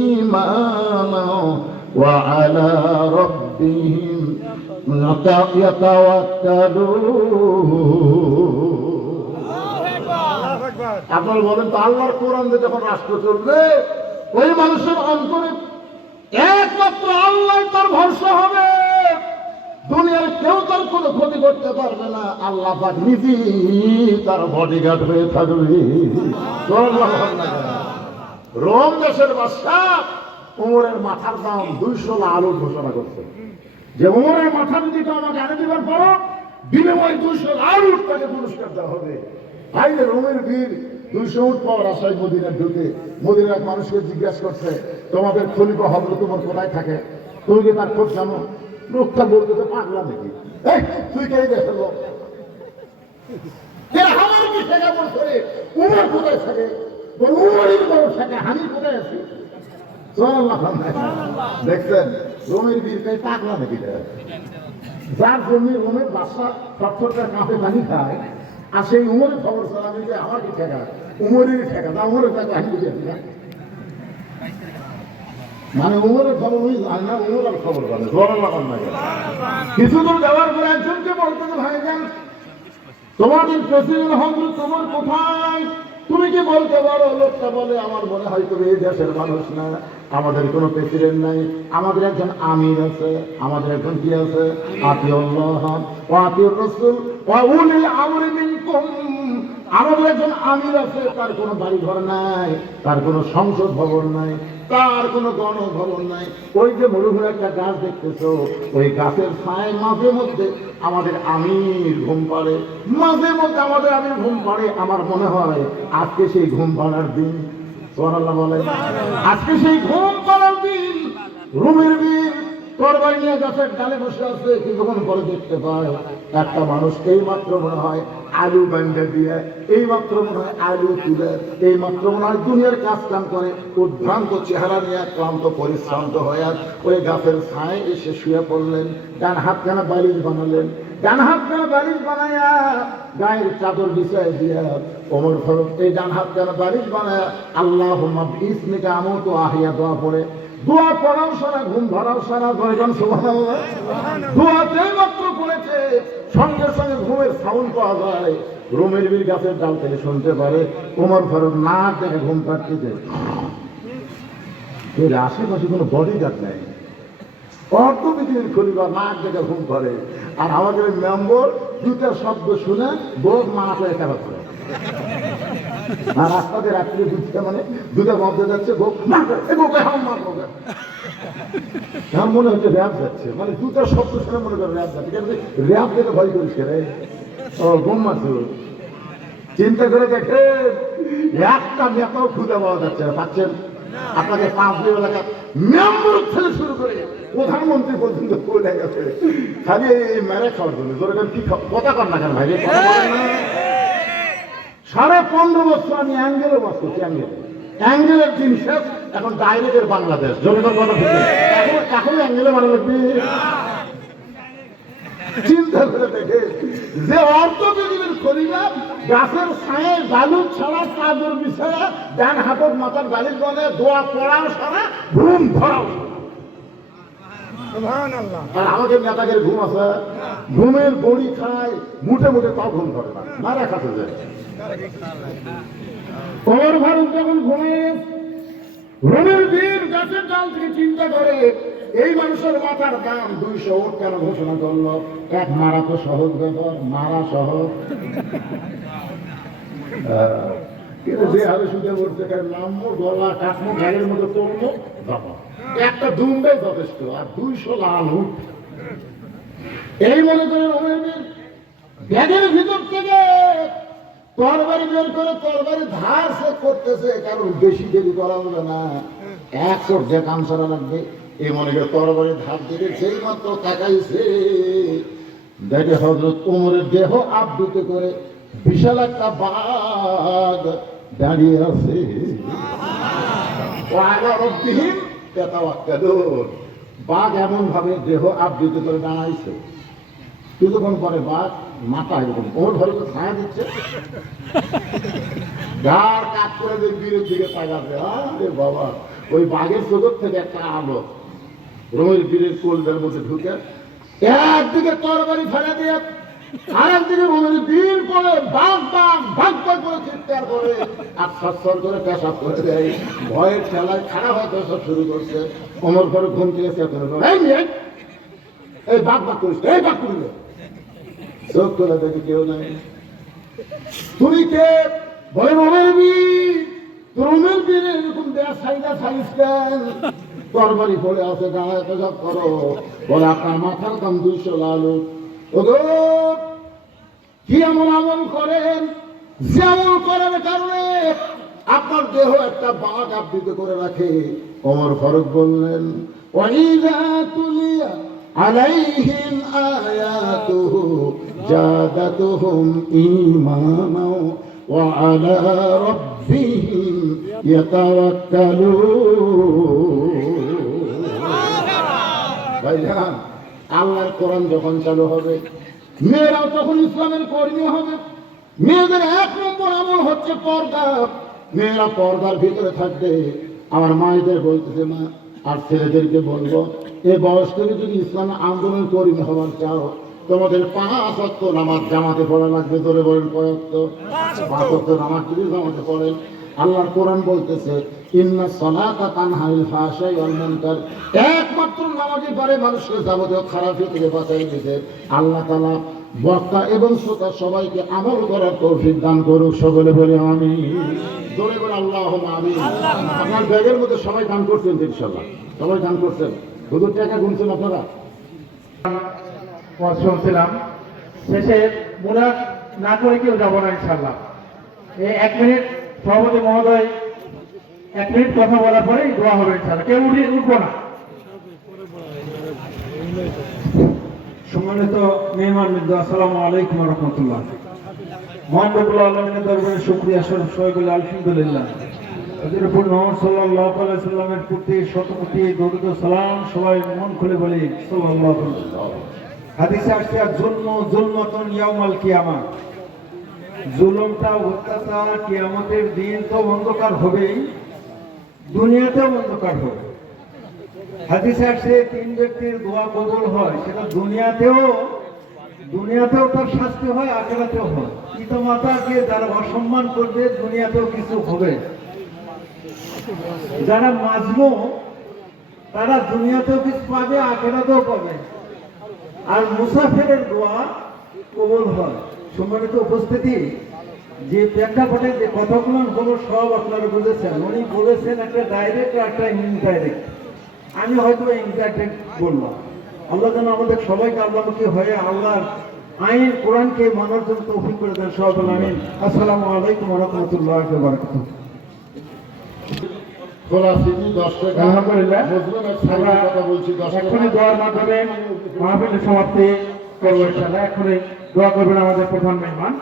ঈমানা ওয়া আলা রাব্বিহিম ইয়াতাওয়াক্কালুন। আপনারা বলেন তো, আল্লাহর কোরআন দিয়ে যখন রাষ্ট্র চলবে, ওই মানুষের অন্তরে একমাত্র আল্লাহ তার ভরসা হবে। দুনিয়ার কেউ তার কোনো ক্ষতি করতে পারবে না, আল্লাহ পাক নিজেই তার বডিগার্ড হয়ে থাকবে। রোম দেশের বাদশা উমরের মাথার দাম 200 লাল ঘোষণা করছে যে উমরের মাথা যদি তো আমাকে এনে দিবার পর বিনিময় 200 লাল তাকে পুরস্কার দেওয়া হবে। ভাই রোমের বীর 200 উট পাওয়ার আশায় মদিনায় ঢুকে মদিনার মানুষকে জিজ্ঞাসা করছে তোমাদের খলিফা হযরত ওমর কোথায় থাকে, তুমি কি তার খোঁজ জানো? লোকটা বলতে তো পাগলা নাকি, এই তুই কে দেখলো আমার কি ঠেকা বলছে উমর কোথায় থাকে, উমরের বড় থাকে আমি কোথায় আছি। দেখছেন রোমের বীর কে পাগলা নাকি, যার জমি রোমের বাদশা সত্তরটা কাঁপে পানি খায় আর সেই উমরের খবর চালাবি যে আমার কি ঠেকা, উমরেরই ঠেকা না, উমরের ঠেকা আমি বুঝে আসি না। মানে উমরের খবর ওই জানে না, উমরের খবর বলে জোরে লাগান না। কিছু দূর যাওয়ার পরে একজনকে বলতে যে ভাই যান তোমাদের প্রেসিডেন্ট হজরত তোমার কোথায়, তুমি কি বলতে পারো? লোকটা বলে আমার মনে হয় তুমি এই দেশের মানুষ না, আমাদের কোনো প্রেসিডেন্ট নাই, আমাদের একজন আমির আছে, আমাদের একজন কি আছে আতিউল্লাহ ওয়া আতিউর রাসূল ওয়া উলিল আমরি মিনকুম, আমাদের একজন আমির আছে, তার কোনো বাড়ি ঘর নাই, তার কোনো সংসদ ভবন নাই, তার কোনো গণভবন নাই। ওই যে মরুভূমি একটা গাছ দেখতেছো, ওই গাছের ছায় মাঝে মধ্যে আমাদের আমির ঘুম পাড়ে, মাঝে মধ্যে আমাদের আমির ঘুম পাড়ে। আমার মনে হয় আজকে সেই ঘুম পাড়ার দিন, সুবহানাল্লাহ বলে, আজকে সেই ঘুম পাড়ার দিন। রুমের বীর তরবারি নিয়ে গাছের ডালে বসে আছে, কিছুক্ষণ পরে দেখতে পায় একটা মানুষ এই মাত্র মনে হয় আলু বান্ধা দিয়ে, এই মাত্র মনে হয় আলু তুলে, এই মাত্র মনে হয় দুনিয়ার কাজ কাম করে উদ্ভ্রান্ত চেহারা নিয়ে ক্লান্ত পরিশ্রান্ত হয়ে ওই গাছের ছায় এসে শুয়ে পড়লেন, ডান হাত কেন বালিশ বানালেন, ডান হাত কেন বালিশ বানায়া গায়ের চাদর বিছায় দিয়া ওমর ফারুক এই ডান হাত কেন বালিশ বানায়া আল্লাহুম্মা বিসমিকা আমুতু আহিয়া দোয়া পড়ে, দোয়া পড়াও সারা ঘুম ধরাও সারা দয়জন সুবহানাল্লাহ, দোয়াতেই মাত্র পড়েছে সঙ্গে সঙ্গে ঘুমের সাউন্ড পাওয়া যায়। রুমের বীর গাছের ডাল থেকে শুনতে পারে ওমর ফারুক না দেখে ঘুম পাচ্ছে, এর আশেপাশে কোনো বডিগার্ড নাই, অর্থ পৃথিবীর খলিফা নাক দেখে ঘুম করে, আর আমাদের মেম্বর দুটা শব্দ শুনে বোধ মা করে খারাপ করে, আর রাস্তাতে রাত্রে দুধটা মানে দুটা মধ্যে যাচ্ছে আমার মনে হচ্ছে র্যাব যাচ্ছে, মানে দুটা শব্দ শুনে মনে করে র্যাব যাচ্ছে, র্যাব দেখে ভয় করিস রে ও ঘুম মাসু। চিন্তা করে দেখে একটা নেতাও খুঁজে পাওয়া যাচ্ছে না, পাচ্ছেন? আপনাকে 5 দিন এলাকা মেম্বর থেকে শুরু করে প্রধানমন্ত্রী পর্যন্ত করে গেছে খালি এই মেরে খাওয়ার জন্য। কি কথা কর না কেন ভাই, 15.5 বছর আমি অ্যাঙ্গেলে বাস করছি, অ্যাঙ্গেলের দিন শেষ, এখন ডাইরেক্টের বাংলাদেশ জনগণ কথা ঠিক এখন অ্যাঙ্গেলে মানে লাগবে। চিন্তা করে দেখে যে অর্থ পৃথিবীর খলিফা গাছের ছায়ে বালু ছাড়া চাদর বিছাড়া ডান হাতের মাথার বালিশ বনে দোয়া পড়াও সারা ঘুম ধরাও। আর আমাদের নেতাদের ঘুম আছে, ঘুমের বড়ি খায় মুঠে মুঠে তাও ঘুম ধরে না, মারা খাতে যায়। ওমর ফারুক যখন ঘুমে রুমের বীর গাছের ডাল থেকে চিন্তা করে এই মানুষের মাথার দাম 200 উট কেন ঘোষণা করলো, এক মারা তো সহজ ব্যাপার, মারা সহজ, কিন্তু যে হারে শুনে বলছে নামবো গলা কাঠমো গাড়ির মতো চলবো যাবো, একটা দুমবে যথেষ্ট, আর 200 লাল উট। এই মনে করে রুমের বীর ব্যাগের ভিতর থেকে তরবারি বের করে তরবারি ধার সে করতেছে, কারণ বেশি দেরি করা হবে না, এক পর্যায়ে কাম সারা লাগবে। এই মনে করে তরবারি ধার দিকে সেই মাত্র তাকাইছে, দেখে হযরত ওমরের দেহ আবৃত করে বিশাল একটা বাঘ দাঁড়িয়ে আছে। বাঘ এমন ভাবে দেহ আবৃত করে দাঁড়াইছে, কিছুক্ষণ পরে বাঘ মাথা এরকম ওর ধরে তো ছায়া দিচ্ছে, গার কাজ করে বীরের দিকে তাকাবে। আরে বাবা, ওই বাঘের চোখ থেকে একটা আলো রোমের বীরের কোলদের মধ্যে ঢুকে একদিকে তরবারি ফেলে দিয়ে আর একদিকে রোমের বীর পরে বাঘ বাঘ ভাগ ভাগ করে চিৎকার করে আর সচ্ছর করে পেশাব করে দেয়। ভয়ের খেলায় খারাপ হয়ে পেশাব শুরু করছে। ওমর ফারুক ঘুম থেকে এই বাঘ বাঘ করিস, এই বাঘ করিল, চোখ তোলা দেখে কেউ নাই। তুমি কে? বলে রোমের বীর। রোমের বীর এরকম দেয়া সাইডা সাইজ কেন? তরবারি পড়ে আছে, গায়ে পেশাব করো। বলে আপনার মাথার দাম 200 লালু। ওগো কি এমন আমল করেন যে আমল করার কারণে আপনার দেহ একটা বাঘ আবৃত করে রাখে? ওমর ফারুক বললেন, ওয়াইযা তুলিয়া আলাইহিম আয়াতুহু জাদাতুহুম ঈমানা ওয়া আলা রাব্বিহিম ইয়াতাওয়াক্কালুন। ভাইজান, আল্লাহর কোরআন যখন চালু হবে, মেয়েরাও তখন ইসলামের কর্মী হবে। মেয়েদের 1 নম্বর আমল হচ্ছে পর্দা। মেয়েরা পর্দার ভিতরে থাকবে। আমার মায়েদের বলতেছে, মা আর ছেলেদেরকে বলবো, এ বয়স থেকে যদি ইসলামের আন্দোলন কর্মী হওয়ার চাও, তোমাদের 5 ওয়াক্ত নামাজ জামাতে পড়া লাগবে। ধরে বলেন কয় ওয়াক্ত? 5 ওয়াক্ত নামাজ যদি জামাতে পড়েন। আল্লাহর কোরআন বলতেছে, ইন্না সলাতা তানহা আনিল ফাহশাই ওয়াল মুনকার। একমাত্র নামাজই পারে মানুষকে যাবতীয় খারাপ থেকে বাঁচাই দিতে। আল্লাহ তাআলা বক্তা এবং শ্রোতা সবাইকে আমল করার তৌফিক দান করুক। সকলে বলে আমিন। জোরে বলে আল্লাহুম্মা আমিন। আপনার ব্যাগের মধ্যে সবাই দান করছেন তো ইনশাআল্লাহ? সবাই দান করছেন? হুজুর টাকা গুনছেন আপনারা? শুনছিলাম, শেষে মুনাফ না করে কেউ যাবো না ইনশাল্লাহ। এই 1 মিনিট সভাপতি মহোদয় 1 মিনিট কথা বলার পরেই দোয়া হবে ইনশাল্লাহ। কেউ উঠবো না। সম্মানিত মেহমানবৃন্দ, আসসালামু আলাইকুম ওয়া রাহমাতুল্লাহ। মহান রব্বুল আলামিনের দরবারে শুকরিয়া স্বরূপ সবাই বলে আলহামদুলিল্লাহ। হযরত মুহাম্মদ সাল্লাল্লাহু আলাইহি সাল্লামের প্রতি শতকোটি দরুদ ও সালাম। সবাই মন খুলে বলি সাল্লাল্লাহু আলাইহি ওয়াসাল্লাম। হাদিসে আসছে, জুলমাতুন ইয়াউমাল কিয়ামা। জুলুমটা, অত্যাচার কিয়ামতের দিন তো অন্ধকার হবেই, দুনিয়াতেও অন্ধকার হবে। হাদিসে আসছে 3 ব্যক্তির দোয়া কবুল হয়, সেটা দুনিয়াতেও তার শাস্তি হয়, আখিরাতেও হয়। পিতা মাতাকে যারা অসম্মান করবে দুনিয়াতেও কিছু হবে। যারা মাজলুম তারা দুনিয়াতেও কিছু পাবে, আখিরাতেও পাবে। আর মুসাফিরের দোয়া কবুল হয়। সম্মানিত উপস্থিতি, যে প্রেক্ষাপটে যে কথাগুলো হলো সব আপনারা বুঝেছেন। উনি বলেছেন একটা ডাইরেক্ট আর একটা ইনডাইরেক্ট। আমি হয়তো ইনডাইরেক্ট বললাম। আল্লাহ যেন আমাদের সবাইকে আল্লাহমুখী হয়ে আল্লাহর আইন কোরআনকে মানার জন্য তৌফিক করে দেন। সবাই বলেন আমিন। আসসালামু আলাইকুম ওয়া রাহমাতুল্লাহি ওয়া বারাকাতুহু। আলহামদুলিল্লাহ, আমরা কথা বলছি। এখনই দোয়ার মাধ্যমে মাহফিলের সমাপ্তি করবো ইনশাআল্লাহ। এখনই দোয়া করবেন আমাদের প্রধান মেহমান।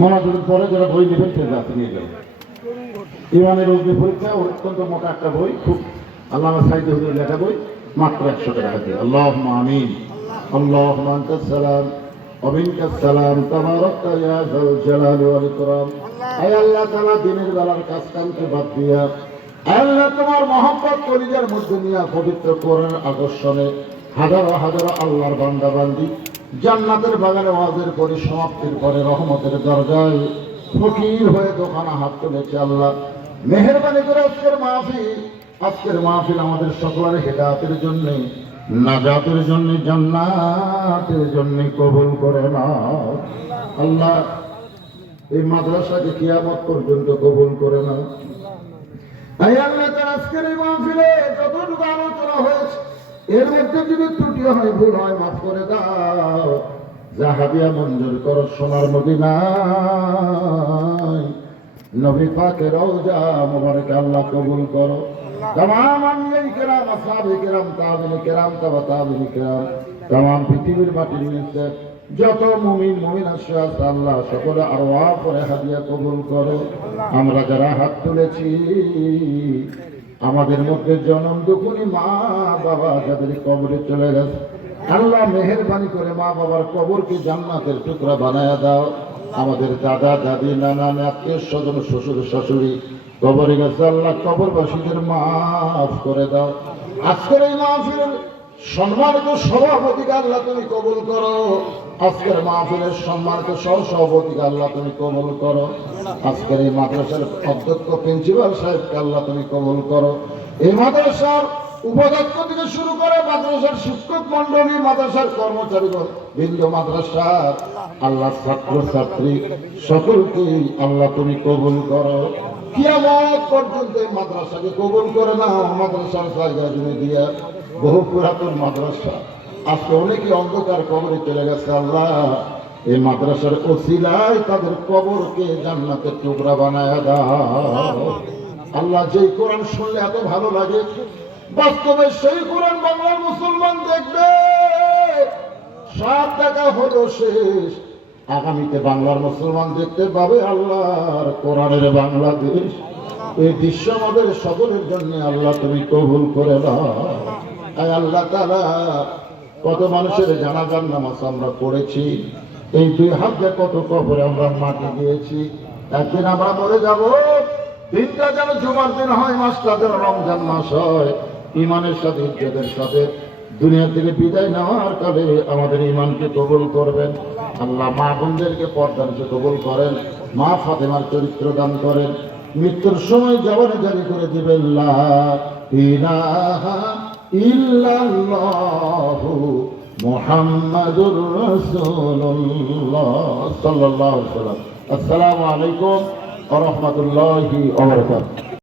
মনোযোগ পরে যারা বই নেবেন ফেরত নিয়ে যাবেন। ইমানের অগ্নি পরীক্ষা অত্যন্ত মোটা একটা বই, খুব আল্লামা সাঈদ হুজুরের লেখা বই, মাত্র 100 টাকা দিয়ে। আল্লাহুম্মা আমিন। আল্লাহুম্মা আনতাস সালাম ওয়া মিনকাস সালাম তাবারাকতা ইয়া যাল জালালি ওয়াল ইকরাম। আয় আল্লাহ তাআলা, দিনের বেলার কাজ কামকে বাদ দিয়া আল্লাহ তোমার মহব্বত কলিজার মধ্যে নিয়ে পবিত্র কোরআনের আকর্ষণে হাজারো হাজারো আল্লাহর বান্দা বান্দি জান্নাতের বাগানে ওয়াজের পরিসমাপ্তির পরে রহমতের দরজায় ফকির হয়ে দোকানে হাত তুলেছে। আল্লাহ মেহেরবানি করে আজকের মাহফিল আমাদের সকলের হেদায়েতের জন্য, নাজাতের জন্য, জান্নাতের জন্য কবুল করে নাও। আল্লাহ এই মাদ্রাসাকে কিয়ামত পর্যন্ত কবুল করে নাও। আয় আল্লাহ, তার আজকের এই মাহফিলে যতটুকু আলোচনা হয়েছে এর মধ্যে যদি ত্রুটি হয়, ভুল হয়, মাফ করে দাও। জাহাবিয়া মঞ্জুর করো সোনার মদিনায়, নবী পাকের রওজা মুবারক আল্লাহ কবুল করো। तमाम আম্বিয়ায়ে কেরাম, আসহাবে কেরাম, তাবিঈন কেরাম, তাবিঈন কেরাম, तमाम পৃথিবীর মাটির নিচে যত মুমিন মুমিনাত আছে আল্লাহ সকলে আরওয়াহ করে হাদিয়া কবুল করো। আমরা যারা হাত তুলেছি, আমাদের মধ্যে জনম দুঃখী মা বাবা যাদের কবরে চলে গেছে, আল্লাহ মেহেরবানি করে মা বাবার কবরকে জান্নাতের টুকরা বানায়া দাও। আমাদের দাদা দাদি নানা আত্মীয় স্বজন শ্বশুর শাশুড়ি কবরে গেছে, আল্লাহ কবরবাসীদের মাফ করে দাও। আজকের এই মাহফিলের সম্মানিত সভাপতিকে আল্লাহ তুমি কবুল করো। আজকের মাহফিলের সম্মানিত সহসভাপতিকে আল্লাহ তুমি কবুল করো। আজকের এই মাদ্রাসার অধ্যক্ষ প্রিন্সিপাল সাহেবকে আল্লাহ তুমি কবুল করো। এই মাদ্রাসার উপাধ্যক্ষ থেকে শুরু করে মাদ্রাসার শিক্ষক মন্ডলী, মাদ্রাসার কর্মচারী বৃন্দ, মাদ্রাসার আল্লাহ ছাত্র ছাত্রী সকলকেই আল্লাহ তুমি কবুল করো। কিয়ামত পর্যন্ত এই মাদ্রাসাকে কবুল করে নাও। মাদ্রাসার জায়গা জমি দিয়ে বহু পুরাতন মাদ্রাসা, আজকে অনেকে অন্ধকার কবরে চলে গেছে। আল্লাহ এই মাদ্রাসার ওসিলায় তাদের কবরকে জান্নাতের টুকরা বানায় দাও। আল্লাহ, যেই কোরআন শুনলে এত ভালো লাগে, বাস্তবে সেই কোরআন বাংলার মুসলমান দেখবে, সব টাকা হলো শেষ। আগামীতে বাংলার মুসলমান দেখতে পাবে আল্লাহর কোরআনের বাংলাদেশ। এই দৃশ্য আমাদের সকলের জন্য আল্লাহ তুমি কবুল করে দাও। আল্লাহ তাআলা, কত মানুষের জানাজার নামাজ আমরা পড়েছি, এই 2 হাত দিয়ে কত কবরে আমরা মাটি দিয়েছি। একদিন আমরা মরে যাব, দিনটা যেন জুমার দিন হয়, মাসটা যেন রমজান মাস হয়। ইমানের সাথে, ইজ্জতের সাথে দুনিয়া থেকে বিদায় নেওয়ার কালে আমাদের ইমানকে কবুল করবেন আল্লাহ। মা বোনদেরকে পর্দাকে কবুল করেন, মা ফাতেমার চরিত্র দান করেন, মৃত্যুর সময় জবানে জারি করে দিবেন লা ইলাহা ইল্লাল্লাহু মুহাম্মাদুর রাসূলুল্লাহ সাল্লাল্লাহু আলাইহি ওয়াসাল্লাম। আসসালামু আলাইকুম ওয়া রাহমাতুল্লাহি ওয়া বারাকাতুহু।